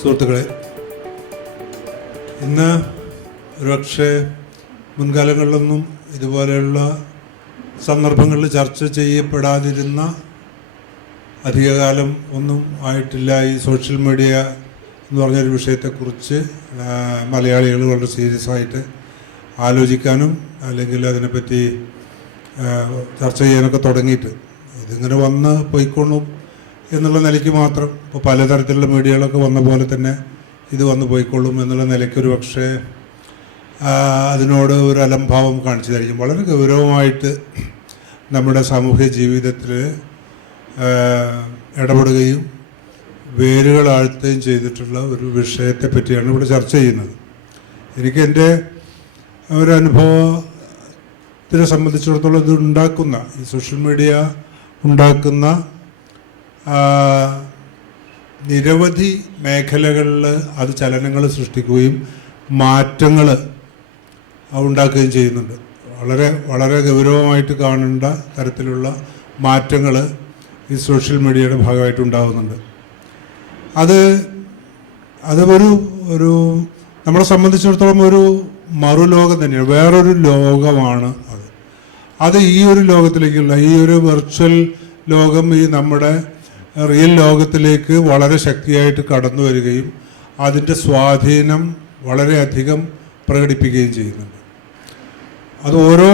സുഹൃത്തുക്കളെ, ഇന്ന് ഒരുപക്ഷെ മുൻകാലങ്ങളിലൊന്നും ഇതുപോലെയുള്ള സന്ദർഭങ്ങളിൽ ചർച്ച ചെയ്യപ്പെടാതിരുന്ന അധികകാലം ഒന്നും ആയിട്ടില്ല ഈ സോഷ്യൽ മീഡിയ എന്ന് പറഞ്ഞൊരു വിഷയത്തെക്കുറിച്ച് മലയാളികൾ വളരെ സീരിയസ് ആയിട്ട് ആലോചിക്കാനും അല്ലെങ്കിൽ അതിനെപ്പറ്റി ചർച്ച ചെയ്യാനൊക്കെ തുടങ്ങിയിട്ട് ഇതിങ്ങനെ വന്ന് പോയിക്കൊള്ളും എന്നുള്ള നിലയ്ക്ക് മാത്രം ഇപ്പോൾ പലതരത്തിലുള്ള മീഡിയകളൊക്കെ വന്ന പോലെ തന്നെ ഇത് വന്ന് പോയിക്കൊള്ളും എന്നുള്ള നിലയ്ക്കൊരു പക്ഷേ അതിനോട് ഒരു അലംഭാവം കാണിച്ചതായിരിക്കും. വളരെ ഗൗരവമായിട്ട് നമ്മുടെ സാമൂഹ്യ ജീവിതത്തിൽ ഇടപെടുകയും വേരുകൾ ആഴ്ത്തുകയും ചെയ്തിട്ടുള്ള ഒരു വിഷയത്തെ പറ്റിയാണ് ഇവിടെ ചർച്ച ചെയ്യുന്നത്. എനിക്ക് എൻ്റെ ഒരു അനുഭവത്തിനെ സംബന്ധിച്ചിടത്തോളം ഇത് ഉണ്ടാക്കുന്ന ഈ സോഷ്യൽ മീഡിയ ഉണ്ടാക്കുന്ന നിരവധി മേഖലകളിൽ അത് ചലനങ്ങൾ സൃഷ്ടിക്കുകയും മാറ്റങ്ങൾ ഉണ്ടാക്കുകയും ചെയ്യുന്നുണ്ട്. വളരെ വളരെ ഗൗരവമായിട്ട് കാണേണ്ട തരത്തിലുള്ള മാറ്റങ്ങൾ ഈ സോഷ്യൽ മീഡിയയുടെ ഭാഗമായിട്ട് ഉണ്ടാകുന്നുണ്ട്. അത് ഒരു നമ്മളെ സംബന്ധിച്ചിടത്തോളം ഒരു മറുലോകം തന്നെയാണ്, വേറൊരു ലോകമാണ് അത് ഈ ഒരു ലോകത്തിലേക്കുള്ള ഈ ഒരു വെർച്വൽ ലോകം ഈ നമ്മുടെ റിയൽ ലോകത്തിലേക്ക് വളരെ ശക്തിയായിട്ട് കടന്നു വരികയും അതിൻ്റെ സ്വാധീനം വളരെയധികം പ്രകടിപ്പിക്കുകയും ചെയ്യുന്നുണ്ട്. അത് ഓരോ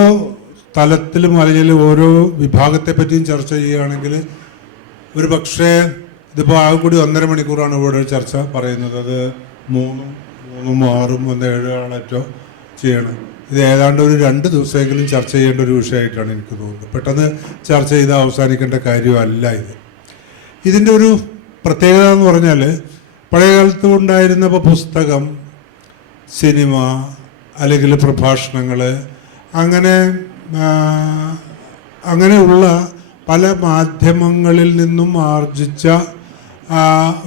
തലത്തിലും അല്ലെങ്കിൽ ഓരോ വിഭാഗത്തെ പറ്റിയും ചർച്ച ചെയ്യുകയാണെങ്കിൽ ഒരു പക്ഷേ ഇതിപ്പോൾ ആകെ കൂടി 1.5 മണിക്കൂറാണ് ഇവിടെ ചർച്ച പറയുന്നത്. അത് 3, 6, 7 ചെയ്യണം. ഇത് ഏതാണ്ട് ഒരു 2 ദിവസമെങ്കിലും ചർച്ച ചെയ്യേണ്ട ഒരു വിഷയമായിട്ടാണ് എനിക്ക് തോന്നുന്നത്. പെട്ടെന്ന് ചർച്ച ചെയ്ത് അവസാനിക്കേണ്ട കാര്യമല്ല ഇത്. ഇതിൻ്റെ ഒരു പ്രത്യേകത എന്ന് പറഞ്ഞാൽ പഴയ കാലത്ത് ഉണ്ടായിരുന്ന ഇപ്പോൾ പുസ്തകം, സിനിമ അല്ലെങ്കിൽ പ്രഭാഷണങ്ങൾ അങ്ങനെയുള്ള പല മാധ്യമങ്ങളിൽ നിന്നും ആർജിച്ച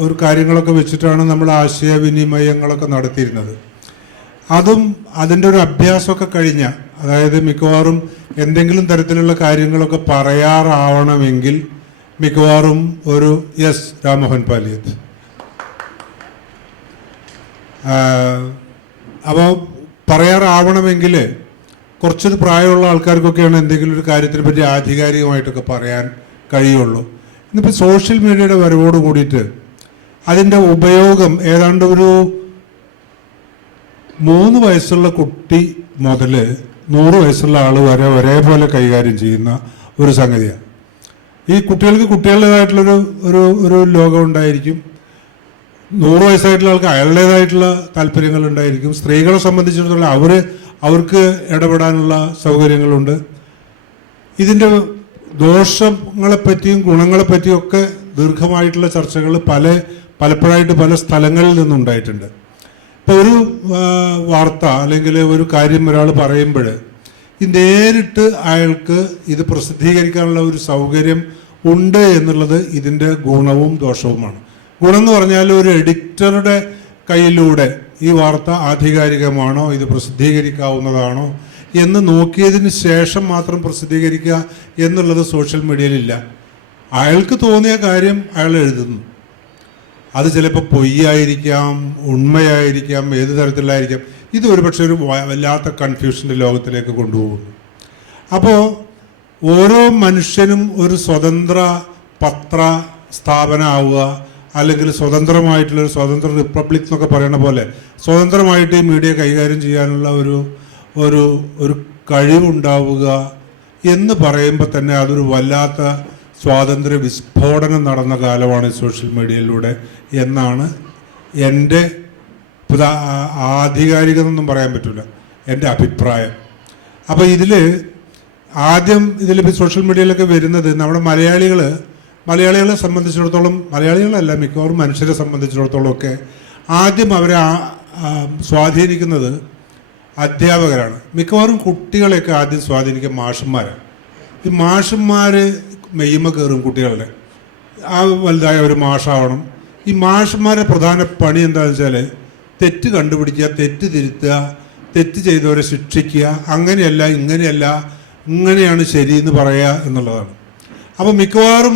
ഒരു കാര്യങ്ങളൊക്കെ വെച്ചിട്ടാണ് നമ്മൾ ആശയവിനിമയങ്ങളൊക്കെ നടത്തിയിരുന്നത്. അതും അതിൻ്റെ ഒരു അഭ്യാസമൊക്കെ കഴിഞ്ഞ, അതായത് മിക്കവാറും എന്തെങ്കിലും തരത്തിലുള്ള കാര്യങ്ങളൊക്കെ പറയാറാവണമെങ്കിൽ മിക്കവാറും ഒരു രാമോഹൻ പാലിയത്ത് അപ്പോൾ പറയാറാവണമെങ്കിൽ കുറച്ചൊരു പ്രായമുള്ള ആൾക്കാർക്കൊക്കെയാണ് എന്തെങ്കിലും ഒരു കാര്യത്തിനെ പറ്റി ആധികാരികമായിട്ടൊക്കെ പറയാൻ കഴിയുള്ളൂ. ഇന്നിപ്പോൾ സോഷ്യൽ മീഡിയയുടെ വരവോട് കൂടിയിട്ട് അതിൻ്റെ ഉപയോഗം ഏതാണ്ട് ഒരു 3 വയസ്സുള്ള കുട്ടി മുതൽ 100 വയസ്സുള്ള ആൾ വരെ ഒരേപോലെ കൈകാര്യം ചെയ്യുന്ന ഒരു സംഗതിയാണ്. ഈ കുട്ടികൾക്ക് കുട്ടികളുടേതായിട്ടുള്ളൊരു ഒരു ലോകം ഉണ്ടായിരിക്കും. 100 വയസ്സായിട്ടുള്ള ആൾക്ക് അയാളുടേതായിട്ടുള്ള താല്പര്യങ്ങൾ ഉണ്ടായിരിക്കും. സ്ത്രീകളെ സംബന്ധിച്ചിടത്തോളം അവർക്ക് ഇടപെടാനുള്ള സൗകര്യങ്ങളുണ്ട്. ഇതിൻ്റെ ദോഷങ്ങളെപ്പറ്റിയും ഗുണങ്ങളെപ്പറ്റിയും ഒക്കെ ദീർഘമായിട്ടുള്ള ചർച്ചകൾ പലപ്പോഴായിട്ട് പല സ്ഥലങ്ങളിൽ നിന്നുണ്ടായിട്ടുണ്ട്. ഇപ്പോൾ ഒരു വാർത്ത അല്ലെങ്കിൽ ഒരു കാര്യം ഒരാൾ പറയുമ്പോൾ നേരിട്ട് അയാൾക്ക് ഇത് പ്രസിദ്ധീകരിക്കാനുള്ള ഒരു സൗകര്യം ഉണ്ട് എന്നുള്ളത് ഇതിൻ്റെ ഗുണവും ദോഷവുമാണ്. ഗുണം എന്ന് പറഞ്ഞാൽ ഒരു എഡിറ്ററുടെ കയ്യിലൂടെ ഈ വാർത്ത ആധികാരികമാണോ, ഇത് പ്രസിദ്ധീകരിക്കാവുന്നതാണോ എന്ന് നോക്കിയതിന് ശേഷം മാത്രം പ്രസിദ്ധീകരിക്കുക എന്നുള്ളത് സോഷ്യൽ മീഡിയയിലില്ല. അയാൾക്ക് തോന്നിയ കാര്യം അയാൾ എഴുതുന്നു. അത് ചിലപ്പോൾ പൊയ്യായിരിക്കാം, ഉണ്മയായിരിക്കാം, ഏത് തരത്തിലായിരിക്കാം. ഇത് ഒരുപക്ഷെ ഒരു വല്ലാത്ത കൺഫ്യൂഷൻ്റെ ലോകത്തിലേക്ക് കൊണ്ടുപോകുന്നു. അപ്പോൾ ഓരോ മനുഷ്യനും ഒരു സ്വതന്ത്ര പത്ര സ്ഥാപനമാവുക അല്ലെങ്കിൽ സ്വതന്ത്രമായിട്ടുള്ളൊരു സ്വതന്ത്ര റിപ്പബ്ലിക് എന്നൊക്കെ പറയുന്ന പോലെ സ്വതന്ത്രമായിട്ട് ഈ മീഡിയ കൈകാര്യം ചെയ്യാനുള്ള ഒരു കഴിവുണ്ടാവുക എന്ന് പറയുമ്പോൾ തന്നെ അതൊരു വല്ലാത്ത സ്വാതന്ത്ര്യ വിസ്ഫോടനം നടന്ന കാലമാണ് സോഷ്യൽ മീഡിയയിലൂടെ എന്നാണ് എൻ്റെ ആധികാരികമെന്നൊന്നും പറയാൻ പറ്റില്ല, എൻ്റെ അഭിപ്രായം. അപ്പോൾ ഇതിലിപ്പോൾ സോഷ്യൽ മീഡിയയിലൊക്കെ വരുന്നത് നമ്മുടെ മലയാളികളെ സംബന്ധിച്ചിടത്തോളം, മലയാളികളല്ല മിക്കവാറും മനുഷ്യരെ സംബന്ധിച്ചിടത്തോളം ഒക്കെ ആദ്യം അവരെ സ്വാധീനിക്കുന്നത് അധ്യാപകരാണ്. മിക്കവാറും കുട്ടികളെയൊക്കെ ആദ്യം സ്വാധീനിക്കുക മാഷന്മാരാണ്. ഈ മാഷന്മാർ മെയ്യമ കയറും കുട്ടികളുടെ വലുതായ ഒരു മാഷാവണം. ഈ മാഷന്മാരുടെ പ്രധാന പണി എന്താണെന്ന് വെച്ചാൽ തെറ്റ് കണ്ടുപിടിക്കുക, തെറ്റ് തിരുത്തുക, തെറ്റ് ചെയ്തവരെ ശിക്ഷിക്കുക, അങ്ങനെയല്ല ഇങ്ങനെയല്ല, ഇങ്ങനെയാണ് ശരിയെന്ന് പറയുക എന്നുള്ളതാണ്. അപ്പോൾ മിക്കവാറും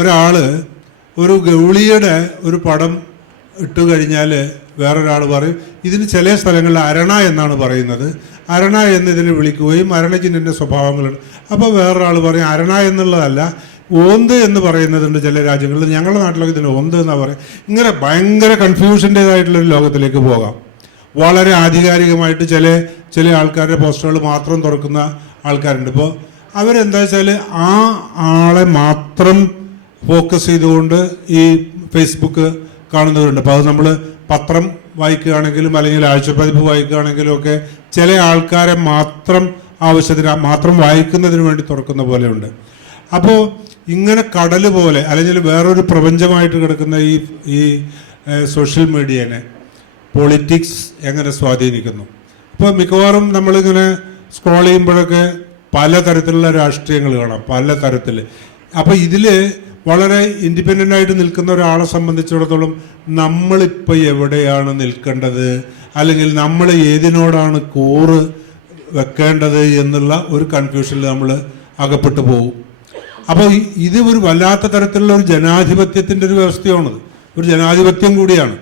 ഒരാൾ ഒരു ഗൗളിയുടെ ഒരു പടം ഇട്ട് കഴിഞ്ഞാൽ വേറൊരാൾ പറയും ഇതിന് ചില സ്ഥലങ്ങളിൽ അരണ എന്നാണ് പറയുന്നത്, അരണ എന്ന് ഇതിനെ വിളിക്കുകയും അരണയ്ക്ക് ഇതിൻ്റെ സ്വഭാവങ്ങളുണ്ട്. അപ്പോൾ വേറൊരാൾ പറയും അരണ എന്നുള്ളതല്ല ഓന്ത് എന്ന് പറയുന്നതുണ്ട് ചില രാജ്യങ്ങളിൽ, ഞങ്ങളുടെ നാട്ടിലൊക്കെ ഇതിന് ഓന്ത് എന്നാണ് പറയും. ഇങ്ങനെ ഭയങ്കര കൺഫ്യൂഷൻ്റേതായിട്ടുള്ളൊരു ലോകത്തിലേക്ക് പോകാം. വളരെ ആധികാരികമായിട്ട് ചില ആൾക്കാരുടെ പോസ്റ്ററുകൾ മാത്രം തുറക്കുന്ന ആൾക്കാരുണ്ട്. ഇപ്പോൾ അവരെന്താ വെച്ചാൽ ആ ആളെ മാത്രം ഫോക്കസ് ചെയ്തുകൊണ്ട് ഈ ഫേസ്ബുക്ക് കാണുന്നവരുണ്ട്. അപ്പോൾ അത് നമ്മൾ പത്രം വായിക്കുകയാണെങ്കിലും അല്ലെങ്കിൽ ആഴ്ചപ്പതിപ്പ് വായിക്കുകയാണെങ്കിലും ഒക്കെ ചില ആൾക്കാരെ മാത്രം ആവശ്യത്തിന് മാത്രം വായിക്കുന്നതിന് വേണ്ടി തുറക്കുന്ന പോലെയുണ്ട്. അപ്പോൾ ഇങ്ങനെ കടൽ പോലെ അല്ലെങ്കിൽ വേറൊരു പ്രപഞ്ചമായിട്ട് കിടക്കുന്ന ഈ സോഷ്യൽ മീഡിയനെ പൊളിറ്റിക്സ് എങ്ങനെ സ്വാധീനിക്കുന്നു. ഇപ്പോൾ മിക്കവാറും നമ്മളിങ്ങനെ സ്ക്രോൾ ചെയ്യുമ്പോഴൊക്കെ പലതരത്തിലുള്ള രാഷ്ട്രീയങ്ങൾ കാണാം, പല തരത്തിൽ. അപ്പോൾ ഇതിൽ വളരെ ഇൻഡിപെൻഡൻ്റ് ആയിട്ട് നിൽക്കുന്ന ഒരാളെ സംബന്ധിച്ചിടത്തോളം നമ്മളിപ്പോൾ എവിടെയാണ് നിൽക്കേണ്ടത് അല്ലെങ്കിൽ നമ്മൾ ഏതിനോടാണ് കൂറ് വെക്കേണ്ടത് എന്നുള്ള ഒരു കൺഫ്യൂഷനിൽ നമ്മൾ അകപ്പെട്ടു പോകും. അപ്പോൾ ഇത് ഒരു വല്ലാത്ത തരത്തിലുള്ള ഒരു ജനാധിപത്യത്തിൻ്റെ ഒരു വ്യവസ്ഥയാണത്, ഒരു ജനാധിപത്യം കൂടിയാണ്.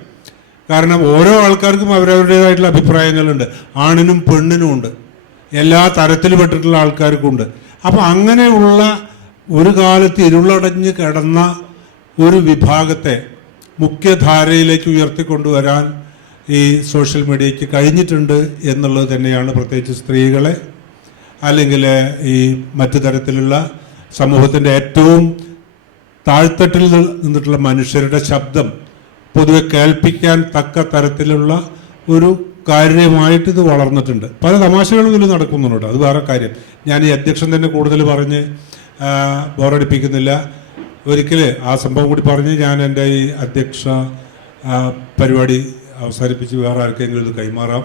കാരണം ഓരോ ആൾക്കാർക്കും അവരവരുടേതായിട്ടുള്ള അഭിപ്രായങ്ങളുണ്ട്, ആണിനും പെണ്ണിനും ഉണ്ട്, എല്ലാ തരത്തിൽ പെട്ടിട്ടുള്ള ആൾക്കാർക്കുണ്ട്. അപ്പോൾ അങ്ങനെയുള്ള ഒരു കാലത്ത് ഇരുളടഞ്ഞ് കിടന്ന ഒരു വിഭാഗത്തെ മുഖ്യധാരയിലേക്ക് ഉയർത്തിക്കൊണ്ടുവരാൻ ഈ സോഷ്യൽ മീഡിയയ്ക്ക് കഴിഞ്ഞിട്ടുണ്ട് എന്നുള്ളത് തന്നെയാണ്. പ്രത്യേകിച്ച് സ്ത്രീകളെ അല്ലെങ്കിൽ ഈ മറ്റു തരത്തിലുള്ള സമൂഹത്തിൻ്റെ ഏറ്റവും താഴ്ത്തട്ടിൽ നിന്നിട്ടുള്ള മനുഷ്യരുടെ ശബ്ദം പൊതുവെ കേൾപ്പിക്കാൻ തക്ക തരത്തിലുള്ള ഒരു കാര്യമായിട്ട് ഇത് വളർന്നിട്ടുണ്ട്. പല തമാശകളും ഇതിൽ നടക്കുന്നുണ്ട്, അത് വേറെ കാര്യം. ഞാൻ ഈ അധ്യക്ഷൻ തന്നെ കൂടുതൽ പറഞ്ഞ് ബോറടിപ്പിക്കുന്നില്ല. ഒരിക്കൽ ആ സംഭവം കൂടി പറഞ്ഞ് ഞാൻ എൻ്റെ ഈ അധ്യക്ഷ പരിപാടി അവസാനിപ്പിച്ച് വേറെ ആർക്കെങ്കിലും ഇത് കൈമാറാം.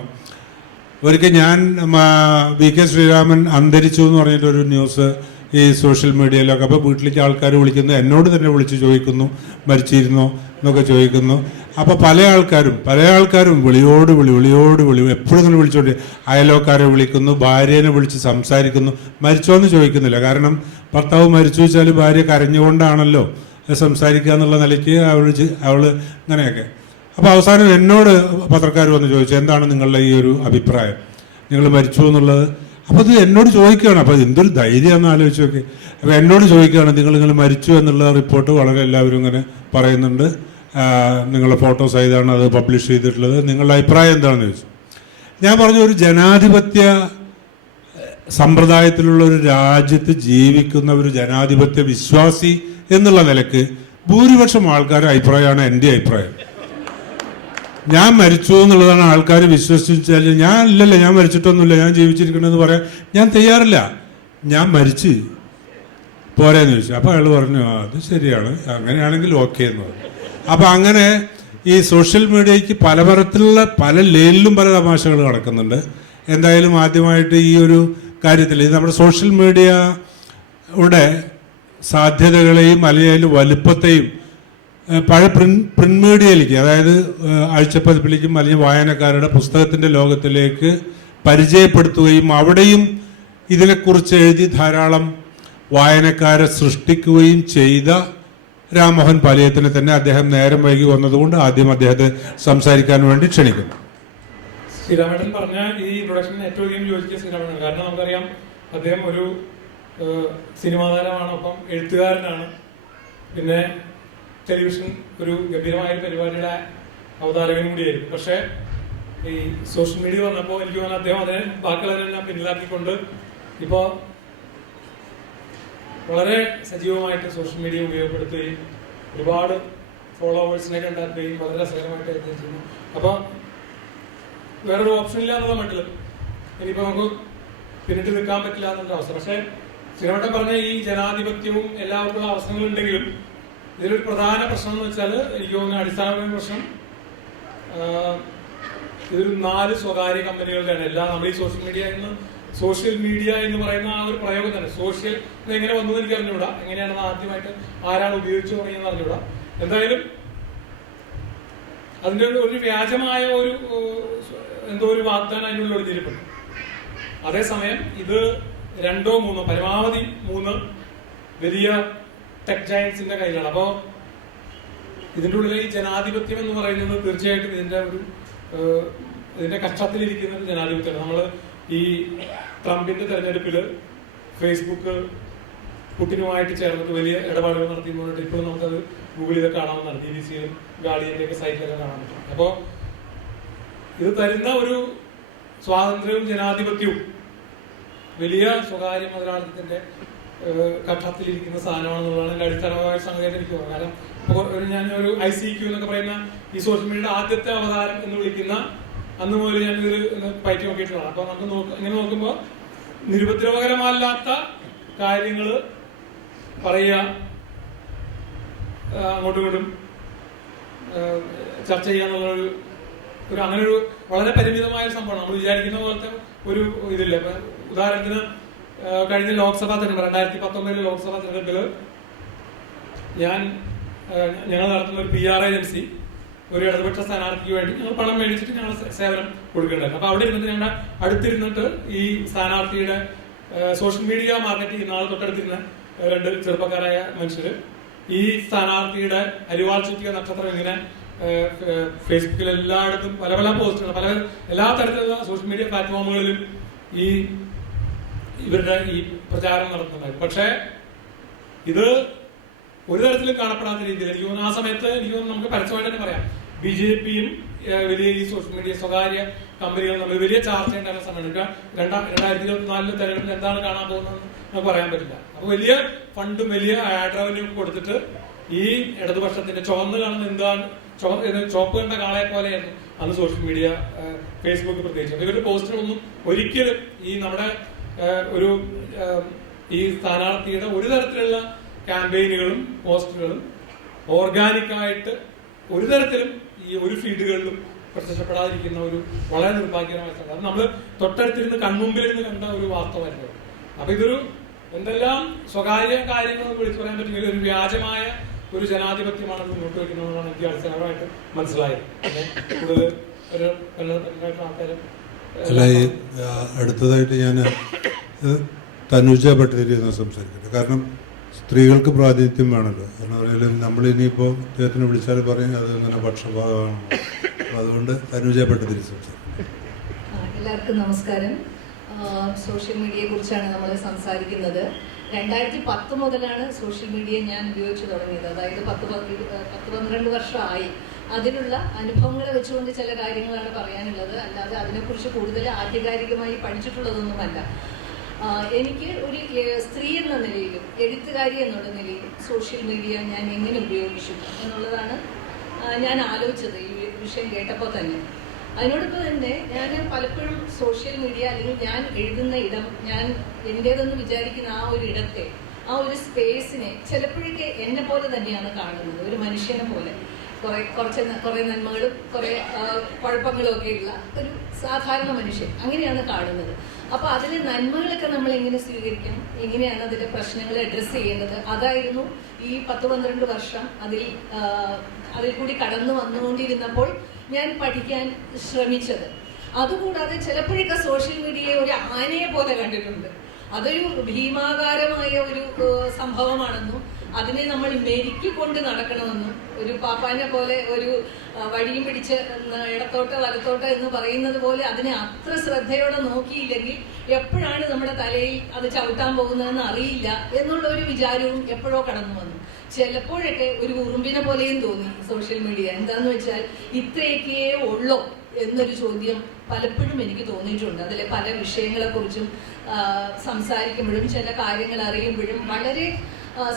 ഒരിക്കൽ ഞാൻ വി.കെ. ശ്രീരാമൻ അന്തരിച്ചു എന്ന് പറഞ്ഞിട്ടൊരു ന്യൂസ് ഈ സോഷ്യൽ മീഡിയയിലൊക്കെ, അപ്പോൾ വീട്ടിലേക്ക് ആൾക്കാർ വിളിക്കുന്നു, എന്നോട് തന്നെ വിളിച്ച് ചോദിക്കുന്നു മരിച്ചിരുന്നോ എന്നൊക്കെ ചോദിക്കുന്നു. അപ്പോൾ പല ആൾക്കാരും വിളിയോട് വിളി എപ്പോഴും ഇങ്ങനെ വിളിച്ചോണ്ട്, അയലോക്കാരെ വിളിക്കുന്നു, ഭാര്യേനെ വിളിച്ച് സംസാരിക്കുന്നു. മരിച്ചോന്ന് ചോദിക്കുന്നില്ല, കാരണം ഭർത്താവ് മരിച്ചു വെച്ചാൽ ഭാര്യ കരഞ്ഞുകൊണ്ടാണല്ലോ സംസാരിക്കുക എന്നുള്ള നിലയ്ക്ക് അവൾ അങ്ങനെയൊക്കെ. അപ്പോൾ അവസാനം എന്നോട് പത്രക്കാർ വന്ന് ചോദിച്ചു, എന്താണ് നിങ്ങളുടെ ഈ ഒരു അഭിപ്രായം, നിങ്ങൾ മരിച്ചു എന്നുള്ളത്. അപ്പോൾ അത് എന്നോട് ചോദിക്കുകയാണ്. അപ്പോൾ എന്തൊരു ധൈര്യമാണെന്ന് ആലോചിച്ച് നോക്കി. അപ്പോൾ എന്നോട് ചോദിക്കുകയാണ്, നിങ്ങൾ മരിച്ചു എന്നുള്ള റിപ്പോർട്ട് വളരെ എല്ലാവരും ഇങ്ങനെ പറയുന്നുണ്ട്, നിങ്ങളുടെ ഫോട്ടോസ് ഏതാണ് അത് പബ്ലിഷ് ചെയ്തിട്ടുള്ളത്, നിങ്ങളുടെ അഭിപ്രായം എന്താണെന്ന് ചോദിച്ചു. ഞാൻ പറഞ്ഞു, ഒരു ജനാധിപത്യ സമ്പ്രദായത്തിലുള്ള ഒരു രാജ്യത്ത് ജീവിക്കുന്ന ഒരു ജനാധിപത്യ വിശ്വാസി എന്നുള്ള നിലക്ക് ഭൂരിപക്ഷം ആൾക്കാരുടെ അഭിപ്രായമാണ് എൻ്റെ അഭിപ്രായം. ഞാൻ മരിച്ചു എന്നുള്ളതാണ് ആൾക്കാർ വിശ്വസിച്ചാൽ, ഞാൻ മരിച്ചിട്ടൊന്നുമില്ല, ഞാൻ ജീവിച്ചിരിക്കണമെന്ന് പറയാൻ ഞാൻ തയ്യാറില്ല. ഞാൻ മരിച്ച് പോരാന്ന് ചോദിച്ചു. അപ്പോൾ അയാൾ പറഞ്ഞു, അത് ശരിയാണ്, അങ്ങനെയാണെങ്കിൽ ഓക്കെ എന്ന് പറഞ്ഞു. അപ്പോൾ അങ്ങനെ ഈ സോഷ്യൽ മീഡിയയ്ക്ക് പലതരത്തിലുള്ള പല ലേലിലും പല തമാശകൾ നടക്കുന്നുണ്ട്. എന്തായാലും ആദ്യമായിട്ട് ഈ ഒരു കാര്യത്തിൽ ഇത് നമ്മുടെ സോഷ്യൽ മീഡിയയുടെ സാധ്യതകളെയും അല്ലെങ്കിൽ വലുപ്പത്തെയും പഴയ പ്രിന്റ് മീഡിയയിലേക്ക്, അതായത് ആഴ്ചപ്പതിപ്പിലേക്കും അല്ലെങ്കിൽ വായനക്കാരുടെ പുസ്തകത്തിൻ്റെ ലോകത്തിലേക്ക് പരിചയപ്പെടുത്തുകയും അവിടെയും ഇതിനെക്കുറിച്ച് എഴുതി ധാരാളം വായനക്കാരെ സൃഷ്ടിക്കുകയും ചെയ്ത രാംമോഹൻ പാലിയത്തിനെ തന്നെ അദ്ദേഹം നേരം വൈകി വന്നതുകൊണ്ട് ആദ്യം അദ്ദേഹത്തെ സംസാരിക്കാൻ വേണ്ടി ക്ഷണിക്കുന്നു. ശ്രീരാമേട്ടൻ പറഞ്ഞ ഈ പ്രൊഡക്ഷന് ഏറ്റവും അധികം യോജിച്ച ശ്രീരാമേട്ടൻ. കാരണം നമുക്കറിയാം, അദ്ദേഹം ഒരു സിനിമാ താരമാണ്, ഒപ്പം എഴുത്തുകാരനാണ്, പിന്നെ ടെലിവിഷൻ ഒരു ഗംഭീരമായ പരിപാടിയുടെ അവതാരകനും കൂടിയായിരുന്നു. പക്ഷേ ഈ സോഷ്യൽ മീഡിയ വന്നപ്പോൾ എനിക്ക് തോന്നുന്നു അദ്ദേഹം അതിനെ ബാക്കിയുള്ളതിനെല്ലാം പിന്നിലാക്കിക്കൊണ്ട് ഇപ്പോൾ വളരെ സജീവമായിട്ട് സോഷ്യൽ മീഡിയ ഉപയോഗപ്പെടുത്തുകയും ഒരുപാട് ഫോളോവേഴ്സിനെ ഉണ്ടാക്കുകയും വളരെ രസകരമായിട്ട് ചെയ്യുന്നു. അപ്പോൾ വേറൊരു ഓപ്ഷൻ ഇല്ല എന്നുള്ള മട്ടിൽ ഇനിയിപ്പോൾ നമുക്ക് പിന്നിട്ട് നിൽക്കാൻ പറ്റില്ല എന്നുള്ള അവസ്ഥ. പക്ഷേ ശ്രീരാമേട്ടൻ പറഞ്ഞ ഈ ജനാധിപത്യവും എല്ലാവർക്കുള്ള അവസരങ്ങളുണ്ടെങ്കിലും ഇതിലൊരു പ്രധാന പ്രശ്നം എന്ന് വെച്ചാൽ, എനിക്ക് തോന്നുന്ന അടിസ്ഥാനപരമായ പ്രശ്നം, ഇതൊരു 4 സ്വകാര്യ കമ്പനികളുടെയാണ് എല്ലാം. നമ്മൾ ഈ സോഷ്യൽ മീഡിയ എന്ന് പറയുന്ന ആ ഒരു പ്രയോഗം തന്നെ, സോഷ്യൽ എങ്ങനെ വന്നു എനിക്ക് അറിഞ്ഞുകൂടാ, എങ്ങനെയാണെന്ന് ആദ്യമായിട്ട് ആരാണ് ഉപയോഗിച്ചു തുടങ്ങിയെന്ന് അറിഞ്ഞുകൂടാ. എന്തായാലും അതിൻ്റെ ഒരു വ്യാജമായ ഒരു വാഗ്ദാനം അതിനുള്ള ഒളിഞ്ഞിരിപ്പുണ്ട്. അതേസമയം ഇത് 2 or 3 പരമാവധി 3 വലിയ ടെക് ജയൻസിന്റെ കയ്യിലാണ്. അപ്പോൾ ഇതിൻ്റെ ഉള്ളിലെ ഈ ജനാധിപത്യം എന്ന് പറയുന്നത് തീർച്ചയായിട്ടും ഇതിന്റെ കക്ഷത്തിലിരിക്കുന്ന ഒരു ജനാധിപത്യമാണ്. നമ്മൾ ഈ ട്രംപിന്റെ തെരഞ്ഞെടുപ്പിൽ ഫേസ്ബുക്ക് പുടിനുമായിട്ട് ചേർന്നിട്ട് വലിയ ഇടപാടുകൾ നടത്തിയെന്ന് ഇപ്പോഴും നമുക്കത് ഗൂഗിളിൽ കാണാവുന്നതാണ്. BBC-യിലും ഗാർഡിയന്റെ ഒക്കെ സൈറ്റിലൊക്കെ കാണാൻ പറ്റും. അപ്പോൾ ഇത് തരുന്ന ഒരു സ്വാതന്ത്ര്യവും ജനാധിപത്യവും വലിയ സ്വകാര്യ മുതലാളിത്തത്തിന്റെ കക്ഷത്തിലിരിക്കുന്ന സാധനമാണെന്നുള്ളതാണ് എൻ്റെ അടിസ്ഥാനപരമായ സംഗതിയായിട്ട് എനിക്ക് തോന്നുന്നത്. കാരണം ഞാൻ ഒരു ICQ എന്നൊക്കെ പറയുന്ന ഈ സോഷ്യൽ മീഡിയയുടെ ആദ്യത്തെ അവതാരം എന്ന് വിളിക്കുന്ന അന്ന് മുതൽ ഞാൻ ഇത് പയറ്റി നോക്കിയിട്ടുള്ളതാണ്. അപ്പൊ നമുക്ക് ഇങ്ങനെ നോക്കുമ്പോൾ നിരുപദ്രവകരമല്ലാത്ത കാര്യങ്ങൾ പറയുക, അങ്ങോട്ടും ഇങ്ങോട്ടും ചർച്ച ചെയ്യാന്നുള്ളൊരു അങ്ങനെ ഒരു വളരെ പരിമിതമായ സംഭവമാണ്. നമ്മൾ വിചാരിക്കുന്ന പോലത്തെ ഒരു ഇതില്ല. ഇപ്പൊ ഉദാഹരണത്തിന് കഴിഞ്ഞ ലോക്സഭാ തെരഞ്ഞെടുപ്പ് 2019 ലോക്സഭാ തെരഞ്ഞെടുപ്പിൽ ഞങ്ങൾ നടത്തുന്ന ഒരു PR ഏജൻസി ഒരു ഇടതുപക്ഷ സ്ഥാനാർത്ഥിക്ക് വേണ്ടി ഞങ്ങൾ പണം മേടിച്ചിട്ട് ഞങ്ങൾ സേവനം കൊടുക്കേണ്ടത്. അപ്പൊ അവിടെ ഇരുന്നിട്ട് ഞങ്ങളുടെ അടുത്തിരുന്നിട്ട് ഈ സ്ഥാനാർത്ഥിയുടെ സോഷ്യൽ മീഡിയ മാർക്കറ്റ് ചെയ്യുന്ന ആൾ തൊട്ടടുത്തിരുന്ന 2 ചെറുപ്പക്കാരായ മനുഷ്യര് ഈ സ്ഥാനാർത്ഥിയുടെ അരിവാൾ ചുറ്റിയ നക്ഷത്രം ഇങ്ങനെ ഫേസ്ബുക്കിൽ എല്ലായിടത്തും പല പല പോസ്റ്റുകൾ എല്ലാ തരത്തിലുള്ള സോഷ്യൽ മീഡിയ പ്ലാറ്റ്ഫോമുകളിലും ഇവരുടെ ഈ പ്രചാരണം നടത്തുന്നുണ്ടായിരുന്നു. പക്ഷേ ഇത് ഒരു തരത്തിലും കാണപ്പെടാത്ത രീതിയിൽ എനിക്ക് തോന്നുന്നു ആ സമയത്ത് നമുക്ക് പരസ്യമായിട്ട് തന്നെ പറയാം, BJP-യും വലിയ ഈ സോഷ്യൽ മീഡിയ സ്വകാര്യ കമ്പനികളും തമ്മിൽ വലിയ ചർച്ച ഉണ്ടാകുന്ന സമയത്ത് 2024 തെരഞ്ഞെടുപ്പിൽ എന്താണ് കാണാൻ പോകുന്നതെന്ന് നമുക്ക് പറയാൻ പറ്റില്ല. അപ്പൊ വലിയ ഫണ്ടും വലിയ ആഡ് റവന്യൂ കൊടുത്തിട്ട് ഈ ഇടതുപക്ഷത്തിന്റെ ചുവന്ന് കാണുന്ന എന്താണ് ചുവപ്പ് കണ്ട കാളയെ പോലെയായിരുന്നു അന്ന് സോഷ്യൽ മീഡിയ, ഫേസ്ബുക്ക് പ്രത്യേകിച്ച്. ഇവരുടെ പോസ്റ്റുകളൊന്നും ഒരിക്കലും ഈ നമ്മുടെ ഈ സ്ഥാനാർത്ഥിയുടെ ഒരു തരത്തിലുള്ള ക്യാമ്പയിനുകളും പോസ്റ്ററുകളും ഓർഗാനിക്കായിട്ട് ഒരു തരത്തിലും ഈ ഒരു ഫീൽഡുകളിലും പ്രത്യക്ഷപ്പെടാതിരിക്കുന്ന ഒരു വളരെ നിർഭാഗ്യകരമായ സംഭവം. നമ്മൾ തൊട്ടടുത്തിരുന്ന് കൺമുമ്പിലിരുന്ന് കണ്ട ഒരു വാസ്തവമായിരുന്നു. അപ്പൊ ഇതൊരു എന്തെല്ലാം സ്വകാര്യ കാര്യങ്ങൾ വിളിച്ചു പറയാൻ പറ്റുമെങ്കിൽ ഒരു വ്യാജമായ ഒരു ജനാധിപത്യമാണ് മുന്നോട്ട് വയ്ക്കുന്നതെന്നാണ് എനിക്ക് അടിസ്ഥാനമായിട്ട് മനസ്സിലായത്. കൂടുതൽ ആൾക്കാരും അല്ല, ഈ അടുത്തതായിട്ട് ഞാൻ തനുജ ഭട്ടതിരിയെന്ന് സംസാരിക്കട്ടെ. കാരണം സ്ത്രീകൾക്ക് പ്രാതിനിധ്യം വേണമല്ലോ. കാരണം നമ്മളിനിയിപ്പോൾ അദ്ദേഹത്തിനെ വിളിച്ചാൽ പറയും അത് ഇങ്ങനെ പക്ഷപാതമാണ്. അതുകൊണ്ട് തനുജ ഭട്ടതിരി സംസാരിക്കും. എല്ലാവർക്കും നമസ്കാരം. സോഷ്യൽ മീഡിയയെ കുറിച്ചാണ് നമ്മൾ സംസാരിക്കുന്നത്. 2010 മുതലാണ് സോഷ്യൽ മീഡിയ ഞാൻ ഉപയോഗിച്ച് തുടങ്ങിയത്. അതായത് 10-12 വർഷമായി. അതിലുള്ള അനുഭവങ്ങളെ വെച്ചുകൊണ്ട് ചില കാര്യങ്ങളാണ് പറയാനുള്ളത്. അല്ലാതെ അതിനെക്കുറിച്ച് കൂടുതൽ ആധികാരികമായി പഠിച്ചിട്ടുള്ളതൊന്നുമല്ല. എനിക്ക് ഒരു സ്ത്രീ എന്ന നിലയിലും എഴുത്തുകാരി എന്നുള്ള നിലയിലും സോഷ്യൽ മീഡിയ ഞാൻ എങ്ങനെ ഉപയോഗിച്ചു എന്നുള്ളതാണ് ഞാൻ ആലോചിച്ചത് ഈ വിഷയം കേട്ടപ്പോൾ തന്നെ. അതിനോടൊപ്പം തന്നെ ഞാൻ പലപ്പോഴും സോഷ്യൽ മീഡിയ അല്ലെങ്കിൽ ഞാൻ എഴുതുന്ന ഇടം, ഞാൻ എൻ്റേതെന്ന് വിചാരിക്കുന്ന ആ ഒരു ഇടത്തെ, ആ ഒരു സ്പേസിനെ ചിലപ്പോഴൊക്കെ എന്നെ പോലെ തന്നെയാണ് കാണുന്നത്. ഒരു മനുഷ്യനെ പോലെ കുറേ നന്മകളും കുറേ കുഴപ്പങ്ങളും ഒക്കെയുള്ള ഒരു സാധാരണ മനുഷ്യൻ അങ്ങനെയാണ് കാണുന്നത്. അപ്പോൾ അതിലെ നന്മകളൊക്കെ നമ്മൾ എങ്ങനെ സ്വീകരിക്കാം, എങ്ങനെയാണ് അതിലെ പ്രശ്നങ്ങളെ അഡ്രസ്സ് ചെയ്യേണ്ടത്, അതായിരുന്നു ഈ 10-12 വർഷം അതിൽ കൂടി കടന്നു വന്നുകൊണ്ടിരുന്നപ്പോൾ ഞാൻ പഠിക്കാൻ ശ്രമിച്ചത്. അതുകൂടാതെ ചിലപ്പോഴൊക്കെ സോഷ്യൽ മീഡിയയെ ഒരു ആനയെ പോലെ കണ്ടിട്ടുണ്ട്. അതൊരു ഭീമാകാരമായ ഒരു സംഭവമാണെന്നും അതിനെ നമ്മൾ മെരുക്കിക്കൊണ്ട് നടക്കണമെന്നും ഒരു പാപ്പാനെ പോലെ ഒരു വടിയും പിടിച്ച് ഇടത്തോട്ട് വലത്തോട്ട് എന്ന് പറയുന്നത് പോലെ അതിനെ അത്ര ശ്രദ്ധയോടെ നോക്കിയില്ലെങ്കിൽ എപ്പോഴാണ് നമ്മുടെ തലയിൽ അത് ചവിട്ടാൻ പോകുന്നതെന്ന് അറിയില്ല എന്നുള്ള ഒരു വിചാരവും എപ്പോഴോ കടന്നു വന്നു. ചിലപ്പോഴൊക്കെ ഒരു ഉറുമ്പിനെ പോലെയും തോന്നി സോഷ്യൽ മീഡിയ. എന്താന്ന് വെച്ചാൽ ഇത്രയൊക്കെ ഉള്ളോ എന്നൊരു ചോദ്യം പലപ്പോഴും എനിക്ക് തോന്നിയിട്ടുണ്ട്. അതിലെ പല വിഷയങ്ങളെക്കുറിച്ചും സംസാരിക്കുമ്പോഴും ചില കാര്യങ്ങൾ അറിയുമ്പോഴും വളരെ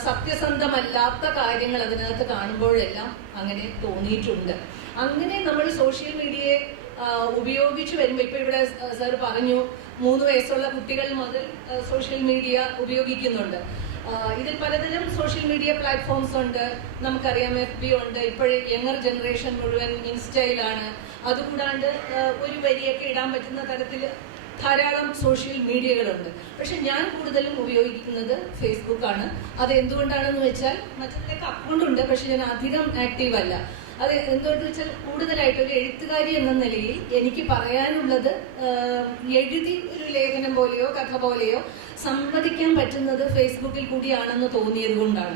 സത്യസന്ധമല്ലാത്ത കാര്യങ്ങൾ അതിനകത്ത് കാണുമ്പോഴെല്ലാം അങ്ങനെ തോന്നിയിട്ടുണ്ട്. അങ്ങനെ നമ്മൾ സോഷ്യൽ മീഡിയയെ ഉപയോഗിച്ചു വരുമ്പോൾ, ഇപ്പൊ ഇവിടെ സാർ പറഞ്ഞു 3 വയസ്സുള്ള കുട്ടികൾ മുതൽ സോഷ്യൽ മീഡിയ ഉപയോഗിക്കുന്നുണ്ട്. ഇതിൽ പലതരം സോഷ്യൽ മീഡിയ പ്ലാറ്റ്ഫോംസ് ഉണ്ട്. നമുക്കറിയാം FB ഉണ്ട്. ഇപ്പോഴേ യങ്ങർ ജനറേഷൻ മുഴുവൻ ഇൻസ്റ്റയിലാണ്. അതുകൂടാണ്ട് ഒരു വരിയൊക്കെ ഇടാൻ പറ്റുന്ന തരത്തിൽ ധാരാളം സോഷ്യൽ മീഡിയകളുണ്ട്. പക്ഷെ ഞാൻ കൂടുതലും ഉപയോഗിക്കുന്നത് ഫേസ്ബുക്കാണ്. അത് എന്തുകൊണ്ടാണെന്ന് വെച്ചാൽ മറ്റതിലേക്ക് അക്കൗണ്ട് ഉണ്ട്, പക്ഷെ ഞാൻ അധികം ആക്റ്റീവ് അല്ല. അത് എന്തുകൊണ്ടെന്ന് വെച്ചാൽ കൂടുതലായിട്ട് ഒരു എഴുത്തുകാരി എന്ന നിലയിൽ എനിക്ക് പറയാനുള്ളത് എഴുതി ഒരു ലേഖനം പോലെയോ കഥ പോലെയോ സംവദിക്കാൻ പറ്റുന്നത് ഫേസ്ബുക്കിൽ കൂടിയാണെന്ന് തോന്നിയത് കൊണ്ടാണ്.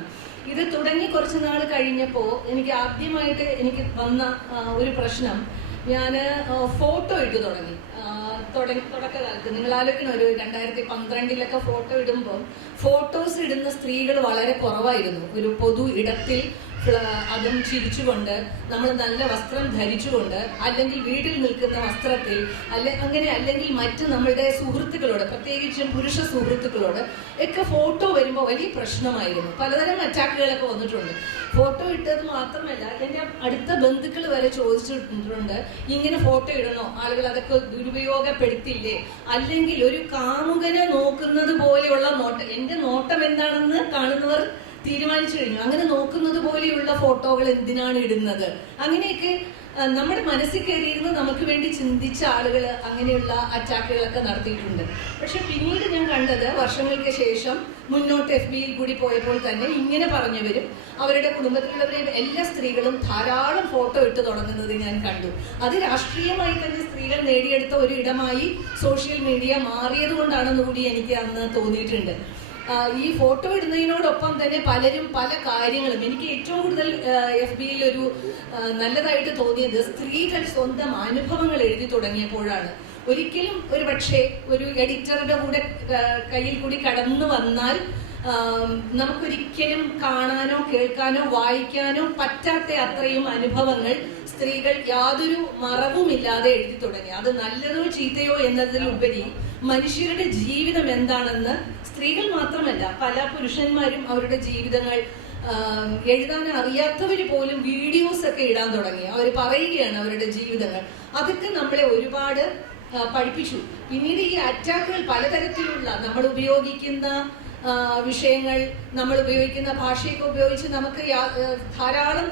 ഇത് തുടങ്ങി കുറച്ച് നാൾ കഴിഞ്ഞപ്പോൾ എനിക്ക് ആദ്യമായിട്ട് എനിക്ക് വന്ന ഒരു പ്രശ്നം, ഞാൻ ഫോട്ടോ ഇട്ട് തുടങ്ങി. തുടക്കകാലത്ത് നിങ്ങൾ ആലോചിക്കണം, ഒരു 2012 ഫോട്ടോ ഇടുമ്പോൾ ഫോട്ടോസ് ഇടുന്ന സ്ത്രീകൾ വളരെ കുറവായിരുന്നു. ഒരു പൊതു ഇടത്തിൽ അതും ചിരിച്ചുകൊണ്ട്, നമ്മൾ നല്ല വസ്ത്രം ധരിച്ചുകൊണ്ട്, അല്ലെങ്കിൽ വീട്ടിൽ നിൽക്കുന്ന വസ്ത്രത്തിൽ അല്ലെങ്കിൽ മറ്റ് നമ്മളുടെ സുഹൃത്തുക്കളോട്, പ്രത്യേകിച്ചും പുരുഷ സുഹൃത്തുക്കളോട് ഒക്കെ ഫോട്ടോ വരുമ്പോൾ വലിയ പ്രശ്നമായിരുന്നു. പലതരം അറ്റാക്കുകളൊക്കെ വന്നിട്ടുണ്ട്. ഫോട്ടോ ഇട്ടത് മാത്രമല്ല, എൻ്റെ അടുത്ത ബന്ധുക്കൾ വരെ ചോദിച്ചിട്ടുണ്ട്, ഇങ്ങനെ ഫോട്ടോ ഇടണോ, ആളുകൾ അതൊക്കെ ദുരുപയോഗപ്പെടുത്തില്ലേ, അല്ലെങ്കിൽ ഒരു കാമുകനെ നോക്കുന്നത് പോലെയുള്ള നോട്ടം, എൻ്റെ നോട്ടം എന്താണെന്ന് കാണുന്നവർ തീരുമാനിച്ചു കഴിഞ്ഞു. അങ്ങനെ നോക്കുന്നത് പോലെയുള്ള ഫോട്ടോകൾ എന്തിനാണ് ഇടുന്നത്, അങ്ങനെയൊക്കെ നമ്മുടെ മനസ്സിൽ കയറിയിരുന്ന് നമുക്ക് വേണ്ടി ചിന്തിച്ച ആളുകൾ അങ്ങനെയുള്ള അറ്റാക്കുകളൊക്കെ നടത്തിയിട്ടുണ്ട്. പക്ഷെ പിന്നീട് ഞാൻ കണ്ടത്, വർഷങ്ങൾക്ക് ശേഷം മുന്നോട്ട് FBയിൽ കൂടി പോയപ്പോൾ തന്നെ ഇങ്ങനെ പറഞ്ഞവരും അവരുടെ കുടുംബത്തിലുള്ളവരെയും എല്ലാ സ്ത്രീകളും ധാരാളം ഫോട്ടോ ഇട്ട് തുടങ്ങുന്നത് ഞാൻ കണ്ടു. അത് രാഷ്ട്രീയമായി തന്നെ സ്ത്രീകൾ നേടിയെടുത്ത ഒരു ഇടമായി സോഷ്യൽ മീഡിയ മാറിയത് കൊണ്ടാണെന്ന് കൂടി എനിക്ക് അന്ന് തോന്നിയിട്ടുണ്ട്. ഈ ഫോട്ടോ ഇടുന്നതിനോടൊപ്പം തന്നെ പലരും പല കാര്യങ്ങളും, എനിക്ക് ഏറ്റവും കൂടുതൽ FBയിൽ ഒരു നല്ലതായിട്ട് തോന്നിയത് സ്ത്രീകൾ സ്വന്തം അനുഭവങ്ങൾ എഴുതി തുടങ്ങിയപ്പോഴാണ്. ഒരിക്കലും ഒരു പക്ഷേ ഒരു എഡിറ്ററുടെ കൂടെ കയ്യിൽ കൂടി കടന്നു വന്നാൽ നമുക്കൊരിക്കലും കാണാനോ കേൾക്കാനോ വായിക്കാനോ പറ്റാത്ത അത്രയും അനുഭവങ്ങൾ സ്ത്രീകൾ യാതൊരു മറവുമില്ലാതെ എഴുതി തുടങ്ങി. അത് നല്ലതോ ചീത്തയോ എന്നതിലുപരി മനുഷ്യരുടെ ജീവിതം എന്താണെന്ന് സ്ത്രീകൾ മാത്രമല്ല, പല പുരുഷന്മാരും അവരുടെ ജീവിതങ്ങൾ എഴുതാൻ അറിയാത്തവർ പോലും വീഡിയോസ് ഒക്കെ ഇടാൻ തുടങ്ങി. അവർ പറയുകയാണ് അവരുടെ ജീവിതങ്ങൾ. അതൊക്കെ നമ്മളെ ഒരുപാട് പഠിപ്പിച്ചു. പിന്നീട് ഈ അറ്റാക്കുകൾ പലതരത്തിലുള്ള, നമ്മൾ ഉപയോഗിക്കുന്ന വിഷയങ്ങൾ, നമ്മൾ ഉപയോഗിക്കുന്ന ഭാഷയൊക്കെ ഉപയോഗിച്ച് നമുക്ക് ധാരാളം,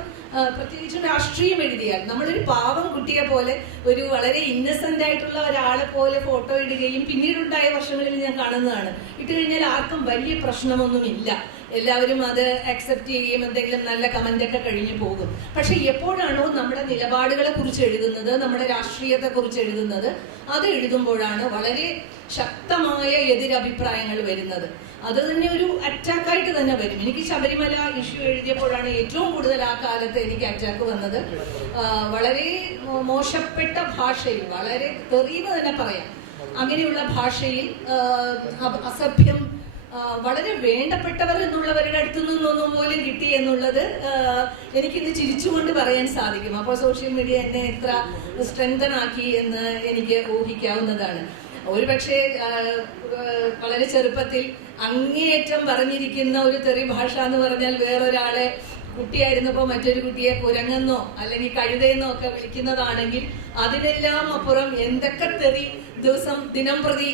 പ്രത്യേകിച്ചും രാഷ്ട്രീയം എഴുതിയാൽ, നമ്മളൊരു പാവം കുട്ടിയെ പോലെ, ഒരു വളരെ ഇന്നസെന്റ് ആയിട്ടുള്ള ഒരാളെ പോലെ ഫോട്ടോ ഇടുകയും പിന്നീടുണ്ടായ വർഷങ്ങളിൽ ഞാൻ കാണുന്നതാണ്. ഇട്ട് കഴിഞ്ഞാൽ ആർക്കും വലിയ പ്രശ്നമൊന്നുമില്ല, എല്ലാവരും അത് അക്സെപ്റ്റ് ചെയ്യുകയും എന്തെങ്കിലും നല്ല കമന്റ് ഒക്കെ കഴിഞ്ഞു പോകും. പക്ഷെ എപ്പോഴാണോ നമ്മുടെ നിലപാടുകളെ കുറിച്ച് എഴുതുന്നത്, നമ്മുടെ രാഷ്ട്രീയത്തെ കുറിച്ച് എഴുതുന്നത്, അത് എഴുതുമ്പോഴാണ് വളരെ ശക്തമായ എതിരഭിപ്രായങ്ങൾ വരുന്നത്. അത് തന്നെ ഒരു അറ്റാക്കായിട്ട് തന്നെ വരും. എനിക്ക് ശബരിമല ഇഷ്യൂ എഴുതിയപ്പോഴാണ് ഏറ്റവും കൂടുതൽ ആ കാലത്ത് എനിക്ക് അറ്റാക്ക് വന്നത്. വളരെ മോശപ്പെട്ട ഭാഷയിൽ, വളരെ തെറിയെന്ന് തന്നെ പറയാം, അങ്ങനെയുള്ള ഭാഷയിൽ അസഭ്യം വളരെ വേണ്ടപ്പെട്ടവർ എന്നുള്ളവരുടെ അടുത്തു നിന്നൊന്നും പോലും കിട്ടി എന്നുള്ളത് എനിക്കിന്ന് ചിരിച്ചുകൊണ്ട് പറയാൻ സാധിക്കും. അപ്പോൾ സോഷ്യൽ മീഡിയ എന്നെ എത്ര സ്ട്രെങ്തൻ ആക്കി എന്ന് എനിക്ക് ഊഹിക്കാവുന്നതാണ്. ഒരു പക്ഷേ വളരെ ചെറുപ്പത്തിൽ അങ്ങേയറ്റം പറഞ്ഞിരിക്കുന്ന ഒരു തെറി ഭാഷ എന്ന് പറഞ്ഞാൽ, വേറൊരാളെ കുട്ടിയായിരുന്നപ്പോൾ മറ്റൊരു കുട്ടിയെ കുരങ്ങെന്നോ അല്ലെങ്കിൽ കഴുതയെന്നോ ഒക്കെ വിളിക്കുന്നതാണെങ്കിൽ, അതിനെല്ലാം അപ്പുറം എന്തൊക്കെ തെറി ദിനം പ്രതി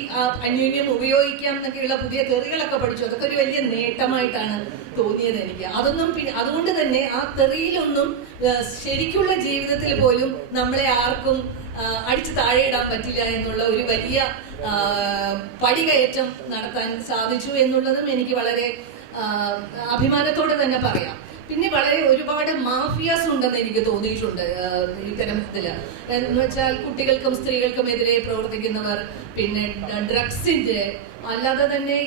അന്യോന്യം ഉപയോഗിക്കാം എന്നൊക്കെയുള്ള പുതിയ തെറികളൊക്കെ പഠിച്ചു. അതൊക്കെ ഒരു വലിയ നേട്ടമായിട്ടാണ് തോന്നിയത് എനിക്ക്. അതുകൊണ്ട് തന്നെ ആ തെറിയിലൊന്നും ശരിക്കുള്ള ജീവിതത്തിൽ പോലും നമ്മളെ ആർക്കും അടിച്ചു താഴെയിടാൻ പറ്റില്ല എന്നുള്ള ഒരു വലിയ പടികയറ്റം നടത്താൻ സാധിച്ചു എന്നുള്ളതും എനിക്ക് വളരെ അഭിമാനത്തോടെ തന്നെ പറയാം. പിന്നെ വളരെ ഒരുപാട് മാഫിയാസ് ഉണ്ടെന്ന് എനിക്ക് തോന്നിയിട്ടുണ്ട് ഇത്തരത്തില്. എന്ന് വെച്ചാൽ കുട്ടികൾക്കും സ്ത്രീകൾക്കും എതിരെ പ്രവർത്തിക്കുന്നവർ, പിന്നെ ഡ്രഗ്സിന്റെ, അല്ലാതെ തന്നെ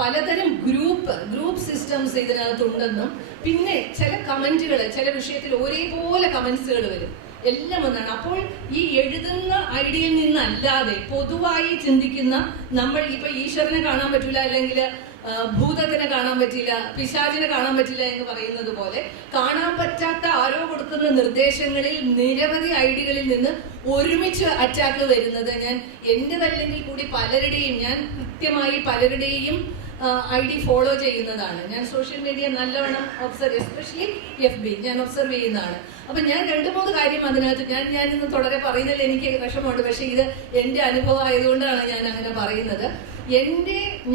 പലതരം ഗ്രൂപ്പ് സിസ്റ്റംസ് ഇതിനകത്തുണ്ടെന്നും, പിന്നെ ചില കമന്റുകൾ, ചില വിഷയത്തിൽ ഒരേപോലെ കമന്റ്സുകൾ വരും, എല്ലാം ഒന്നാണ്. അപ്പോൾ ഈ എഴുതുന്ന ഐഡിയയിൽ നിന്നല്ലാതെ പൊതുവായി ചിന്തിക്കുന്ന, നമ്മൾ ഇപ്പൊ ഈശ്വരനെ കാണാൻ പറ്റില്ല, അല്ലെങ്കിൽ ഭൂതത്തിനെ കാണാൻ പറ്റില്ല, പിശാചിനെ കാണാൻ പറ്റില്ല എന്ന് പറയുന്നത് പോലെ, കാണാൻ പറ്റാത്ത ആരോ കൊടുക്കുന്ന നിർദ്ദേശങ്ങളിൽ നിരവധി ഐഡിയകളിൽ നിന്ന് ഒരുമിച്ച് അറ്റാക്ക് വരുന്നത് ഞാൻ എന്റേതല്ലെങ്കിൽ കൂടി പലരുടെയും, ഞാൻ കൃത്യമായി പലരുടെയും ID ഫോളോ ചെയ്യുന്നതാണ്. ഞാൻ സോഷ്യൽ മീഡിയ നല്ലവണ്ണം ഒബ്സർവ്, എസ്പെഷ്യലി FB ഞാൻ ഒബ്സർവ് ചെയ്യുന്നതാണ്. അപ്പൊ ഞാൻ 2-3 കാര്യം അതിനകത്ത് ഞാൻ ഇന്ന് തുടരെ പറയുന്നതിൽ എനിക്ക് വിഷമമുണ്ട്. പക്ഷെ ഇത് എന്റെ അനുഭവം ആയതുകൊണ്ടാണ് ഞാൻ അങ്ങനെ പറയുന്നത്.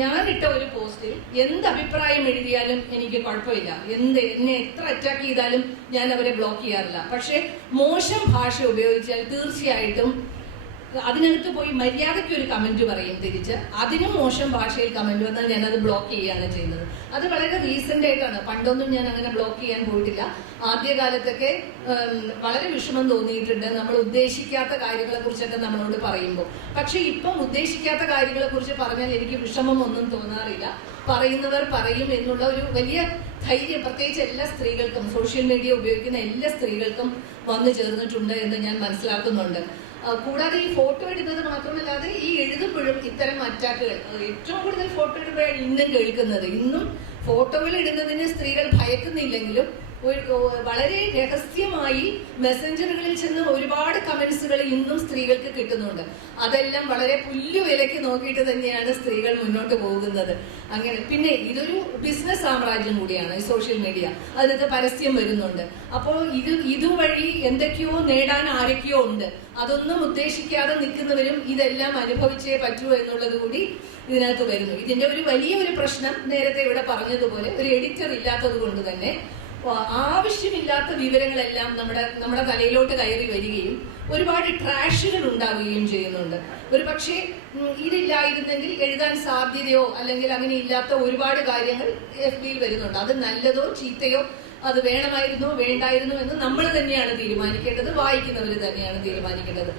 ഞാനിട്ട ഒരു പോസ്റ്റിൽ എന്ത് അഭിപ്രായം എഴുതിയാലും എനിക്ക് കുഴപ്പമില്ല, എന്നെ എത്ര അറ്റാക്ക് ചെയ്താലും ഞാൻ അവരെ ബ്ലോക്ക് ചെയ്യാറില്ല. പക്ഷെ മോശം ഭാഷ ഉപയോഗിച്ചാൽ തീർച്ചയായിട്ടും അതിനകത്ത് പോയി മര്യാദയ്ക്ക് ഒരു കമന്റ് പറയും തിരിച്ച്, അതിനും മോശം ഭാഷയിൽ കമന്റ് വന്നാൽ ഞാനത് ബ്ലോക്ക് ചെയ്യുകയാണ് ചെയ്യുന്നത്. അത് വളരെ റീസെന്റ് ആയിട്ടാണ്. പണ്ടൊന്നും ഞാൻ അങ്ങനെ ബ്ലോക്ക് ചെയ്യാൻ പോയിട്ടില്ല. ആദ്യകാലത്തൊക്കെ വളരെ വിഷമം തോന്നിയിട്ടുണ്ട് നമ്മൾ ഉദ്ദേശിക്കാത്ത കാര്യങ്ങളെ കുറിച്ചൊക്കെ നമ്മളോട് പറയുമ്പോൾ. പക്ഷെ ഇപ്പം ഉദ്ദേശിക്കാത്ത കാര്യങ്ങളെ കുറിച്ച് പറഞ്ഞാൽ എനിക്ക് വിഷമം ഒന്നും തോന്നാറില്ല. പറയുന്നവർ പറയും എന്നുള്ള ഒരു വലിയ ധൈര്യം പ്രത്യേകിച്ച് എല്ലാ സ്ത്രീകൾക്കും സോഷ്യൽ മീഡിയ ഉപയോഗിക്കുന്ന എല്ലാ സ്ത്രീകൾക്കും വന്നു ചേർന്നിട്ടുണ്ട് എന്ന് ഞാൻ മനസ്സിലാക്കുന്നുണ്ട്. കൂടാതെ ഈ ഫോട്ടോ എടുക്കുന്നത് മാത്രമല്ലാതെ ഈ എഴുതുമ്പോഴും ഇത്തരം അറ്റാക്കുകൾ ഏറ്റവും കൂടുതൽ ഫോട്ടോ ഇടുമ്പോഴാണ് ഇന്നും കേൾക്കുന്നത്. ഇന്നും ഫോട്ടോകൾ ഇടുന്നതിന് സ്ത്രീകൾ ഭയക്കുന്നില്ലെങ്കിലും വളരെ രഹസ്യമായി മെസ്സഞ്ചറുകളിൽ ചെന്ന് ഒരുപാട് കമന്റ്സുകൾ ഇന്നും സ്ത്രീകൾക്ക് കിട്ടുന്നുണ്ട്. അതെല്ലാം വളരെ പുല്ലുവിലയ്ക്ക് നോക്കിയിട്ട് തന്നെയാണ് സ്ത്രീകൾ മുന്നോട്ട് പോകുന്നത്. അങ്ങനെ പിന്നെ ഇതൊരു ബിസിനസ് സാമ്രാജ്യം കൂടിയാണ് ഈ സോഷ്യൽ മീഡിയ. അതിനകത്ത് പരസ്യം വരുന്നുണ്ട്. അപ്പോൾ ഇതുവഴി എന്തൊക്കെയോ നേടാൻ ആരൊക്കെയോ ഉണ്ട്. അതൊന്നും ഉദ്ദേശിക്കാതെ നിൽക്കുന്നവരും ഇതെല്ലാം അനുഭവിച്ചേ പറ്റൂ എന്നുള്ളത് കൂടി ഇതിനകത്ത് വരുന്നു. ഇതിന്റെ ഒരു വലിയൊരു പ്രശ്നം നേരത്തെ ഇവിടെ പറഞ്ഞതുപോലെ ഒരു എഡിറ്റർ ഇല്ലാത്തത് കൊണ്ട് തന്നെ ആവശ്യമില്ലാത്ത വിവരങ്ങളെല്ലാം നമ്മുടെ തലയിലോട്ട് കയറി വരികയും ഒരുപാട് ട്രാഷുകൾ ഉണ്ടാവുകയും ചെയ്യുന്നുണ്ട്. ഒരു പക്ഷേ ഇതില്ലായിരുന്നെങ്കിൽ എഴുതാൻ സാധ്യതയോ അല്ലെങ്കിൽ അങ്ങനെ ഇല്ലാത്ത ഒരുപാട് കാര്യങ്ങൾ FBയിൽ വരുന്നുണ്ട്. അത് നല്ലതോ ചീത്തയോ അത് വേണമായിരുന്നോ വേണ്ടായിരുന്നോ എന്ന് നമ്മൾ തന്നെയാണ് തീരുമാനിക്കേണ്ടത്, വായിക്കുന്നവർ തന്നെയാണ് തീരുമാനിക്കേണ്ടത്.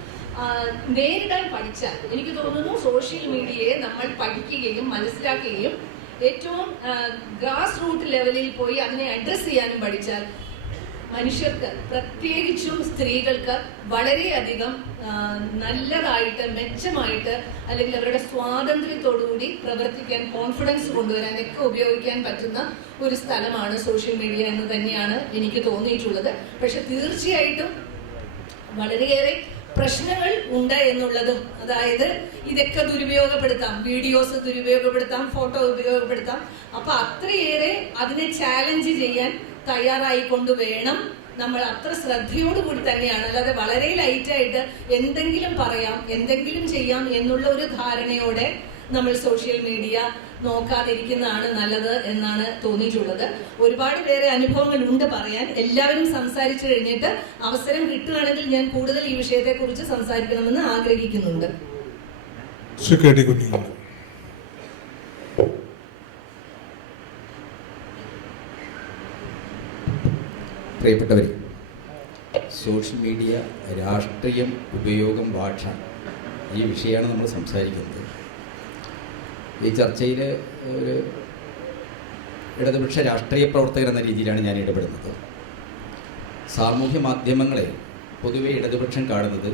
നേരിടാൻ പഠിച്ചാൽ എനിക്ക് തോന്നുന്നു സോഷ്യൽ മീഡിയയെ നമ്മൾ പഠിക്കുകയും മനസ്സിലാക്കുകയും ഏറ്റവും ഗ്രാസ് റൂട്ട് ലെവലിൽ പോയി അതിനെ അഡ്രസ് ചെയ്യാനും പഠിച്ചാൽ മനുഷ്യർക്ക് പ്രത്യേകിച്ചും സ്ത്രീകൾക്ക് വളരെയധികം നല്ലതായിട്ട് മെച്ചമായിട്ട് അല്ലെങ്കിൽ അവരുടെ സ്വാതന്ത്ര്യത്തോടുകൂടി പ്രവർത്തിക്കാൻ കോൺഫിഡൻസ് കൊണ്ടുവരാനൊക്കെ ഉപയോഗിക്കാൻ പറ്റുന്ന ഒരു സ്ഥലമാണ് സോഷ്യൽ മീഡിയ എന്ന് തന്നെയാണ് എനിക്ക് തോന്നിയിട്ടുള്ളത്. പക്ഷെ തീർച്ചയായിട്ടും വളരെയേറെ പ്രശ്നങ്ങൾ ഉണ്ട് എന്നുള്ളതും, അതായത് ഇതൊക്കെ ദുരുപയോഗപ്പെടുത്താം, വീഡിയോസ് ദുരുപയോഗപ്പെടുത്താം, ഫോട്ടോ ഉപയോഗപ്പെടുത്താം. അപ്പൊ അത്രയേറെ അതിനെ ചാലഞ്ച് ചെയ്യാൻ തയ്യാറായിക്കൊണ്ട് വേണം നമ്മൾ അത്ര ശ്രദ്ധയോടുകൂടി തന്നെയാണ്, അല്ലാതെ വളരെ ലൈറ്റായിട്ട് എന്തെങ്കിലും പറയാം എന്തെങ്കിലും ചെയ്യാം എന്നുള്ള ഒരു ധാരണയോടെ നമ്മൾ സോഷ്യൽ മീഡിയ നോക്കാതിരിക്കുന്നതാണ് നല്ലത് എന്നാണ് തോന്നിയിട്ടുള്ളത്. ഒരുപാട് പേരെ അനുഭവങ്ങൾ ഉണ്ട് പറയാൻ. എല്ലാവരും സംസാരിച്ചു കഴിഞ്ഞിട്ട് അവസരം കിട്ടുകയാണെങ്കിൽ ഞാൻ കൂടുതൽ ഈ വിഷയത്തെ കുറിച്ച് സംസാരിക്കണമെന്ന് ആഗ്രഹിക്കുന്നുണ്ട്. പ്രിയപ്പെട്ടവരെ, സോഷ്യൽ മീഡിയ, രാഷ്ട്രീയം, ഉപയോഗം, ഭാഷ, ഈ വിഷയമാണ് നമ്മൾ സംസാരിക്കുന്നത്. ഈ ചർച്ചയിൽ ഒരു ഇടതുപക്ഷ രാഷ്ട്രീയ പ്രവർത്തകർ എന്ന രീതിയിലാണ് ഞാൻ ഇടപെടുന്നത്. സാമൂഹ്യ മാധ്യമങ്ങളെ പൊതുവെ ഇടതുപക്ഷം കാണുന്നത്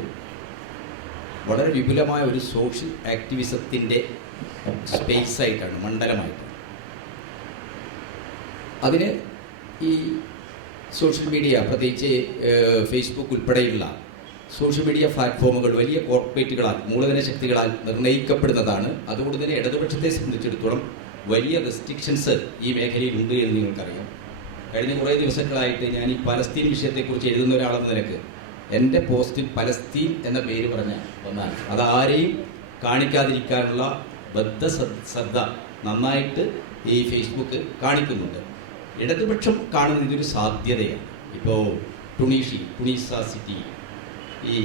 വളരെ വിപുലമായ ഒരു സോഷ്യൽ ആക്ടിവിസത്തിൻ്റെ സ്പേസായിട്ടാണ്, മണ്ഡലമായിട്ട്. അതിന് ഈ സോഷ്യൽ മീഡിയ, പ്രത്യേകിച്ച് ഫേസ്ബുക്ക് ഉൾപ്പെടെയുള്ള സോഷ്യൽ മീഡിയ പ്ലാറ്റ്ഫോമുകൾ വലിയ കോർപ്പറേറ്റുകളാൽ, മൂലധന ശക്തികളാൽ നിർണ്ണയിക്കപ്പെടുന്നതാണ്. അതുകൊണ്ട് തന്നെ ഇടതുപക്ഷത്തെ സംബന്ധിച്ചിടത്തോളം വലിയ റെസ്ട്രിക്ഷൻസ് ഈ മേഖലയിൽ ഉണ്ട് എന്ന് നിങ്ങൾക്കറിയാം. കഴിഞ്ഞ കുറേ ദിവസങ്ങളായിട്ട് ഞാൻ ഈ പലസ്തീൻ വിഷയത്തെക്കുറിച്ച് എഴുതുന്ന ഒരാളെന്ന നിലക്ക് എൻ്റെ പോസ്റ്റിൽ പലസ്തീൻ എന്ന പേര് പറഞ്ഞ ഒന്നാണ്. അതാരെയും കാണിക്കാതിരിക്കാനുള്ള ബദ്ധശ്രദ്ധ നന്നായിട്ട് ഈ ഫേസ്ബുക്ക് കാണിക്കുന്നുണ്ട്. ഇടതുപക്ഷം കാണുന്നത് ഇതൊരു സാധ്യതയാണ്. ഇപ്പോൾ ടുണീസ സിറ്റി, ഈ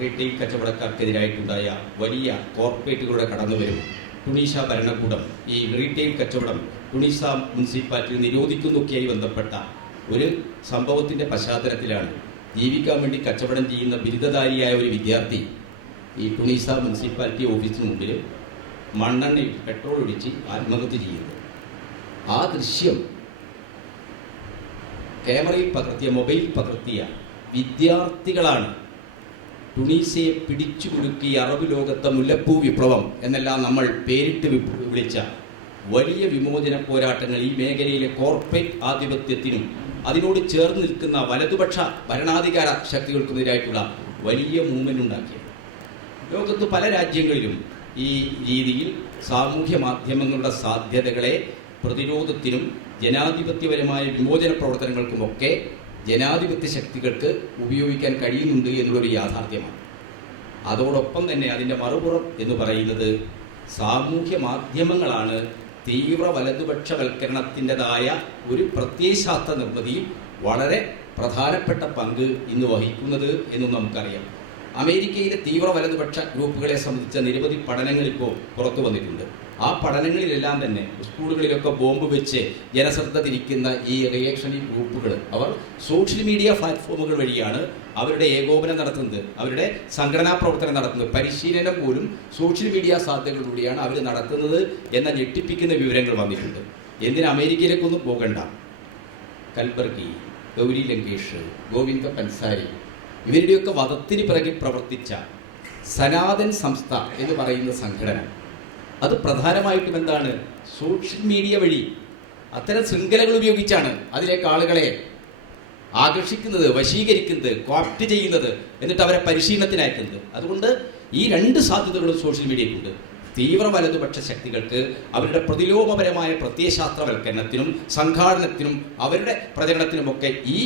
റീറ്റെയിൽ കച്ചവടക്കാർക്കെതിരായിട്ടുണ്ടായ വലിയ കോർപ്പറേറ്റുകളുടെ കടന്നുവരും, ടുണീഷ ഭരണകൂടം ഈ റീറ്റെയിൽ കച്ചവടം ടുണീസ മുനിസിപ്പാലിറ്റി നിരോധിക്കുന്നതൊക്കെയായി ബന്ധപ്പെട്ട ഒരു സംഭവത്തിൻ്റെ പശ്ചാത്തലത്തിലാണ് ജീവിക്കാൻ വേണ്ടി കച്ചവടം ചെയ്യുന്ന ബിരുദധാരിയായ ഒരു വിദ്യാർത്ഥി ഈ ടുണീസ മുനിസിപ്പാലിറ്റി ഓഫീസിന് മുമ്പിൽ മണ്ണെണ്ണ പെട്രോൾ ഒഴിച്ച് ആത്മഹത്യ ചെയ്യുന്നത്. ആ ദൃശ്യം ക്യാമറയിൽ പകർത്തിയ, മൊബൈൽ പകർത്തിയ വിദ്യാർത്ഥികളാണ് ടുണീസയെ പിടിച്ചു കുലുക്കി അറബ് ലോകത്തെ മുല്ലപ്പൂ വിപ്ലവം എന്നെല്ലാം നമ്മൾ പേരിട്ട് വിളിച്ച വലിയ വിമോചന പോരാട്ടങ്ങൾ ഈ മേഖലയിലെ കോർപ്പറേറ്റ് ആധിപത്യത്തിനും അതിനോട് ചേർന്ന് നിൽക്കുന്ന വലതുപക്ഷ ഭരണാധികാര ശക്തികൾക്കുമെതിരായിട്ടുള്ള വലിയ മൂവ്മെന്റ് ഉണ്ടാക്കിയത്. ലോകത്ത് പല രാജ്യങ്ങളിലും ഈ രീതിയിൽ സാമൂഹ്യ മാധ്യമങ്ങളുടെ സാധ്യതകളെ പ്രതിരോധത്തിനും ജനാധിപത്യപരമായ വിമോചന പ്രവർത്തനങ്ങൾക്കുമൊക്കെ ജനാധിപത്യ ശക്തികൾക്ക് ഉപയോഗിക്കാൻ കഴിയുന്നുണ്ട് എന്നുള്ളൊരു യാഥാർത്ഥ്യമാണ്. അതോടൊപ്പം തന്നെ അതിൻ്റെ മറുപുറം എന്ന് പറയുന്നത് സാമൂഹ്യ മാധ്യമങ്ങളാണ് തീവ്ര വലതുപക്ഷവൽക്കരണത്തിൻ്റെതായ ഒരു പ്രത്യയശാസ്ത്ര നിർമ്മിതിയിൽ വളരെ പ്രധാനപ്പെട്ട പങ്ക് ഇന്ന് വഹിക്കുന്നത് എന്നും നമുക്കറിയാം. അമേരിക്കയിലെ തീവ്ര വലതുപക്ഷ ഗ്രൂപ്പുകളെ സംബന്ധിച്ച നിരവധി പഠനങ്ങൾ ഇപ്പോൾ പുറത്തു വന്നിട്ടുണ്ട്. ആ പഠനങ്ങളിലെല്ലാം തന്നെ സ്കൂളുകളിലൊക്കെ ബോംബ് വെച്ച് ജനശ്രദ്ധ തിരിക്കുന്ന ഈ റിയാക്ഷണറി ഗ്രൂപ്പുകൾ അവർ സോഷ്യൽ മീഡിയ പ്ലാറ്റ്ഫോമുകൾ വഴിയാണ് അവരുടെ ഏകോപനം നടത്തുന്നത്, അവരുടെ സംഘടനാ പ്രവർത്തനം നടത്തുന്നത്. പരിശീലനം പോലും സോഷ്യൽ മീഡിയ സാധ്യതകളിലൂടെയാണ് അവർ നടത്തുന്നത് എന്ന ഞെട്ടിപ്പിക്കുന്ന വിവരങ്ങൾ വന്നിട്ടുണ്ട്. എന്തിന് അമേരിക്കയിലേക്കൊന്നും പോകണ്ട, കൽബർഗി, ഗൗരി ലങ്കേഷ്, ഗോവിന്ദ പൻസാരി ഇവരുടെയൊക്കെ വധത്തിന് പിറകിൽ പ്രവർത്തിച്ച സനാതൻ സംസ്ഥ എന്ന് പറയുന്ന സംഘടന, അത് പ്രധാനമായിട്ടും എന്താണ്, സോഷ്യൽ മീഡിയ വഴി അത്തരം ശൃംഖലകൾ ഉപയോഗിച്ചാണ് അതിലേക്ക് ആളുകളെ ആകർഷിക്കുന്നത്, വശീകരിക്കുന്നത്, കോപ്റ്റ് ചെയ്യുന്നത്, എന്നിട്ട് അവരെ പരിശീലനത്തിനയക്കുന്നത്. അതുകൊണ്ട് ഈ രണ്ട് സാധ്യതകളും സോഷ്യൽ മീഡിയയ്ക്കുണ്ട്. തീവ്ര വലതുപക്ഷ ശക്തികൾക്ക് അവരുടെ പ്രതിലോമപരമായ പ്രത്യയശാസ്ത്രവൽക്കരണത്തിനും സംഘാടനത്തിനും അവരുടെ പ്രചരണത്തിനുമൊക്കെ ഈ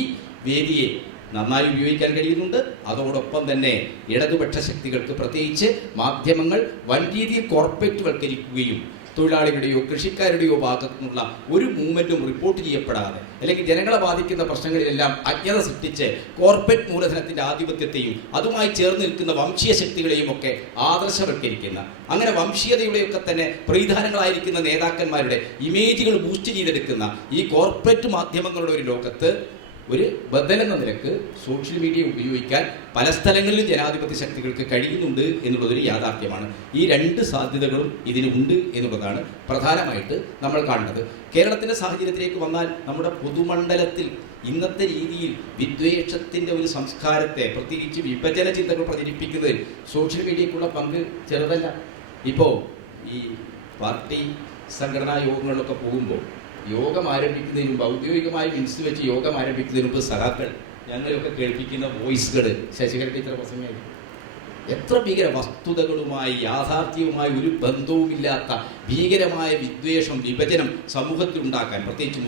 വേദിയെ നന്നായി ഉപയോഗിക്കാൻ കഴിയുന്നുണ്ട്. അതോടൊപ്പം തന്നെ ഇടതുപക്ഷ ശക്തികൾക്ക് പ്രത്യേകിച്ച് മാധ്യമങ്ങൾ വൻ രീതിയിൽ കോർപ്പറേറ്റ്വൽക്കരിക്കുകയും തൊഴിലാളികളുടെയോ കൃഷിക്കാരുടെയോ ഭാഗത്തു നിന്നുള്ള ഒരു മൂവ്മെൻറ്റും റിപ്പോർട്ട് ചെയ്യപ്പെടാതെ അല്ലെങ്കിൽ ജനങ്ങളെ ബാധിക്കുന്ന പ്രശ്നങ്ങളിലെല്ലാം അജ്ഞത സൃഷ്ടിച്ച് കോർപ്പറേറ്റ് മൂലധനത്തിൻ്റെ ആധിപത്യത്തെയും അതുമായി ചേർന്ന് നിൽക്കുന്ന വംശീയ ശക്തികളെയും ഒക്കെ ആദർശവൽക്കരിക്കുന്ന, അങ്ങനെ വംശീയതയുടെയൊക്കെ തന്നെ പ്രീധാനങ്ങളായിരിക്കുന്ന നേതാക്കന്മാരുടെ ഇമേജുകൾ ബൂസ്റ്റ് ചെയ്തെടുക്കുന്ന ഈ കോർപ്പറേറ്റ് മാധ്യമങ്ങളുടെ ഒരു ലോകത്ത് ഒരു ബദലെന്ന നിലക്ക് സോഷ്യൽ മീഡിയ ഉപയോഗിക്കാൻ പല സ്ഥലങ്ങളിലും ജനാധിപത്യ ശക്തികൾക്ക് കഴിയുന്നുണ്ട് എന്നുള്ളതൊരു യാഥാർത്ഥ്യമാണ്. ഈ രണ്ട് സാധ്യതകളും ഇതിന് ഉണ്ട് എന്നുള്ളതാണ് പ്രധാനമായിട്ട് നമ്മൾ കാണുന്നത്. കേരളത്തിൻ്റെ സാഹചര്യത്തിലേക്ക് വന്നാൽ നമ്മുടെ പൊതുമണ്ഡലത്തിൽ ഇന്നത്തെ രീതിയിൽ വിദ്വേഷത്തിൻ്റെ ഒരു സംസ്കാരത്തെ, പ്രത്യേകിച്ച് വിഭജന ചിന്തകൾ പ്രചരിപ്പിക്കുന്നതിൽ സോഷ്യൽ മീഡിയക്കുള്ള പങ്ക് ചെറുതല്ല. ഇപ്പോൾ ഈ പാർട്ടി സംഘടനാ യോഗങ്ങളിലൊക്കെ പോകുമ്പോൾ യോഗം ആരംഭിക്കുന്നതിന് മുമ്പ്, ഔദ്യോഗികമായി മിനിറ്റ്സ് വെച്ച് യോഗം ആരംഭിക്കുന്നതിന് മുമ്പ് സഖാക്കൾ ഞങ്ങളെയൊക്കെ കേൾപ്പിക്കുന്ന വോയിസുകൾ ശശികല ടീച്ചർ പ്രസംഗമായി എത്ര ഭീകര വസ്തുതകളുമായി യാഥാർത്ഥ്യവുമായി ഒരു ബന്ധവുമില്ലാത്ത ഭീകരമായ വിദ്വേഷം, വിഭജനം സമൂഹത്തിൽ ഉണ്ടാക്കാൻ, പ്രത്യേകിച്ച്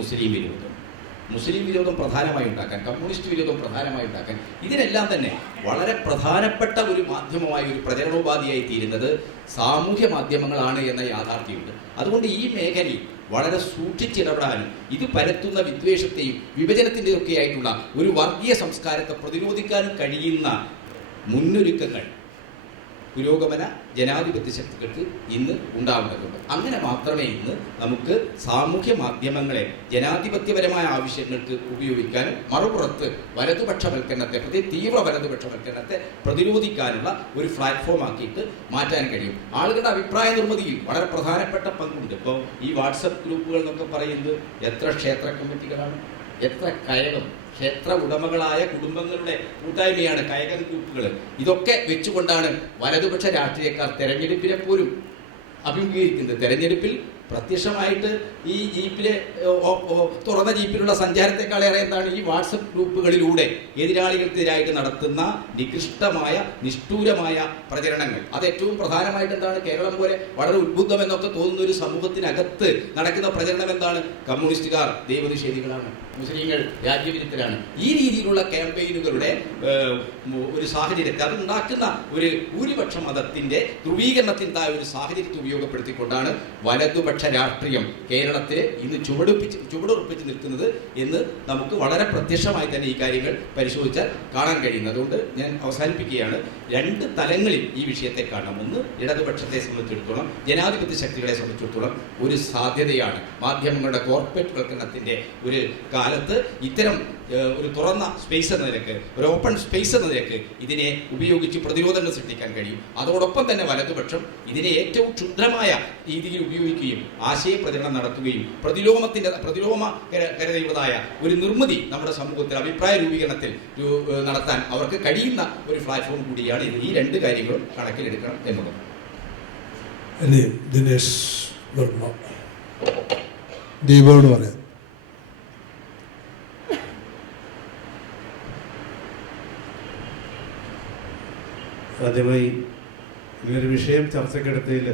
മുസ്ലിം വിരോധം പ്രധാനമായി ഉണ്ടാക്കാൻ, കമ്മ്യൂണിസ്റ്റ് വിരോധം പ്രധാനമായി ഉണ്ടാക്കാൻ, ഇതിനെല്ലാം തന്നെ വളരെ പ്രധാനപ്പെട്ട ഒരു മാധ്യമമായി, ഒരു പ്രചരണോപാധിയായി തീരുന്നത് സാമൂഹ്യ മാധ്യമങ്ങളാണ് എന്ന യാഥാർത്ഥ്യമുണ്ട്. അതുകൊണ്ട് ഈ മേഖലയിൽ വളരെ സൂക്ഷിച്ചിടപെടാനും ഇത് പരത്തുന്ന വിദ്വേഷത്തെയും വിഭജനത്തിൻ്റെയും ഒക്കെ ആയിട്ടുള്ള ഒരു വർഗീയ സംസ്കാരത്തെ പ്രതിരോധിക്കാനും കഴിയുന്ന മുന്നൊരുക്കങ്ങൾ പുരോഗമന ജനാധിപത്യ ശക്തികൾക്ക് ഇന്ന് ഉണ്ടാവേണ്ടതുണ്ട്. അങ്ങനെ മാത്രമേ ഇന്ന് നമുക്ക് സാമൂഹ്യ മാധ്യമങ്ങളെ ജനാധിപത്യപരമായ ആവശ്യങ്ങൾക്ക് ഉപയോഗിക്കാനും മറുപുറത്ത് വലതുപക്ഷവൽക്കരണത്തെ, പ്രത്യേക തീവ്ര വലതുപക്ഷവൽക്കരണത്തെ പ്രതിരോധിക്കാനുള്ള ഒരു പ്ലാറ്റ്ഫോം ആക്കിയിട്ട് മാറ്റാൻ കഴിയും. ആളുകളുടെ അഭിപ്രായ നിർമ്മിതിയിൽ വളരെ പ്രധാനപ്പെട്ട പങ്കുണ്ട്. ഇപ്പോൾ ഈ വാട്സപ്പ് ഗ്രൂപ്പുകൾ എന്നൊക്കെ പറയുന്നത് എത്ര ക്ഷേത്ര കമ്മിറ്റികളാണ്, എത്ര കയകം, ക്ഷേത്ര ഉടമകളായ കുടുംബങ്ങളുടെ കൂട്ടായ്മയാണ് കയകം ഗ്രൂപ്പുകൾ. ഇതൊക്കെ വെച്ചുകൊണ്ടാണ് വലതുപക്ഷ രാഷ്ട്രീയക്കാർ തെരഞ്ഞെടുപ്പിനെ പോലും അഭിമുഖീകരിക്കുന്നത്. തെരഞ്ഞെടുപ്പിൽ പ്രത്യക്ഷമായിട്ട് ഈ ജീപ്പിലെ തുറന്ന ജീപ്പിലുള്ള സഞ്ചാരത്തെക്കാളേറെ എന്താണ് ഈ വാട്സപ്പ് ഗ്രൂപ്പുകളിലൂടെ എതിരാളികൾക്കെതിരായിട്ട് നടത്തുന്ന നികൃഷ്ടമായ നിഷ്ഠൂരമായ പ്രചരണങ്ങൾ. അത് ഏറ്റവും പ്രധാനമായിട്ട് എന്താണ്, കേരളം പോലെ വളരെ ഉത്ബുദ്ധമെന്നൊക്കെ തോന്നുന്ന ഒരു സമൂഹത്തിനകത്ത് നടക്കുന്ന പ്രചരണം എന്താണ്, കമ്മ്യൂണിസ്റ്റുകാർ ദൈവനിഷേധികളാണ്, മുസ്ലിങ്ങൾ രാജ്യവിരുദ്ധരാണ്. ഈ രീതിയിലുള്ള ക്യാമ്പയിനുകളുടെ ഒരു സാഹചര്യത്തെ, അതുണ്ടാക്കുന്ന ഒരു ഭൂരിപക്ഷ മതത്തിൻ്റെ ധ്രുവീകരണത്തിൻ്റെതായ ഒരു സാഹചര്യത്തെ ഉപയോഗപ്പെടുത്തിക്കൊണ്ടാണ് വലതുപക്ഷ രാഷ്ട്രീയം കേരളത്തിൽ ഇന്ന് ചുവടുറപ്പിച്ച് നിൽക്കുന്നത് എന്ന് നമുക്ക് വളരെ പ്രത്യക്ഷമായി തന്നെ ഈ കാര്യങ്ങൾ പരിശോധിച്ചാൽ കാണാൻ കഴിയുന്നത്. അതുകൊണ്ട് ഞാൻ അവസാനിപ്പിക്കുകയാണ്. രണ്ട് തലങ്ങളിൽ ഈ വിഷയത്തെ കാണാം. ഒന്ന്, ഇടതുപക്ഷത്തെ സംബന്ധിച്ചിടത്തോളം, ജനാധിപത്യ ശക്തികളെ സംബന്ധിച്ചിടത്തോളം ഒരു സാധ്യതയാണ് മാധ്യമങ്ങളുടെ കോർപ്പറേറ്റ്വൽക്കരണത്തിൻ്റെ ഒരു കാലത്ത് ഇത്തരം ഒരു തുറന്ന സ്പേസ് എന്ന നിലക്ക്, ഒരു ഓപ്പൺ സ്പേസ് എന്ന നിലക്ക് ഇതിനെ ഉപയോഗിച്ച് പ്രതിരോധങ്ങൾ സൃഷ്ടിക്കാൻ കഴിയും. അതോടൊപ്പം തന്നെ വലതുപക്ഷം ഇതിനെ ഏറ്റവും ക്ഷുദ്രമായ രീതിയിൽ ഉപയോഗിക്കുകയും ആശയപ്രചരണം നടത്തുകയും പ്രതിലോമകരതയുള്ളതായ ഒരു നിർമ്മിതി നമ്മുടെ സമൂഹത്തിൽ അഭിപ്രായ രൂപീകരണത്തിൽ നടത്താൻ അവർക്ക് കഴിയുന്ന ഒരു പ്ലാറ്റ്ഫോം കൂടിയാണ് ഇത്. ഈ രണ്ട് കാര്യങ്ങളും കണക്കിലെടുക്കണം എന്നുള്ളത്. ദിനേശ് വർമ്മ ദീപയോട് പറയാം. ആദ്യമായി ഇങ്ങനൊരു വിഷയം ചർച്ചയ്ക്കെടുത്തതിൽ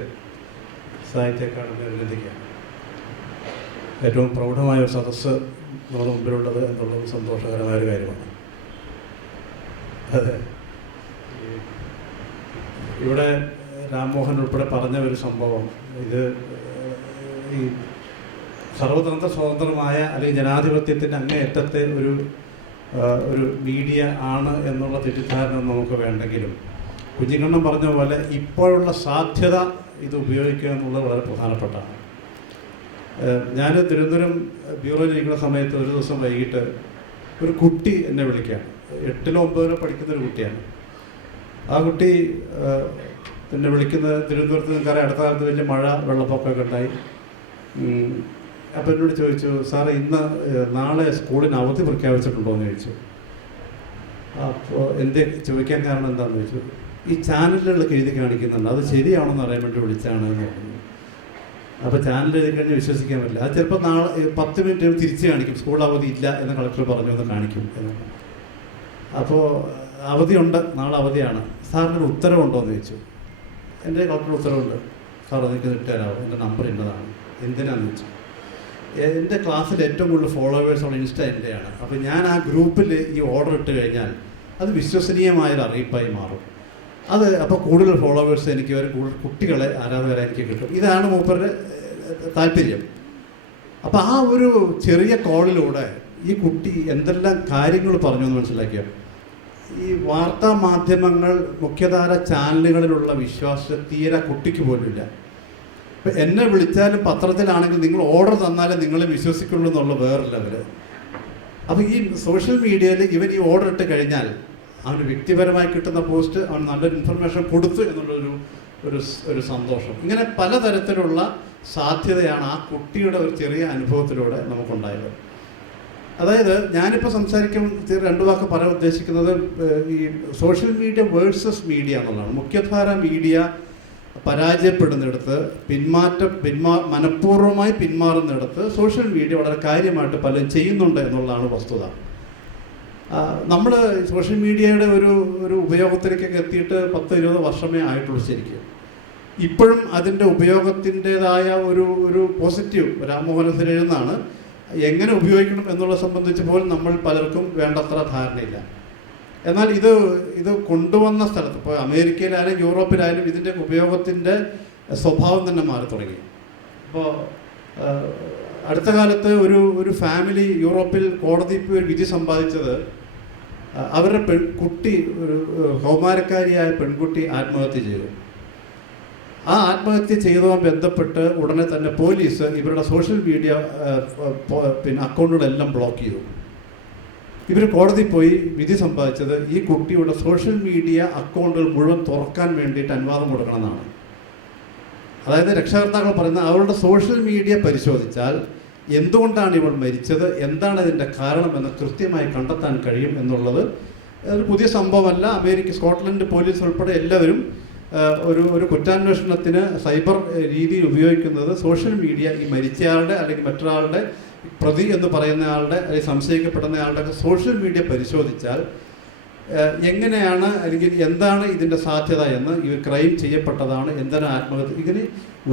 സാഹിത്യ അക്കാദമി അഭിനന്ദിക്കുകയാണ്. ഏറ്റവും പ്രൗഢമായ ഒരു സദസ്സ് നമ്മുടെ മുമ്പിലുള്ളത് എന്നുള്ളത് സന്തോഷകരമായൊരു കാര്യമാണ്. അതെ, ഇവിടെ രാംമോഹൻ ഉൾപ്പെടെ പറഞ്ഞ ഒരു സംഭവം, ഇത് ഈ സർവതന്ത്ര സ്വതന്ത്രമായ അല്ലെങ്കിൽ ജനാധിപത്യത്തിൻ്റെ അങ്ങേയറ്റത്തെ ഒരു മീഡിയ ആണ് എന്നുള്ള തെറ്റിദ്ധാരണ നമുക്ക് വേണ്ടെങ്കിലും കുഞ്ഞിക്കണ്ണൻ പറഞ്ഞ പോലെ ഇപ്പോഴുള്ള സാധ്യത ഇത് ഉപയോഗിക്കുക എന്നുള്ളത് വളരെ പ്രധാനപ്പെട്ടാണ്. ഞാൻ തിരുവനന്തപുരം ബ്യൂറോയിലിരിക്കുന്ന സമയത്ത് ഒരു ദിവസം വൈകിട്ട് ഒരു കുട്ടി എന്നെ വിളിക്കുകയാണ്. 8-ലോ 9-ലോ പഠിക്കുന്നൊരു കുട്ടിയാണ്. ആ കുട്ടി എന്നെ വിളിക്കുന്നത്, തിരുവനന്തപുരത്ത് നിൽക്കാറ് അടുത്ത കാലത്ത് വലിയ മഴ വെള്ളപ്പൊക്കമൊക്കെ ഉണ്ടായി. അപ്പോൾ എന്നോട് ചോദിച്ചു, സാറേ നാളെ സ്കൂളിന് അവധി പ്രഖ്യാപിച്ചിട്ടുണ്ടോ എന്ന് ചോദിച്ചു. അപ്പോൾ എന്തേ ചോദിക്കാൻ കാരണം എന്താണെന്ന് ചോദിച്ചു. ഈ ചാനലുകളിലൊക്കെ എഴുതി കാണിക്കുന്നുണ്ട്, അത് ശരിയാണെന്ന് അറിയാൻ വേണ്ടി വിളിച്ചാണ് എന്ന് പറഞ്ഞു. അപ്പോൾ ചാനൽ എഴുതി കഴിഞ്ഞാൽ വിശ്വസിക്കാൻ പറ്റില്ല. അത് ചിലപ്പോൾ നാളെ 10 മിനിറ്റ് തിരിച്ച് കാണിക്കും, സ്കൂൾ അവധി ഇല്ല എന്ന് കളക്ടർ പറഞ്ഞു എന്ന് കാണിക്കും എന്നാണ്. അപ്പോൾ അവധിയുണ്ട്, നാളെ അവധിയാണ്, സാറിനൊരു ഉത്തരവുണ്ടോ എന്ന് ചോദിച്ചു. എൻ്റെ കളക്ടർ ഉത്തരവുണ്ട് സാർ, അതെനിക്ക് ഇട്ടുതരാമോ, എൻ്റെ നമ്പർ ഇന്നതാണ്. എന്തിനാണെന്ന് വെച്ചു, എൻ്റെ ക്ലാസ്സിൽ ഏറ്റവും കൂടുതൽ ഫോളോവേഴ്സുള്ള ഇൻസ്റ്റ എൻ്റെയാണ്. അപ്പോൾ ഞാൻ ആ ഗ്രൂപ്പിൽ ഈ ഓർഡർ ഇട്ട് കഴിഞ്ഞാൽ അത് വിശ്വസനീയമായൊരു അറിയിപ്പായി മാറും. അത് അപ്പോൾ കൂടുതൽ ഫോളോവേഴ്സ് എനിക്ക് വരും, കൂടുതൽ കുട്ടികളെ ആരാധകരെ എനിക്ക് കിട്ടും. ഇതാണ് മൂപ്പരുടെ താല്പര്യം. അപ്പോൾ ആ ഒരു ചെറിയ കോളിലൂടെ ഈ കുട്ടി എന്തെല്ലാം കാര്യങ്ങൾ പറഞ്ഞു എന്ന് മനസ്സിലാക്കിയോ. ഈ വാർത്താ മാധ്യമങ്ങൾ, മുഖ്യധാര ചാനലുകളിലുള്ള വിശ്വാസം തീരെ കുട്ടിക്ക് പോലുമില്ല. ഇപ്പം എന്നെ വിളിച്ചാലും പത്രത്തിലാണെങ്കിൽ നിങ്ങൾ ഓർഡർ തന്നാലേ നിങ്ങളെ വിശ്വസിക്കുള്ളൂ എന്നുള്ള വേറെ ലെവൽ. അപ്പോൾ ഈ സോഷ്യൽ മീഡിയയിൽ ഇവൻ ഈ ഓർഡർ ഇട്ട് കഴിഞ്ഞാൽ അവന് വ്യക്തിപരമായി കിട്ടുന്ന പോസ്റ്റ്, അവൻ നല്ലൊരു ഇൻഫർമേഷൻ കൊടുത്തു എന്നുള്ളൊരു ഒരു സന്തോഷം. ഇങ്ങനെ പലതരത്തിലുള്ള സാധ്യതയാണ് ആ കുട്ടിയുടെ ഒരു ചെറിയ അനുഭവത്തിലൂടെ നമുക്കുണ്ടായത്. അതായത് ഞാനിപ്പോൾ സംസാരിക്കും 2 വാക്ക് പറയാൻ ഉദ്ദേശിക്കുന്നത് ഈ സോഷ്യൽ മീഡിയ വേഴ്സസ് മീഡിയ എന്നുള്ളതാണ്. മുഖ്യധാര മീഡിയ പരാജയപ്പെടുന്നിടത്ത്, മനഃപൂർവ്വമായി പിന്മാറുന്നിടത്ത് സോഷ്യൽ മീഡിയ വളരെ കാര്യമായിട്ട് പലരും ചെയ്യുന്നുണ്ട് എന്നുള്ളതാണ് വസ്തുത. നമ്മൾ സോഷ്യൽ മീഡിയയുടെ ഒരു ഉപയോഗത്തിലേക്കൊക്കെ എത്തിയിട്ട് 10-20 വർഷമേ ആയിട്ടുള്ളൂ ശരിക്കും. ഇപ്പോഴും അതിൻ്റെ ഉപയോഗത്തിൻ്റെതായ ഒരു പോസിറ്റീവ് രാമമോഹൻ എഴുതുന്നതാണ്. എങ്ങനെ ഉപയോഗിക്കണം എന്നുള്ളത് സംബന്ധിച്ച് പോലും നമ്മൾ പലർക്കും വേണ്ടത്ര ധാരണയില്ല. എന്നാൽ ഇത് കൊണ്ടുവന്ന സ്ഥലത്ത്, ഇപ്പോൾ അമേരിക്കയിലായാലും യൂറോപ്പിലായാലും ഇതിൻ്റെ ഉപയോഗത്തിൻ്റെ സ്വഭാവം തന്നെ മാറി തുടങ്ങി. ഇപ്പോൾ അടുത്ത കാലത്ത് ഒരു ഫാമിലി യൂറോപ്പിൽ കോടതിയിൽ ഒരു വിധി സമ്പാദിച്ചത്, അവരുടെ കുട്ടി, ഒരു കൗമാരക്കാരിയായ പെൺകുട്ടി ആത്മഹത്യ ചെയ്തു. ആ ആത്മഹത്യ ചെയ്തതുമായി ബന്ധപ്പെട്ട് ഉടനെ തന്നെ പോലീസ് ഇവരുടെ സോഷ്യൽ മീഡിയ അക്കൗണ്ടുകളെല്ലാം ബ്ലോക്ക് ചെയ്തു. ഇവർ കോടതി പോയി വിധി സമ്പാദിച്ചത് ഈ കുട്ടിയുടെ സോഷ്യൽ മീഡിയ അക്കൗണ്ടുകൾ മുഴുവൻ തുറക്കാൻ വേണ്ടിയിട്ട് അനുവാദം കൊടുക്കണമെന്നാണ്. അതായത് രക്ഷകർത്താക്കൾ പറയുന്ന അവരുടെ സോഷ്യൽ മീഡിയ പരിശോധിച്ചാൽ എന്തുകൊണ്ടാണ് ഇവൾ മരിച്ചത്, എന്താണ് ഇതിൻ്റെ കാരണമെന്ന് കൃത്യമായി കണ്ടെത്താൻ കഴിയും എന്നുള്ളത് ഒരു പുതിയ സംഭവമല്ല. സ്കോട്ട്ലൻഡ് പോലീസ് ഉൾപ്പെടെ എല്ലാവരും ഒരു കുറ്റാന്വേഷണത്തിന് സൈബർ രീതിയിൽ ഉപയോഗിക്കുന്നത് സോഷ്യൽ മീഡിയ ഈ മരിച്ചയാളുടെ അല്ലെങ്കിൽ മറ്റൊരാളുടെ പ്രതി എന്ന് പറയുന്ന ആളുടെ അല്ലെങ്കിൽ സംശയിക്കപ്പെടുന്ന ആളുടെ സോഷ്യൽ മീഡിയ പരിശോധിച്ചാൽ എങ്ങനെയാണ് അല്ലെങ്കിൽ എന്താണ് ഇതിൻ്റെ സാധ്യത എന്ന്, ഇവർ ക്രൈം ചെയ്യപ്പെട്ടതാണ്, എന്താണ് ആത്മഹത്യ, ഇങ്ങനെ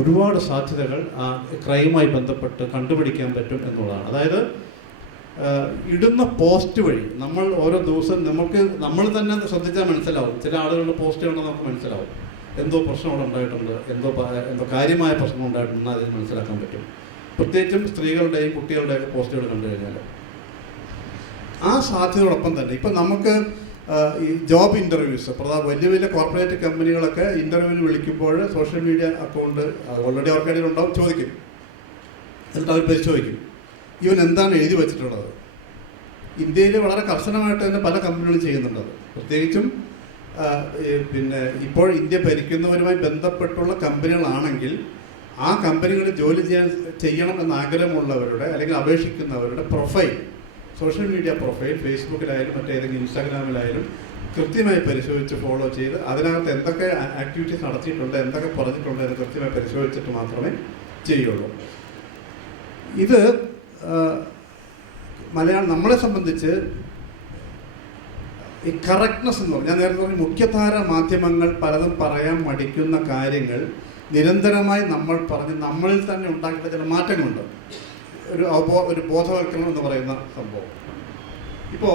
ഒരുപാട് സാധ്യതകൾ ആ ക്രൈമായി ബന്ധപ്പെട്ട് കണ്ടുപിടിക്കാൻ പറ്റും എന്നുള്ളതാണ്. അതായത് ഇടുന്ന പോസ്റ്റ് വഴി നമ്മൾ ഓരോ ദിവസം നമ്മൾ തന്നെ ശ്രദ്ധിച്ചാൽ മനസ്സിലാവും. ചില ആളുകളുടെ പോസ്റ്റുകളുടെ നമുക്ക് മനസ്സിലാവും എന്തോ പ്രശ്നം അവിടെ ഉണ്ടായിട്ടുണ്ട്, എന്തോ കാര്യമായ പ്രശ്നം ഉണ്ടായിട്ടുണ്ട്, അതിന് മനസ്സിലാക്കാൻ പറ്റും. പ്രത്യേകിച്ചും സ്ത്രീകളുടെയും കുട്ടികളുടെയൊക്കെ പോസ്റ്റുകൾ കണ്ടു കഴിഞ്ഞാൽ ആ സാധ്യതയോടൊപ്പം തന്നെ ഇപ്പം നമുക്ക് ഈ ജോബ് ഇൻ്റർവ്യൂസ്, വലിയ വലിയ കോർപ്പറേറ്റ് കമ്പനികളൊക്കെ ഇൻ്റർവ്യൂവിന് വിളിക്കുമ്പോൾ സോഷ്യൽ മീഡിയ അക്കൗണ്ട് ഓൾറെഡി അവർക്ക് ഇടയിൽ ഉണ്ടാവും, ചോദിക്കും. എന്നിട്ട് അവർ പരിശോധിക്കും ഇവൻ എന്താണ് എഴുതി വച്ചിട്ടുള്ളത്. ഇന്ത്യയിൽ വളരെ കർശനമായിട്ട് തന്നെ പല കമ്പനികളും ചെയ്യുന്നുണ്ടത്. പ്രത്യേകിച്ചും ഇപ്പോൾ ഇന്ത്യ ഭരിക്കുന്നവരുമായി ബന്ധപ്പെട്ടുള്ള കമ്പനികളാണെങ്കിൽ ആ കമ്പനികളിൽ ജോലി ചെയ്യണം എന്ന ആഗ്രഹമുള്ളവരുടെ അല്ലെങ്കിൽ അപേക്ഷിക്കുന്നവരുടെ പ്രൊഫൈൽ, സോഷ്യൽ മീഡിയ പ്രൊഫൈൽ ഫേസ്ബുക്കിലായാലും മറ്റേതെങ്കിലും ഇൻസ്റ്റാഗ്രാമിലായാലും കൃത്യമായി പരിശോധിച്ച് ഫോളോ ചെയ്ത് അതിനകത്ത് എന്തൊക്കെ ആക്ടിവിറ്റീസ് നടത്തിയിട്ടുണ്ട്, എന്തൊക്കെ പറഞ്ഞിട്ടുണ്ട് എന്ന് കൃത്യമായി പരിശോധിച്ചിട്ട് മാത്രമേ ചെയ്യുള്ളൂ. ഇത് നമ്മളെ സംബന്ധിച്ച് ഈ കറക്റ്റ്നെസ് എന്ന് പറഞ്ഞാൽ, ഞാൻ നേരത്തെ പറഞ്ഞ മുഖ്യധാര മാധ്യമങ്ങൾ പലതും പറയാൻ മടിക്കുന്ന കാര്യങ്ങൾ നിരന്തരമായി നമ്മൾ പറഞ്ഞ് നമ്മളിൽ തന്നെ ഉണ്ടാക്കിയ ചില മാറ്റങ്ങളുണ്ട്. ഒരു ബോധവൽക്കരണം എന്ന് പറയുന്ന സംഭവം. ഇപ്പോൾ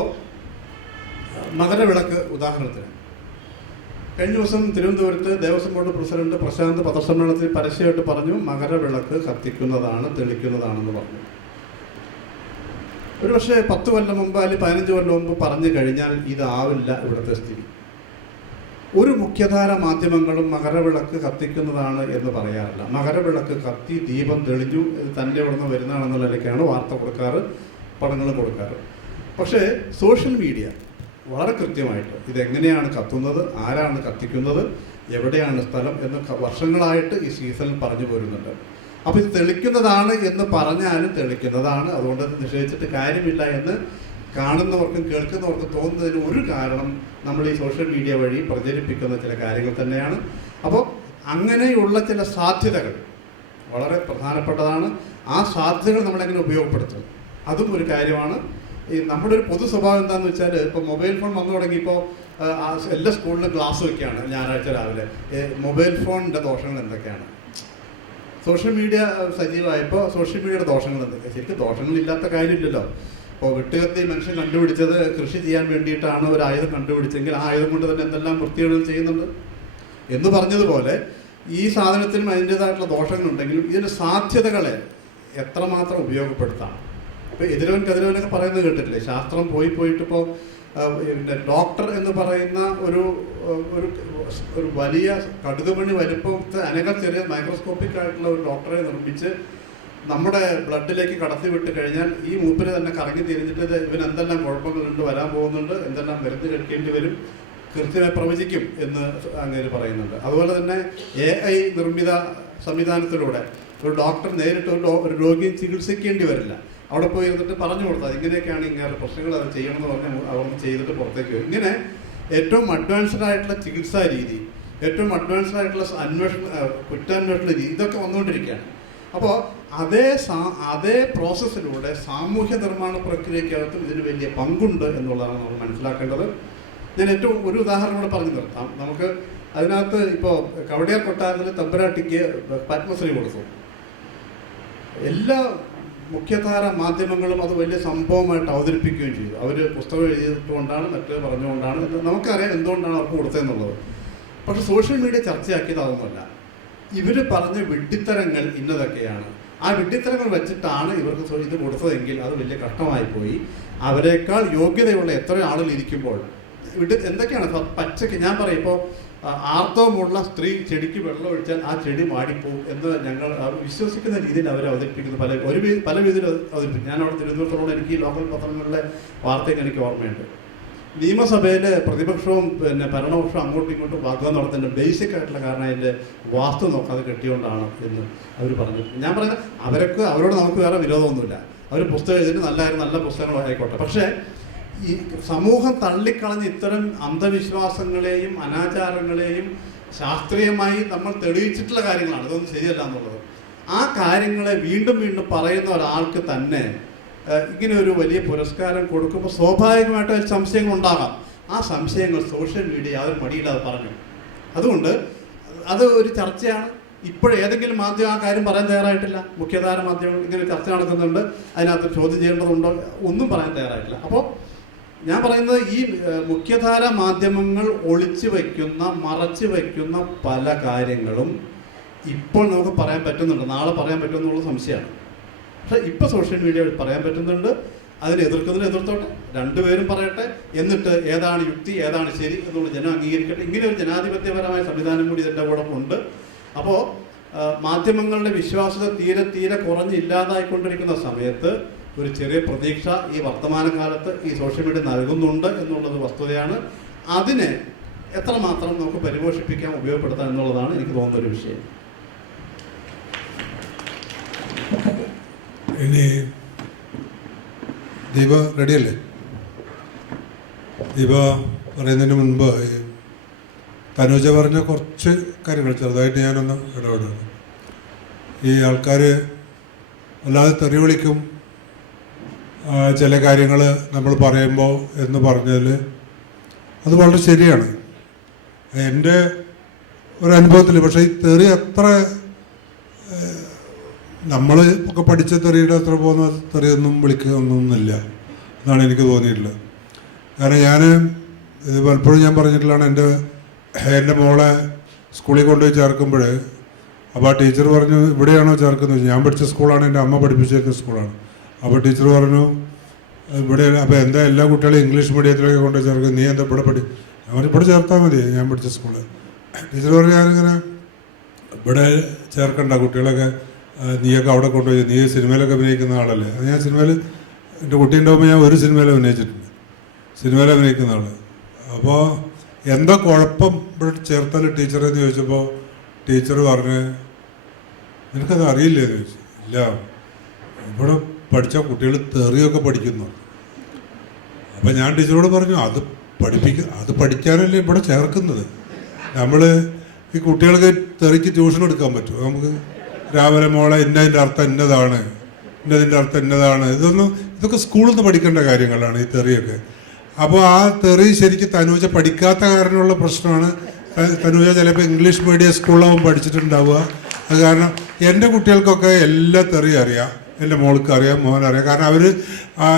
മകരവിളക്ക് ഉദാഹരണത്തിന്, കഴിഞ്ഞ ദിവസം തിരുവനന്തപുരത്ത് ദേവസ്വം ബോർഡ് പ്രസിഡന്റ് പ്രശാന്ത് പത്രസമ്മേളനത്തിൽ പരസ്യമായിട്ട് പറഞ്ഞു മകരവിളക്ക് കത്തിക്കുന്നതാണ്, തെളിക്കുന്നതാണെന്ന് പറഞ്ഞു. ഒരു പക്ഷേ 10 കൊല്ലം മുമ്പ് അല്ലെങ്കിൽ 15 കൊല്ലം മുമ്പ് പറഞ്ഞു കഴിഞ്ഞാൽ ഇതാവില്ല ഇവിടുത്തെ സ്ഥിതി. ഒരു മുഖ്യധാര മാധ്യമങ്ങളും മകരവിളക്ക് കത്തിക്കുന്നതാണ് എന്ന് പറയാറില്ല. മകരവിളക്ക് കത്തി ദീപം തെളിഞ്ഞു, തൻ്റെ ഇവിടുന്ന് വരുന്നതാണെന്നുള്ള നിലയ്ക്കാണ് വാർത്ത കൊടുക്കാറ്, പടങ്ങൾ കൊടുക്കാറ്. പക്ഷേ സോഷ്യൽ മീഡിയ വളരെ കൃത്യമായിട്ട് ഇതെങ്ങനെയാണ് കത്തുന്നത്, ആരാണ് കത്തിക്കുന്നത്, എവിടെയാണ് സ്ഥലം എന്നൊക്കെ വർഷങ്ങളായിട്ട് ഈ സീസണിൽ പറഞ്ഞു പോരുന്നുണ്ട്. അപ്പോൾ ഇത് തെളിക്കുന്നതാണ് എന്ന് പറഞ്ഞാലും തെളിക്കുന്നതാണ്, അതുകൊണ്ട് നിഷേധിച്ചിട്ട് കാര്യമില്ല എന്ന് കാണുന്നവർക്കും കേൾക്കുന്നവർക്കും തോന്നുന്നതിന് ഒരു കാരണം നമ്മൾ ഈ സോഷ്യൽ മീഡിയ വഴി പ്രചരിപ്പിക്കുന്ന ചില കാര്യങ്ങൾ തന്നെയാണ്. അപ്പോൾ അങ്ങനെയുള്ള ചില സാധ്യതകൾ വളരെ പ്രധാനപ്പെട്ടതാണ്. ആ സാധ്യതകൾ നമ്മളെങ്ങനെ ഉപയോഗപ്പെടുത്തും അതും ഒരു കാര്യമാണ്. ഈ നമ്മുടെ ഒരു പൊതു സ്വഭാവം എന്താണെന്ന് വെച്ചാൽ, ഇപ്പോൾ മൊബൈൽ ഫോൺ വന്നു തുടങ്ങിയപ്പോൾ എല്ലാ സ്കൂളിലും ക്ലാസ് വയ്ക്കുകയാണ് ഞായറാഴ്ച രാവിലെ. മൊബൈൽ ഫോണിൻ്റെ ദോഷങ്ങൾ എന്തൊക്കെയാണ്, സോഷ്യൽ മീഡിയ സജീവമായപ്പോൾ സോഷ്യൽ മീഡിയയുടെ ദോഷങ്ങൾ എന്തൊക്കെ. ശരിക്കും ദോഷങ്ങളില്ലാത്ത കാര്യമില്ലല്ലോ. ഇപ്പോൾ വെട്ടുകത്തി മനുഷ്യൻ കണ്ടുപിടിച്ചത് കൃഷി ചെയ്യാൻ വേണ്ടിയിട്ടാണ് ഒരു ആയുധം കണ്ടുപിടിച്ചെങ്കിൽ ആ ആയുധം കൊണ്ട് തന്നെ എന്തെല്ലാം വൃത്തികേടുകൾ ചെയ്യുന്നുണ്ട് എന്ന് പറഞ്ഞതുപോലെ ഈ സാധനത്തിനും അതിൻ്റേതായിട്ടുള്ള ദോഷങ്ങളുണ്ടെങ്കിലും ഇതിൻ്റെ സാധ്യതകളെ എത്രമാത്രം ഉപയോഗപ്പെടുത്താം. ഇപ്പോൾ എതിരവൻ കതിരവനൊക്കെ പറയുന്നത് കേട്ടിട്ടില്ലേ, ശാസ്ത്രം പോയിട്ടിപ്പോൾ പിന്നെ ഡോക്ടർ എന്ന് പറയുന്ന ഒരു വലിയ കടുകുമണി വലിപ്പത്തെ അനേകം ചെറിയ മൈക്രോസ്കോപ്പിക് ആയിട്ടുള്ള ഒരു ഡോക്ടറെ നിർമ്മിച്ച് നമ്മുടെ ബ്ലഡിലേക്ക് കടത്തി വിട്ട് കഴിഞ്ഞാൽ ഈ മൂപ്പിനെ തന്നെ കറങ്ങി തിരിഞ്ഞിട്ട് ഇവന് എന്തെല്ലാം കുഴപ്പങ്ങളുണ്ട്, വരാൻ പോകുന്നുണ്ട്, എന്തെല്ലാം മരുന്ന് കഴിക്കേണ്ടി വരും, കൃത്യമായി പ്രവചിക്കും എന്ന് അങ്ങനെ പറയുന്നുണ്ട്. അതുപോലെ തന്നെ AI നിർമ്മിത സംവിധാനത്തിലൂടെ ഒരു ഡോക്ടർ നേരിട്ട് ഒരു രോഗിയെ ചികിത്സിക്കേണ്ടി വരില്ല. അവിടെ പോയി ഇരുന്നിട്ട് പറഞ്ഞു കൊടുത്താൽ ഇങ്ങനെയൊക്കെയാണ് ഇങ്ങനെ പ്രശ്നങ്ങൾ അത് ചെയ്യണമെന്ന് പറഞ്ഞ് അവർ ചെയ്തിട്ട് പുറത്തേക്ക് വരും. ഇങ്ങനെ ഏറ്റവും അഡ്വാൻസ്ഡ് ആയിട്ടുള്ള ചികിത്സാ രീതി, ഏറ്റവും അഡ്വാൻസ്ഡ് ആയിട്ടുള്ള കുറ്റാന്വേഷണ രീതി ഇതൊക്കെ വന്നുകൊണ്ടിരിക്കുകയാണ്. അപ്പോൾ അതേ പ്രോസസ്സിലൂടെ സാമൂഹ്യ നിർമ്മാണ പ്രക്രിയക്കകത്തും ഇതിന് വലിയ പങ്കുണ്ട് എന്നുള്ളതാണ് നമ്മൾ മനസ്സിലാക്കേണ്ടത്. ഞാൻ ഏറ്റവും ഒരു ഉദാഹരണം കൂടെ പറഞ്ഞു നിർത്താം. നമുക്ക് അതിനകത്ത് ഇപ്പോൾ കവടിയാർ കൊട്ടാരത്തിൽ തമ്പുരാട്ടിക്ക് പത്മശ്രീ കൊടുത്തു. എല്ലാ മുഖ്യധാര മാധ്യമങ്ങളും അത് വലിയ സംഭവമായിട്ട് അവതരിപ്പിക്കുകയും ചെയ്തു. അവർ പുസ്തകം എഴുതിയതുകൊണ്ടാണ്, മറ്റ് പറഞ്ഞുകൊണ്ടാണ്, നമുക്കറിയാം എന്തുകൊണ്ടാണ് അവർക്ക് കൊടുത്തതെന്നുള്ളത്. പക്ഷെ സോഷ്യൽ മീഡിയ ചർച്ചയാക്കിയത് അതൊന്നുമല്ല. ഇവർ പറഞ്ഞ വിഡ്ഢിത്തരങ്ങൾ ഇന്നതൊക്കെയാണ്. ആ വിഡ്ഢിത്തരങ്ങൾ വെച്ചിട്ടാണ് ഇവർക്ക് ഇത് കൊടുത്തതെങ്കിൽ അത് വലിയ കഷ്ടമായി പോയി. അവരെക്കാൾ യോഗ്യതയുള്ള എത്ര ആളുകൾ ഇരിക്കുമ്പോൾ എന്തൊക്കെയാണ് പച്ചയ്ക്ക് ഞാൻ പറയും. ഇപ്പോൾ ആർത്തവമുള്ള സ്ത്രീ ചെടിക്ക് വെള്ളം ഒഴിച്ചാൽ ആ ചെടി മാടിപ്പോവും എന്ന് ഞങ്ങൾ വിശ്വസിക്കുന്ന രീതിയിൽ അവർ അവതരിപ്പിക്കുന്നു. പല രീതിയിൽ അവതരിപ്പിക്കും. ഞാൻ അവിടെ തിരുവനന്തപുരത്തോടെ എനിക്ക് ലോക്കൽ പത്രങ്ങളിലെ വാർത്തയൊക്കെ എനിക്ക് ഓർമ്മയുണ്ട്. നിയമസഭയിൽ പ്രതിപക്ഷവും പിന്നെ ഭരണപക്ഷവും അങ്ങോട്ടും ഇങ്ങോട്ടും വാഗ്ദാനം നടത്തേണ്ട ബേസിക് ആയിട്ടുള്ള കാരണം അതിൻ്റെ വാസ്തു നോക്കാതെ കെട്ടിയോണ്ടാണ് എന്ന് അവർ പറഞ്ഞു. ഞാൻ പറഞ്ഞ അവരോട് നമുക്ക് വേറെ വിരോധമൊന്നുമില്ല. അവർ പുസ്തകം എഴുതിയിട്ട് നല്ല പുസ്തകങ്ങൾ ആയിക്കോട്ടെ. പക്ഷേ ഈ സമൂഹം തള്ളിക്കളഞ്ഞ് ഇത്തരം അന്ധവിശ്വാസങ്ങളെയും അനാചാരങ്ങളെയും ശാസ്ത്രീയമായി നമ്മൾ തെളിയിച്ചിട്ടുള്ള കാര്യങ്ങളാണ്. ഇതൊന്നും ശരിയല്ല എന്നുള്ളത്. ആ കാര്യങ്ങളെ വീണ്ടും വീണ്ടും പറയുന്ന ഒരാൾക്ക് തന്നെ ഇങ്ങനെ ഒരു വലിയ പുരസ്കാരം കൊടുക്കുമ്പോൾ സ്വാഭാവികമായിട്ട് അതിൽ സംശയങ്ങൾ ഉണ്ടാകാം. ആ സംശയങ്ങൾ സോഷ്യൽ മീഡിയ യാതൊരു മടിയില്ലാതെ പറഞ്ഞു. അതുകൊണ്ട് അത് ഒരു ചർച്ചയാണ്. ഇപ്പോഴേതെങ്കിലും മാധ്യമം ആ കാര്യം പറയാൻ തയ്യാറായിട്ടില്ല. മുഖ്യധാര മാധ്യമങ്ങൾ ഇങ്ങനെ ചർച്ച നടക്കുന്നുണ്ട്, അതിനകത്ത് ചോദ്യം ചെയ്യേണ്ടതുണ്ടോ, ഒന്നും പറയാൻ തയ്യാറായിട്ടില്ല. അപ്പോൾ ഞാൻ പറയുന്നത് ഈ മുഖ്യധാര മാധ്യമങ്ങൾ ഒളിച്ചു വയ്ക്കുന്ന, മറച്ചു വയ്ക്കുന്ന പല കാര്യങ്ങളും ഇപ്പോൾ നമുക്ക് പറയാൻ പറ്റുന്നുണ്ട്. നാളെ പറയാൻ പറ്റുമെന്നുള്ള സംശയമാണ്. പക്ഷെ ഇപ്പോൾ സോഷ്യൽ മീഡിയ പറയാൻ പറ്റുന്നുണ്ട്. അതിനെ എതിർക്കുന്നതിന് എതിർത്തോട്ടെ, രണ്ടുപേരും പറയട്ടെ. എന്നിട്ട് ഏതാണ് യുക്തി, ഏതാണ് ശരി എന്നുള്ള ജനം അംഗീകരിക്കട്ടെ. ഇങ്ങനെ ഒരു ജനാധിപത്യപരമായ സംവിധാനം കൂടി ഇതിൻ്റെ കൂടെ ഉണ്ട്. അപ്പോൾ മാധ്യമങ്ങളുടെ വിശ്വാസ്യത തീരെ കുറഞ്ഞില്ലാതായിക്കൊണ്ടിരിക്കുന്ന സമയത്ത് ഒരു ചെറിയ പ്രതീക്ഷ ഈ വർത്തമാനകാലത്ത് ഈ സോഷ്യൽ മീഡിയ നൽകുന്നുണ്ട് എന്നുള്ളത് വസ്തുതയാണ്. അതിനെ എത്രമാത്രം നമുക്ക് പരിപോഷിപ്പിക്കാൻ, ഉപയോഗപ്പെടുത്താം എന്നുള്ളതാണ് എനിക്ക് തോന്നുന്നൊരു വിഷയം. ഇനി ദീപ റെഡിയല്ലേ? ദീപ പറയുന്നതിന് മുൻപ് തനുജ പറഞ്ഞ കുറച്ച് കാര്യങ്ങൾ ചെറുതായിട്ട് ഞാനൊന്ന് ഇടപെടുന്നു. ഈ ആൾക്കാർ അല്ലാതെ തെറി വിളിക്കും ചില കാര്യങ്ങൾ നമ്മൾ പറയുമ്പോൾ എന്ന് പറഞ്ഞതിൽ അത് വളരെ ശരിയാണ്. എൻ്റെ ഒരു അനുഭവത്തിൽ പക്ഷേ ഈ തെറി അത്ര നമ്മൾ ഒക്കെ പഠിച്ച തെറിയുടെ അത്ര പോകുന്ന തെറിയൊന്നും വിളിക്കുന്നൊന്നുമില്ല എന്നാണ് എനിക്ക് തോന്നിയിട്ടുള്ളത്. കാരണം ഇത് പലപ്പോഴും ഞാൻ പറഞ്ഞിട്ടുള്ളതാണ്. എൻ്റെ മോളെ സ്കൂളിൽ കൊണ്ടുപോയി ചേർക്കുമ്പോൾ അപ്പോൾ ആ ടീച്ചർ പറഞ്ഞു, ഇവിടെയാണോ ചേർക്കുന്നത്? ഞാൻ പഠിച്ച സ്കൂളാണ്, എൻ്റെ അമ്മ പഠിപ്പിച്ചിരുന്ന സ്കൂളാണ്. അപ്പോൾ ടീച്ചർ പറഞ്ഞു ഇവിടെ. അപ്പോൾ എന്താ എല്ലാ കുട്ടികളും ഇംഗ്ലീഷ് മീഡിയത്തിലേക്ക് കൊണ്ടുപോയി ചേർക്കുന്നത്, നീ എന്താ ഇവിടെ ഞാൻ ഇവിടെ ചേർത്താൽ മതി, ഞാൻ പഠിച്ച സ്കൂള്. ടീച്ചർ പറഞ്ഞു ഞാനിങ്ങനെ ഇവിടെ ചേർക്കണ്ട കുട്ടികളൊക്കെ, നീയൊക്കെ അവിടെ കൊണ്ടുപോയി, നീ സിനിമയിലൊക്കെ അഭിനയിക്കുന്ന ആളല്ലേ. അത് ഞാൻ സിനിമയിൽ എൻ്റെ കുട്ടി ഉണ്ടാകുമ്പോൾ ഞാൻ ഒരു സിനിമയിൽ അഭിനയിച്ചിട്ടുണ്ട്, സിനിമയിൽ അഭിനയിക്കുന്ന ആൾ. അപ്പോൾ എന്താ കുഴപ്പം ഇവിടെ ചേർത്താൽ ടീച്ചറെന്ന് ചോദിച്ചപ്പോൾ ടീച്ചർ പറഞ്ഞ് നിനക്കത് അറിയില്ലേ എന്ന് ചോദിച്ചു. ഇല്ല, ഇവിടെ പഠിച്ച കുട്ടികൾ തെറിയൊക്കെ പഠിക്കുന്നു. അപ്പം ഞാൻ ടീച്ചറോട് പറഞ്ഞു, അത് പഠിക്കാനല്ലേ ഇവിടെ ചേർക്കുന്നത്. നമ്മൾ ഈ കുട്ടികൾക്ക് തെറിക്ക് ട്യൂഷൻ എടുക്കാൻ പറ്റുമോ? നമുക്ക് രാവിലെ മോളെ ഇന്നതിൻ്റെ അർത്ഥം ഇന്നതാണ്, ഇന്നതിൻ്റെ അർത്ഥം ഇന്നതാണ്, ഇതൊക്കെ സ്കൂളിൽ നിന്ന് പഠിക്കേണ്ട കാര്യങ്ങളാണ് ഈ തെറിയൊക്കെ. അപ്പോൾ ആ തെറി ശരിക്കും തനൂജ പഠിക്കാത്ത കാരണമുള്ള പ്രശ്നമാണ്. തനൂജ ചിലപ്പോൾ ഇംഗ്ലീഷ് മീഡിയം സ്കൂളിലാവും പഠിച്ചിട്ടുണ്ടാവുക. അത് കാരണം എൻ്റെ കുട്ടികൾക്കൊക്കെ എല്ലാ തെറിയും അറിയാം, എൻ്റെ മോൾക്ക് അറിയാം, മോനറിയാം. കാരണം അവർ ആ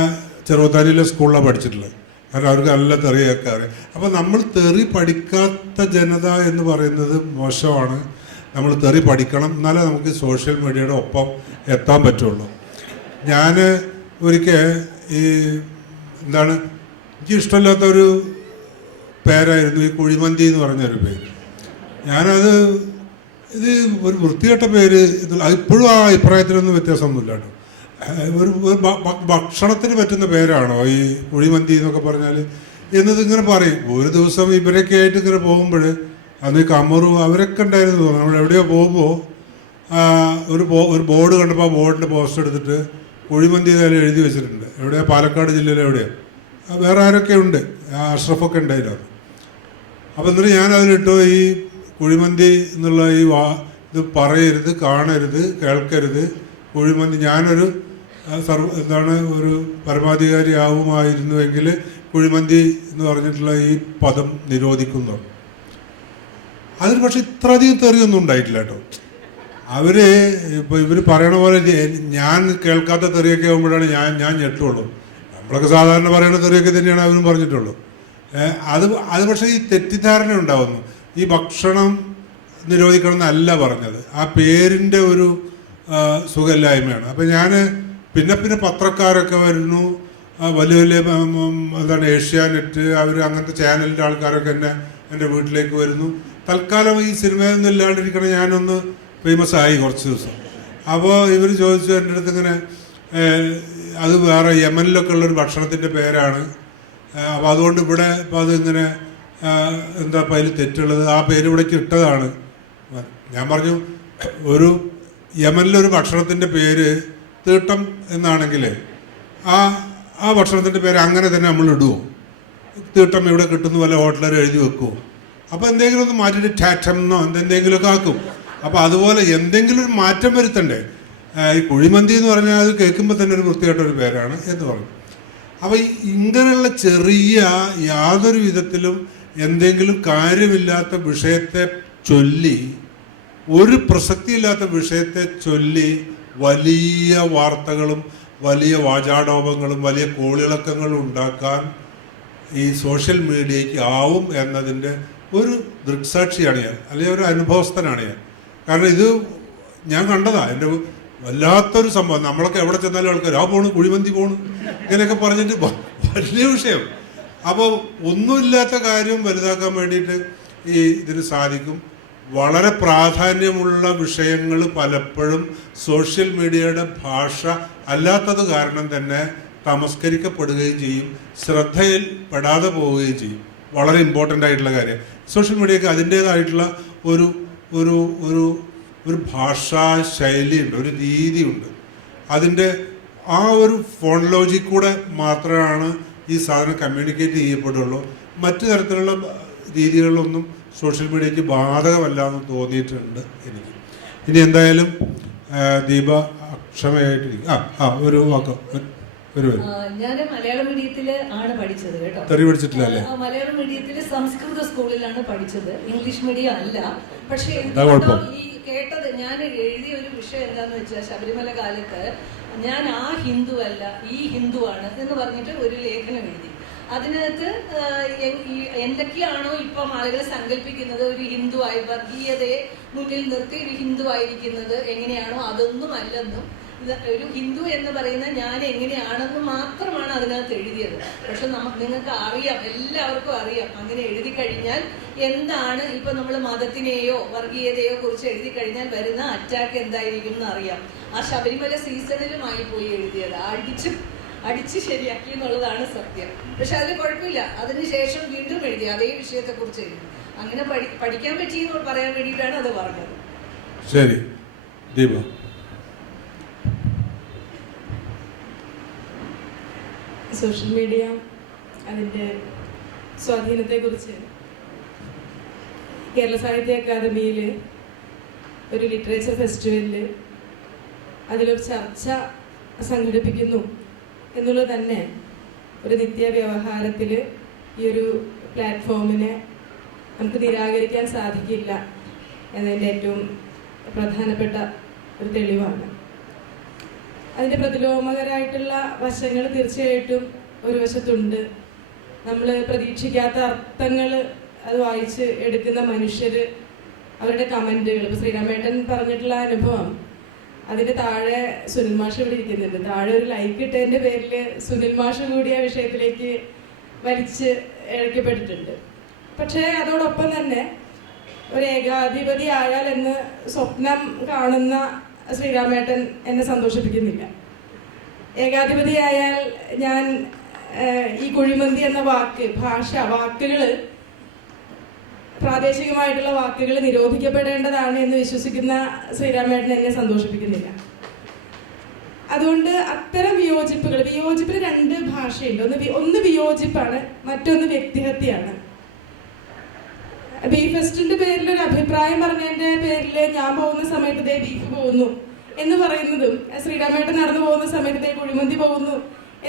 ചെറുതാനിയിലെ സ്കൂളിലാണ് പഠിച്ചിട്ടുള്ളത്. കാരണം അവർക്ക് നല്ല തെറിയൊക്കെ അറിയാം. അപ്പോൾ നമ്മൾ തെറി പഠിക്കാത്ത ജനത എന്ന് പറയുന്നത് മോശമാണ്. നമ്മൾ തെറി പഠിക്കണം, എന്നാലേ നമുക്ക് സോഷ്യൽ മീഡിയയുടെ ഒപ്പം എത്താൻ പറ്റുള്ളൂ. ഞാൻ ഒരിക്കൽ ഈ എനിക്ക് ഇഷ്ടമില്ലാത്തൊരു പേരായിരുന്നു ഈ കുഴിമന്തി എന്ന് പറഞ്ഞൊരു പേര്. ഇത് ഒരു വൃത്തികെട്ട പേര്, ഇപ്പോഴും ആ അഭിപ്രായത്തിനൊന്നും വ്യത്യാസമൊന്നുമില്ല കേട്ടോ. ഒരു ഭക്ഷണത്തിന് പറ്റുന്ന പേരാണോ ഈ കുഴിമന്തി എന്നൊക്കെ പറഞ്ഞാൽ എന്നതിങ്ങനെ പറയും. ഒരു ദിവസം ഇവരൊക്കെ ആയിട്ട് ഇങ്ങനെ പോകുമ്പോൾ അന്ന് ഈ കമറു അവരൊക്കെ ഉണ്ടായിരുന്നു തോന്നുന്നു. നമ്മൾ എവിടെയോ പോകുമ്പോൾ ഒരു ബോർഡ് കണ്ടപ്പോൾ ആ ബോർഡിൻ്റെ പോസ്റ്റ് എടുത്തിട്ട് കുഴിമന്തി എന്നാലും എഴുതി വെച്ചിട്ടുണ്ട്. എവിടെയാ? പാലക്കാട് ജില്ലയിൽ എവിടെയാണ്? വേറെ ആരൊക്കെ ഉണ്ട്, അഷ്റഫൊക്കെ ഉണ്ടായിരുന്നു. അപ്പം എന്നിട്ട് ഞാനതിലിട്ടു ഈ കുഴിമന്തി എന്നുള്ള ഇത് പറയരുത്, കാണരുത്, കേൾക്കരുത്. കുഴിമന്തി ഞാനൊരു ഒരു പരമാധികാരി ആവുമായിരുന്നുവെങ്കിൽ കുഴിമന്തി എന്ന് പറഞ്ഞിട്ടുള്ള ഈ പദം നിരോധിക്കുന്നു. അതിന് പക്ഷെ ഇത്രയധികം തെറിയൊന്നും ഉണ്ടായിട്ടില്ല കേട്ടോ. ഇപ്പോൾ ഇവർ പറയണ പോലെ ഞാൻ കേൾക്കാത്ത തെറിയൊക്കെ ആകുമ്പോഴാണ് ഞാൻ ഞെട്ടുള്ളൂ. നമ്മളൊക്കെ സാധാരണ പറയുന്ന തെറിയൊക്കെ തന്നെയാണ് അവരും പറഞ്ഞിട്ടുള്ളൂ. അത് പക്ഷേ ഈ തെറ്റിദ്ധാരണ ഉണ്ടാവുന്നു. ഈ ഭക്ഷണം നിരോധിക്കണം എന്നല്ല പറഞ്ഞത്, ആ പേരിൻ്റെ ഒരു സുഖമില്ലായ്മയാണ്. അപ്പം ഞാൻ പിന്നെ പത്രക്കാരൊക്കെ വരുന്നു, വലിയ ഏഷ്യാനെറ്റ്, അവർ അങ്ങനത്തെ ചാനലിൻ്റെ ആൾക്കാരൊക്കെ എൻ്റെ വീട്ടിലേക്ക് വരുന്നു. തൽക്കാലം ഈ സിനിമയൊന്നും ഇല്ലാണ്ടിരിക്കണം, ഞാനൊന്ന് ഫേമസ് ആയി കുറച്ച് ദിവസം. അപ്പോൾ ഇവർ ചോദിച്ചു എൻ്റെ അടുത്ത് ഇങ്ങനെ, അത് വേറെ യമനിലൊക്കെ ഉള്ളൊരു ഭക്ഷണത്തിൻ്റെ പേരാണ്, അപ്പോൾ അതുകൊണ്ട് ഇവിടെ ഇപ്പോൾ അതിങ്ങനെ എന്താ അപ്പം അതിൽ തെറ്റുള്ളത്, ആ പേര് ഇവിടേക്ക് ഇട്ടതാണ്. ഞാൻ പറഞ്ഞു, ഒരു യമനിലൊരു ഭക്ഷണത്തിൻ്റെ പേര് തീട്ടം എന്നാണെങ്കിൽ ആ ഭക്ഷണത്തിൻ്റെ പേര് അങ്ങനെ തന്നെ നമ്മൾ ഇടുമോ? തീട്ടം ഇവിടെ കിട്ടുന്ന വല്ല ഹോട്ടലർ എഴുതി വെക്കുമോ? അപ്പോൾ എന്തെങ്കിലും ഒന്ന് മാറ്റിയിട്ട് ടാറ്റം എന്നോ എന്തെങ്കിലുമൊക്കെ ആക്കും. അപ്പോൾ അതുപോലെ എന്തെങ്കിലും ഒരു മാറ്റം വരുത്തണ്ടേ? ഈ കുഴിമന്തി എന്ന് പറഞ്ഞാൽ അത് കേൾക്കുമ്പോൾ തന്നെ ഒരു വൃത്തികെട്ടൊരു പേരാണ് എന്ന് പറഞ്ഞു. അപ്പോൾ ഇങ്ങനെയുള്ള ചെറിയ യാതൊരു വിധത്തിലും എന്തെങ്കിലും കാര്യമില്ലാത്ത വിഷയത്തെ ചൊല്ലി, ഒരു പ്രസക്തിയില്ലാത്ത വിഷയത്തെ ചൊല്ലി വലിയ വാർത്തകളും വലിയ വാചാടോപങ്ങളും വലിയ കോളിളക്കങ്ങളും ഉണ്ടാക്കാൻ ഈ സോഷ്യൽ മീഡിയയ്ക്ക് ആവും എന്നതിൻ്റെ ഒരു ദൃക്സാക്ഷിയാണ് ഞാൻ, അല്ലെങ്കിൽ ഒരു അനുഭവസ്ഥനാണ് ഞാൻ. കാരണം ഇത് ഞാൻ കണ്ടതാണ്. എൻ്റെ വല്ലാത്തൊരു സംഭവം. നമ്മളൊക്കെ എവിടെ ചെന്നാലും ആൾക്കാർ പോണു, കുഴിമന്തി പോണു, ഇങ്ങനെയൊക്കെ പറഞ്ഞിട്ട് വലിയ വിഷയം. അപ്പോൾ ഒന്നുമില്ലാത്ത കാര്യം വലുതാക്കാൻ വേണ്ടിയിട്ട് ഇതിന് സാധിക്കും. വളരെ പ്രാധാന്യമുള്ള വിഷയങ്ങൾ പലപ്പോഴും സോഷ്യൽ മീഡിയയുടെ ഭാഷ അല്ലാത്തത് കാരണം തന്നെ തമസ്കരിക്കപ്പെടുകയും ചെയ്യും, ശ്രദ്ധയിൽ പെടാതെ പോവുകയും ചെയ്യും. വളരെ ഇമ്പോർട്ടൻ്റ് ആയിട്ടുള്ള കാര്യം. സോഷ്യൽ മീഡിയയ്ക്ക് അതിൻ്റേതായിട്ടുള്ള ഒരു ഒരു ഒരു ഒരു ഭാഷാ ശൈലിയുണ്ട്, ഒരു രീതിയുണ്ട്. അതിൻ്റെ ആ ഒരു ഫോണോളജി കൂടെ മാത്രമാണ് ഈ സാധനം കമ്മ്യൂണിക്കേറ്റ് ചെയ്യപ്പെടുള്ളൂ. മറ്റു തരത്തിലുള്ള രീതികളിലൊന്നും സോഷ്യൽ മീഡിയയ്ക്ക് ബാധകമല്ല എന്ന് തോന്നിയിട്ടുണ്ട് എനിക്ക്. ഇനി എന്തായാലും ദീപ അക്ഷമയായിട്ടിരിക്കും. ഒരു വാക്ക് ഞാൻ മലയാളം മീഡിയത്തിൽ ആണ് പഠിച്ചത് കേട്ടോ. തെറി പഠിച്ചിട്ടില്ല അല്ലേ? മലയാളം മീഡിയത്തിൽ സംസ്കൃത സ്കൂളിലാണ് പഠിച്ചത്, ഇംഗ്ലീഷ് മീഡിയം അല്ല. പക്ഷേ ഈ കേട്ടത്, ഞാൻ എഴുതിയ ഒരു വിഷയം എന്താന്ന് വെച്ചാൽ, ശബരിമല കാലത്ത് ഞാൻ ആ ഹിന്ദു അല്ല ഈ ഹിന്ദുവാണ് എന്ന് പറഞ്ഞിട്ട് ഒരു ലേഖനം എഴുതി. അതിനകത്ത് എന്തൊക്കെയാണോ ഇപ്പം ആളുകൾ സങ്കല്പിക്കുന്നത്, ഒരു ഹിന്ദുവായി വർഗീയതയെ മുന്നിൽ നിർത്തി ഒരു ഹിന്ദു ആയിരിക്കുന്നത് എങ്ങനെയാണോ അതൊന്നും അല്ലെന്നും, ഒരു ഹിന്ദു എന്ന് പറയുന്ന ഞാൻ എങ്ങനെയാണെന്ന് മാത്രമാണ് അതിനകത്ത് എഴുതിയത്. പക്ഷെ നിങ്ങൾക്ക് അറിയാം, എല്ലാവർക്കും അറിയാം, അങ്ങനെ എഴുതി കഴിഞ്ഞാൽ എന്താണ്, ഇപ്പൊ നമ്മൾ മതത്തിനെയോ വർഗീയതയോ കുറിച്ച് എഴുതി കഴിഞ്ഞാൽ വരുന്ന അറ്റാക്ക് എന്തായിരിക്കും എന്ന് അറിയാം. ആ ശബരിമല സീസണിലുമായി പോയി എഴുതിയത് അടിച്ച് ശരിയാക്കി എന്നുള്ളതാണ് സത്യം. പക്ഷെ അതിന് കുഴപ്പമില്ല, അതിനുശേഷം വീണ്ടും എഴുതി അതേ വിഷയത്തെ കുറിച്ച് എഴുതി. അങ്ങനെ പഠിക്കാൻ പറ്റിയെന്ന് പറയാൻ വേണ്ടിയിട്ടാണ് അത് പറഞ്ഞത്. ശരി, ദീപ. സോഷ്യൽ മീഡിയ അതിൻ്റെ സ്വാധീനത്തെക്കുറിച്ച് കേരള സാഹിത്യ അക്കാദമിയിൽ ഒരു ലിറ്ററേച്ചർ ഫെസ്റ്റിവലിൽ അതിലൊരു ചർച്ച സംഘടിപ്പിക്കുന്നു എന്നുള്ളത് തന്നെ ഒരു നിത്യവ്യവഹാരത്തിൽ ഈ ഒരു പ്ലാറ്റ്ഫോമിനെ നമുക്ക് നിരാകരിക്കാൻ സാധിക്കില്ല എന്നതിൻ്റെ ഏറ്റവും പ്രധാനപ്പെട്ട ഒരു തെളിവാണ്. അതിൻ്റെ പ്രതിലോമകരമായിട്ടുള്ള വശങ്ങൾ തീർച്ചയായിട്ടും ഒരു വശത്തുണ്ട്. നമ്മൾ പ്രതീക്ഷിക്കാത്ത അർത്ഥങ്ങൾ അത് വായിച്ച് എടുക്കുന്ന മനുഷ്യർ, അവരുടെ കമൻറ്റുകൾ, ഇപ്പോൾ ശ്രീരാമേട്ടൻ പറഞ്ഞിട്ടുള്ള അനുഭവം, അതിൻ്റെ താഴെ സുനിൽ മാഷ് ഇവിടെ ഇരിക്കുന്നുണ്ട്. താഴെ ഒരു ലൈക്ക് ഇട്ടതിൻ്റെ പേരിൽ സുനിൽ മാഷ് കൂടി ആ വിഷയത്തിലേക്ക് വലിച്ച് ഇഴക്കപ്പെട്ടിട്ടുണ്ട്. പക്ഷേ അതോടൊപ്പം തന്നെ ഒരു ഏകാധിപതി ആയാൽ എന്ന് സ്വപ്നം കാണുന്ന ശ്രീരാമേട്ടൻ എന്നെ സന്തോഷിപ്പിക്കുന്നില്ല. ഏകാധിപതിയായാൽ ഞാൻ ഈ കുഴിമന്തി എന്ന വാക്കുകൾ പ്രാദേശികമായിട്ടുള്ള വാക്കുകൾ നിരോധിക്കപ്പെടേണ്ടതാണ് എന്ന് വിശ്വസിക്കുന്ന ശ്രീരാമേട്ടൻ എന്നെ സന്തോഷിപ്പിക്കുന്നില്ല. അതുകൊണ്ട് അത്തരം വിയോജിപ്പിന് രണ്ട് ഭാഷയുണ്ട്. ഒന്ന് വിയോജിപ്പാണ്, മറ്റൊന്ന് വ്യക്തിഹത്യയാണ്. ബീഫ് ഫെസ്റ്റിന്റെ പേരിൽ ഒരു അഭിപ്രായം പറഞ്ഞതിന്റെ പേരിൽ ഞാൻ പോകുന്ന സമയത്ത് ബീഫ് പോകുന്നു എന്ന് പറയുന്നതും, ശ്രീരാമേട്ടൻ നടന്നു പോകുന്ന സമയത്ത് കുഴിമന്തി പോകുന്നു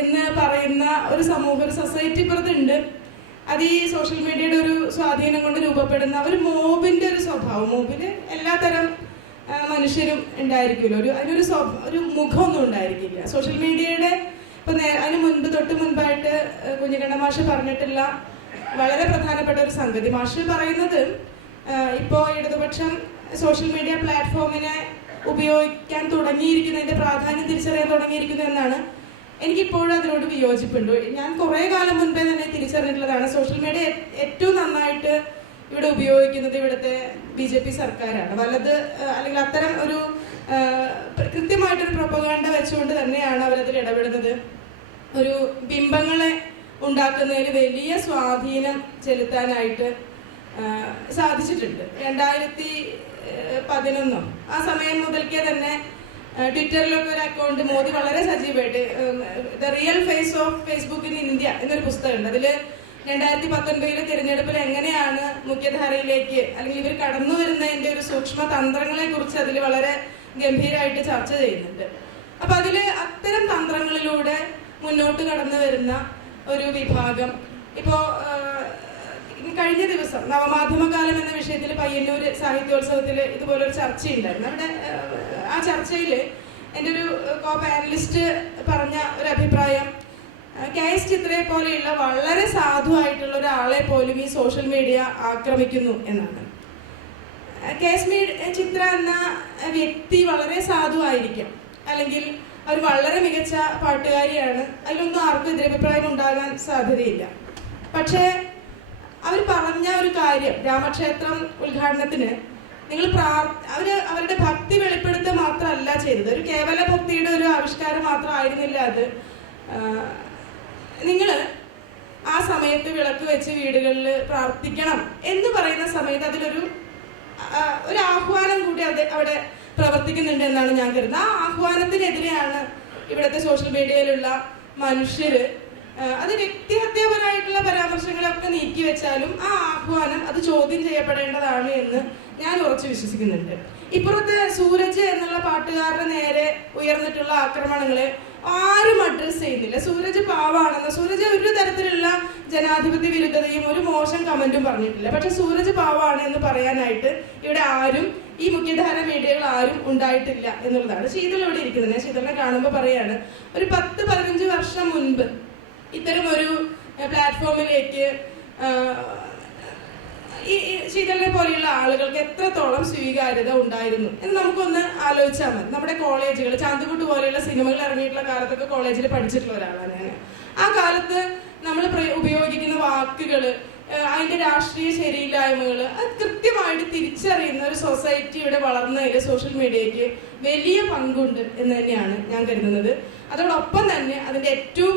എന്ന് പറയുന്ന ഒരു സമൂഹം, ഒരു സൊസൈറ്റി പുറത്തുണ്ട്. അത് ഈ സോഷ്യൽ മീഡിയയുടെ ഒരു സ്വാധീനം കൊണ്ട് രൂപപ്പെടുന്ന ഒരു മോബിന്റെ ഒരു സ്വഭാവം. മോബില് എല്ലാത്തരം മനുഷ്യരും ഉണ്ടായിരിക്കുമല്ലോ, അതിനൊരു മുഖമൊന്നും ഉണ്ടായിരിക്കില്ല. സോഷ്യൽ മീഡിയയുടെ അതിന് തൊട്ട് മുൻപായിട്ട് കുഞ്ഞിക്കണ്ണ മാഷ് പറഞ്ഞിട്ടുള്ള വളരെ പ്രധാനപ്പെട്ട ഒരു സംഗതി മാഷ് പറയുന്നത്, ഇപ്പോൾ ഇടതുപക്ഷം സോഷ്യൽ മീഡിയ പ്ലാറ്റ്ഫോമിനെ ഉപയോഗിക്കാൻ തുടങ്ങിയിരിക്കുന്നതിന്റെ പ്രാധാന്യം തിരിച്ചറിയാൻ തുടങ്ങിയിരിക്കുന്നു എന്നാണ്. എനിക്കിപ്പോഴും അതിനോട് വിയോജിപ്പുണ്ട്. ഞാൻ കുറേ കാലം മുൻപേ തന്നെ തിരിച്ചറിഞ്ഞിട്ടുള്ളതാണ്, സോഷ്യൽ മീഡിയ ഏറ്റവും നന്നായിട്ട് ഇവിടെ ഉപയോഗിക്കുന്നത് ഇവിടുത്തെ BJP സർക്കാരാണ്. വലത് അല്ലെങ്കിൽ അത്തരം ഒരു കൃത്യമായിട്ടൊരു പ്രൊപ്പഗാൻഡ വെച്ചുകൊണ്ട് തന്നെയാണ് അവരതിൽ ഇടപെടുന്നത്. ഒരു ബിംബങ്ങളെ ഉണ്ടാക്കുന്നതിൽ വലിയ സ്വാധീനം ചെലുത്താനായിട്ട് സാധിച്ചിട്ടുണ്ട്. 2011 ആ സമയം മുതൽക്കേ തന്നെ ട്വിറ്ററിലൊക്കെ ഒരു അക്കൗണ്ട് മോദി വളരെ സജീവമായിട്ട് the real face of Facebook in India എന്നൊരു പുസ്തകമുണ്ട്. അതിൽ 2019 തിരഞ്ഞെടുപ്പിൽ എങ്ങനെയാണ് മുഖ്യധാരയിലേക്ക് അല്ലെങ്കിൽ ഇവർ കടന്നു വരുന്നതിൻ്റെ ഒരു സൂക്ഷ്മ തന്ത്രങ്ങളെ കുറിച്ച് അതിൽ വളരെ ഗംഭീരമായിട്ട് ചർച്ച ചെയ്യുന്നുണ്ട്. അപ്പൊ അതിൽ അത്തരം തന്ത്രങ്ങളിലൂടെ മുന്നോട്ട് കടന്നു വരുന്ന ഒരു വിഭാഗം, ഇപ്പോൾ കഴിഞ്ഞ ദിവസം നവമാധ്യമകാലം എന്ന വിഷയത്തിൽ പയ്യന്നൂർ സാഹിത്യോത്സവത്തിൽ ഇതുപോലൊരു ചർച്ചയുണ്ടായിരുന്നു. അവിടെ ആ ചർച്ചയിൽ എൻ്റെ ഒരു പാനലിസ്റ്റ് പറഞ്ഞ ഒരു അഭിപ്രായം, KS ചിത്രയെ പോലെയുള്ള വളരെ സാധുവായിട്ടുള്ള ഒരാളെ പോലും ഈ സോഷ്യൽ മീഡിയ ആക്രമിക്കുന്നു എന്നാണ്. KS ചിത്ര എന്ന വ്യക്തി വളരെ സാധുവായിരിക്കാം, അല്ലെങ്കിൽ അവർ വളരെ മികച്ച പാട്ടുകാരിയാണ്, അതിലൊന്നും ആർക്കും എതിരഭിപ്രായം ഉണ്ടാകാൻ സാധ്യതയില്ല. പക്ഷേ അവർ പറഞ്ഞ ഒരു കാര്യം, രാമക്ഷേത്രം ഉദ്ഘാടനത്തിന് നിങ്ങൾ അവരുടെ ഭക്തി വെളിപ്പെടുത്തുക മാത്രമല്ല ചെയ്തത്, ഒരു കേവല ഭക്തിയുടെ ഒരു ആവിഷ്കാരം മാത്രമായിരുന്നില്ല അത്. നിങ്ങൾ ആ സമയത്ത് വിളക്ക് വെച്ച് വീടുകളിൽ പ്രാർത്ഥിക്കണം എന്ന് പറയുന്ന സമയത്ത് അതിലൊരു ആഹ്വാനം കൂടി അവിടെ പ്രവർത്തിക്കുന്നുണ്ട് എന്നാണ് ഞാൻ കരുതുന്നത്. ആ ആഹ്വാനത്തിനെതിരെയാണ് ഇവിടുത്തെ സോഷ്യൽ മീഡിയയിലുള്ള മനുഷ്യര് അത് വ്യക്തിഹത്യപരമായിട്ടുള്ള പരാമർശങ്ങളൊക്കെ നീക്കി വെച്ചാലും ആ ആഹ്വാനം അത് ചോദ്യം ചെയ്യപ്പെടേണ്ടതാണ് എന്ന് ഞാൻ ഉറച്ചു വിശ്വസിക്കുന്നുണ്ട്. ഇപ്പുറത്തെ സൂരജ് എന്നുള്ള പാട്ടുകാരുടെ നേരെ ഉയർന്നിട്ടുള്ള ആക്രമണങ്ങളെ ആരും അഡ്രസ് ചെയ്യുന്നില്ല. സൂരജ് പാവാണെന്ന്, സൂരജ് ഒരു തരത്തിലുള്ള ജനാധിപത്യ വിരുദ്ധതയും ഒരു മോശം കമന്റും പറഞ്ഞിട്ടില്ല. പക്ഷെ സൂരജ് പാവാണ് എന്ന് പറയാനായിട്ട് ഇവിടെ ആരും, ഈ മുഖ്യധാര മീഡിയകൾ ആരും ഉണ്ടായിട്ടില്ല എന്നുള്ളതാണ്. ശീതൾ ഇവിടെ ഇരിക്കുന്നത്, ഞാൻ ശീതളിനെ കാണുമ്പോൾ പറയാണ്, ഒരു 10-15 വർഷം മുൻപ് ഇത്തരം ഒരു പ്ലാറ്റ്ഫോമിലേക്ക് ഈ ശീതളിനെ പോലെയുള്ള ആളുകൾക്ക് എത്രത്തോളം സ്വീകാര്യത ഉണ്ടായിരുന്നു എന്ന് നമുക്കൊന്ന് ആലോചിച്ചാൽ മതി. നമ്മുടെ കോളേജുകൾ, ചാന്തുകുട്ട് പോലെയുള്ള സിനിമകൾ ഇറങ്ങിയിട്ടുള്ള കാലത്തൊക്കെ കോളേജിൽ പഠിച്ചിട്ടുള്ള ഒരാളാണ് ഞാൻ. ആ കാലത്ത് നമ്മൾ ഉപയോഗിക്കുന്ന വാക്കുകൾ, അതിന്റെ രാഷ്ട്രീയ ശരിയില്ലായ്മകൾ അത് കൃത്യമായിട്ട് തിരിച്ചറിയുന്ന ഒരു സൊസൈറ്റി ഇവിടെ വളർന്നതിൽ സോഷ്യൽ മീഡിയയ്ക്ക് വലിയ പങ്കുണ്ട് എന്ന് തന്നെയാണ് ഞാൻ കരുതുന്നത്. അതോടൊപ്പം തന്നെ അതിന്റെ ഏറ്റവും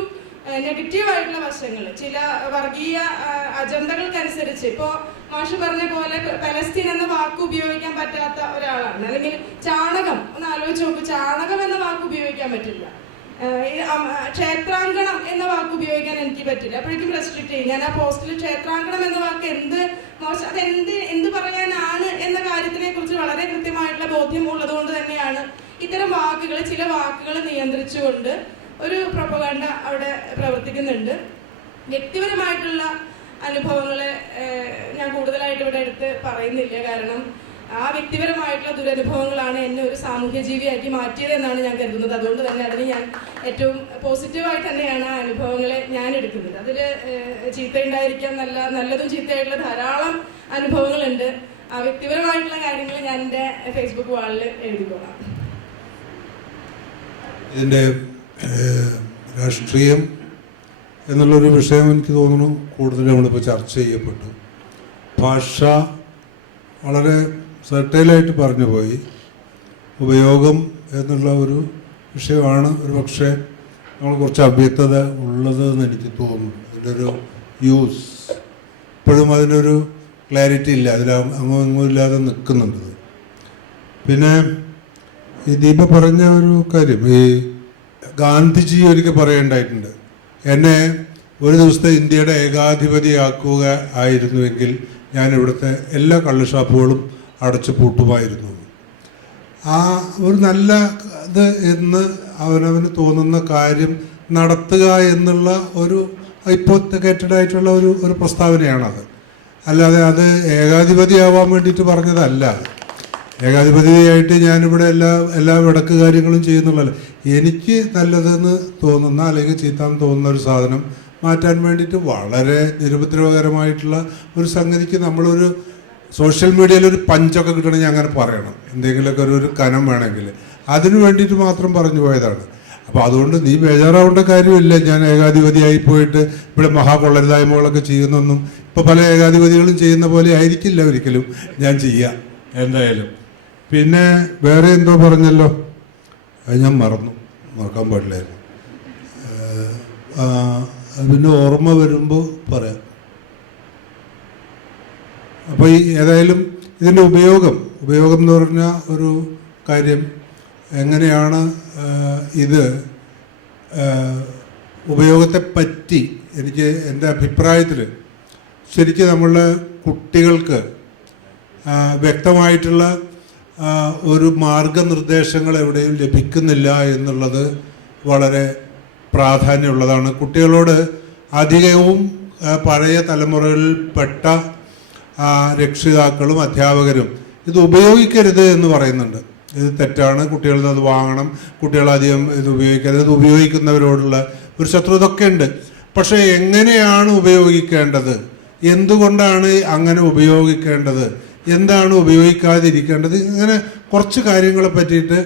നെഗറ്റീവായിട്ടുള്ള വശങ്ങൾ, ചില വർഗീയ അജണ്ടകൾക്കനുസരിച്ച് ഇപ്പോൾ മാഷ് പറഞ്ഞ പോലെ പലസ്തീൻ എന്ന വാക്ക് ഉപയോഗിക്കാൻ പറ്റാത്ത ഒരാളാണ്. അല്ലെങ്കിൽ ചാണകം ഒന്ന് ആലോചിച്ച് നോക്കൂ, ചാണകം എന്ന വാക്ക് ഉപയോഗിക്കാൻ പറ്റില്ല. ക്ഷേത്രാങ്കണം എന്ന വാക്ക് ഉപയോഗിക്കാൻ എനിക്ക് പറ്റില്ല, അപ്പോഴേക്കും റെസ്ട്രിക്ട് ചെയ്യും. ഞാൻ ആ പോസ്റ്റിൽ ക്ഷേത്രാങ്കണം എന്ന വാക്ക് എന്ത് പറയാനാണ് എന്ന കാര്യത്തിനെ കുറിച്ച് വളരെ കൃത്യമായിട്ടുള്ള ബോധ്യം ഉള്ളതുകൊണ്ട് തന്നെയാണ് ഇത്തരം വാക്കുകൾ, ചില വാക്കുകൾ നിയന്ത്രിച്ചുകൊണ്ട് ഒരു പ്രൊപ്പഗാൻഡ അവിടെ പ്രവർത്തിക്കുന്നുണ്ട്. വ്യക്തിപരമായിട്ടുള്ള അനുഭവങ്ങളെ ഞാൻ കൂടുതലായിട്ട് ഇവിടെ എടുത്ത് പറയുന്നില്ല, കാരണം ആ വ്യക്തിപരമായിട്ടുള്ള ദുരനുഭവങ്ങളാണ് എന്നെ ഒരു സാമൂഹ്യ ജീവിയാക്കി മാറ്റിയത് എന്നാണ് ഞാൻ കരുതുന്നത്. അതുകൊണ്ട് തന്നെ അതിന് ഞാൻ ഏറ്റവും പോസിറ്റീവായി തന്നെയാണ് ആ അനുഭവങ്ങളെ ഞാൻ എടുക്കുന്നത്. അതിൽ ചീത്തയുണ്ടായിരിക്കാം, നല്ലതും ചീത്തയായിട്ടുള്ള ധാരാളം അനുഭവങ്ങളുണ്ട്. ആ വ്യക്തിപരമായിട്ടുള്ള കാര്യങ്ങൾ ഞാൻ എൻ്റെ ഫേസ്ബുക്ക് വാളിൽ എഴുതിക്കോളാം. ഇതിൻ്റെ രാഷ്ട്രീയം എന്നുള്ളൊരു വിഷയം എനിക്ക് തോന്നുന്നു കൂടുതൽ നമ്മളിപ്പോൾ ചർച്ച ചെയ്യപ്പെട്ടു. ഭാഷ വളരെ സെർട്ടൈലായിട്ട് പറഞ്ഞു പോയി. ഉപയോഗം എന്നുള്ള ഒരു വിഷയമാണ് ഒരു പക്ഷേ നമ്മൾ കുറച്ച് അവ്യക്തത ഉള്ളത് എന്ന് എനിക്ക് തോന്നുന്നു. അതിൻ്റെ ഒരു യൂസ് ഇപ്പോഴും അതിനൊരു ക്ലാരിറ്റി ഇല്ല, അതിൽ അങ്ങും ഇല്ലാതെ നിൽക്കുന്നുണ്ട്. പിന്നെ ഈ ദീപ പറഞ്ഞ ഒരു കാര്യം, ഈ ഗാന്ധിജി ഒരിക്കൽ പറയേണ്ടായിട്ടുണ്ട്, എന്നെ ഒരു ദിവസത്തെ ഇന്ത്യയുടെ ഏകാധിപതിയാക്കുക ആയിരുന്നുവെങ്കിൽ ഞാൻ ഇവിടുത്തെ എല്ലാ കള്ളുഷാപ്പുകളും അടച്ചു പൂട്ടുമായിരുന്നു. ആ ഒരു നല്ല ഇത് എന്ന് അവനവന് തോന്നുന്ന കാര്യം നടത്തുക എന്നുള്ള ഒരു ഹൈപ്പോത്തക്കേറ്റഡ് ആയിട്ടുള്ള ഒരു പ്രസ്താവനയാണത്. അല്ലാതെ അത് ഏകാധിപതിയാവാൻ വേണ്ടിയിട്ട് പറഞ്ഞതല്ല. ഏകാധിപതിയായിട്ട് ഞാനിവിടെ എല്ലാ വിടക്ക് കാര്യങ്ങളും ചെയ്യുന്നുള്ളതല്ല. എനിക്ക് നല്ലതെന്ന് തോന്നുന്ന അല്ലെങ്കിൽ ചീത്താന്ന് തോന്നുന്ന ഒരു സാധനം മാറ്റാൻ വേണ്ടിയിട്ട് വളരെ നിരുപദ്രവകരമായിട്ടുള്ള ഒരു സംഗതിക്ക് നമ്മളൊരു സോഷ്യൽ മീഡിയയിൽ ഒരു പഞ്ചൊക്കെ കിട്ടണമെങ്കിൽ അങ്ങനെ പറയണം, എന്തെങ്കിലുമൊക്കെ ഒരു കനം വേണമെങ്കിൽ, അതിന് വേണ്ടിയിട്ട് മാത്രം പറഞ്ഞു പോയതാണ്. അപ്പോൾ അതുകൊണ്ട് നീ ബേജാറാവേണ്ട കാര്യമില്ല. ഞാൻ ഏകാധിപതിയായി പോയിട്ട് ഇവിടെ മഹാകൊള്ളരുതായ്മകളൊക്കെ ചെയ്യുന്നൊന്നും ഇപ്പോൾ പല ഏകാധിപതികളും ചെയ്യുന്ന പോലെ ആയിരിക്കില്ല ഒരിക്കലും ഞാൻ ചെയ്യാം എന്തായാലും. പിന്നെ വേറെ എന്തോ പറഞ്ഞല്ലോ, അത് ഞാൻ മറക്കാൻ പാടില്ലായിരുന്നു. പിന്നെ ഓർമ്മ വരുമ്പോൾ പറയാം. അപ്പോൾ ഏതായാലും ഇതിൻ്റെ ഉപയോഗം എന്ന് പറഞ്ഞ ഒരു കാര്യം എങ്ങനെയാണ് ഇത് ഉപയോഗത്തെപ്പറ്റി എനിക്ക് എൻ്റെ അഭിപ്രായത്തിൽ ശരിക്കും നമ്മളുടെ കുട്ടികൾക്ക് വ്യക്തമായിട്ടുള്ള ഒരു മാർഗനിർദ്ദേശങ്ങൾ എവിടെയും ലഭിക്കുന്നില്ല എന്നുള്ളത് വളരെ പ്രാധാന്യമുള്ളതാണ്. കുട്ടികളോട് അധികവും പഴയ തലമുറയിൽപ്പെട്ട രക്ഷിതാക്കളും അധ്യാപകരും ഇത് ഉപയോഗിക്കരുത് എന്ന് പറയുന്നുണ്ട്. ഇത് തെറ്റാണ്, കുട്ടികളിൽ നിന്ന് അത് വാങ്ങണം, കുട്ടികളധികം ഇത് ഉപയോഗിക്കരുത്, ഇത് ഉപയോഗിക്കുന്നവരോടുള്ള ഒരു ശത്രുത ഒക്കെ ഉണ്ട്. പക്ഷേ എങ്ങനെയാണ് ഉപയോഗിക്കേണ്ടത്, എന്തുകൊണ്ടാണ് അങ്ങനെ ഉപയോഗിക്കേണ്ടത്, എന്താണ് ഉപയോഗിക്കാതിരിക്കേണ്ടത്, ഇങ്ങനെ കുറച്ച് കാര്യങ്ങളെ പറ്റിയിട്ട്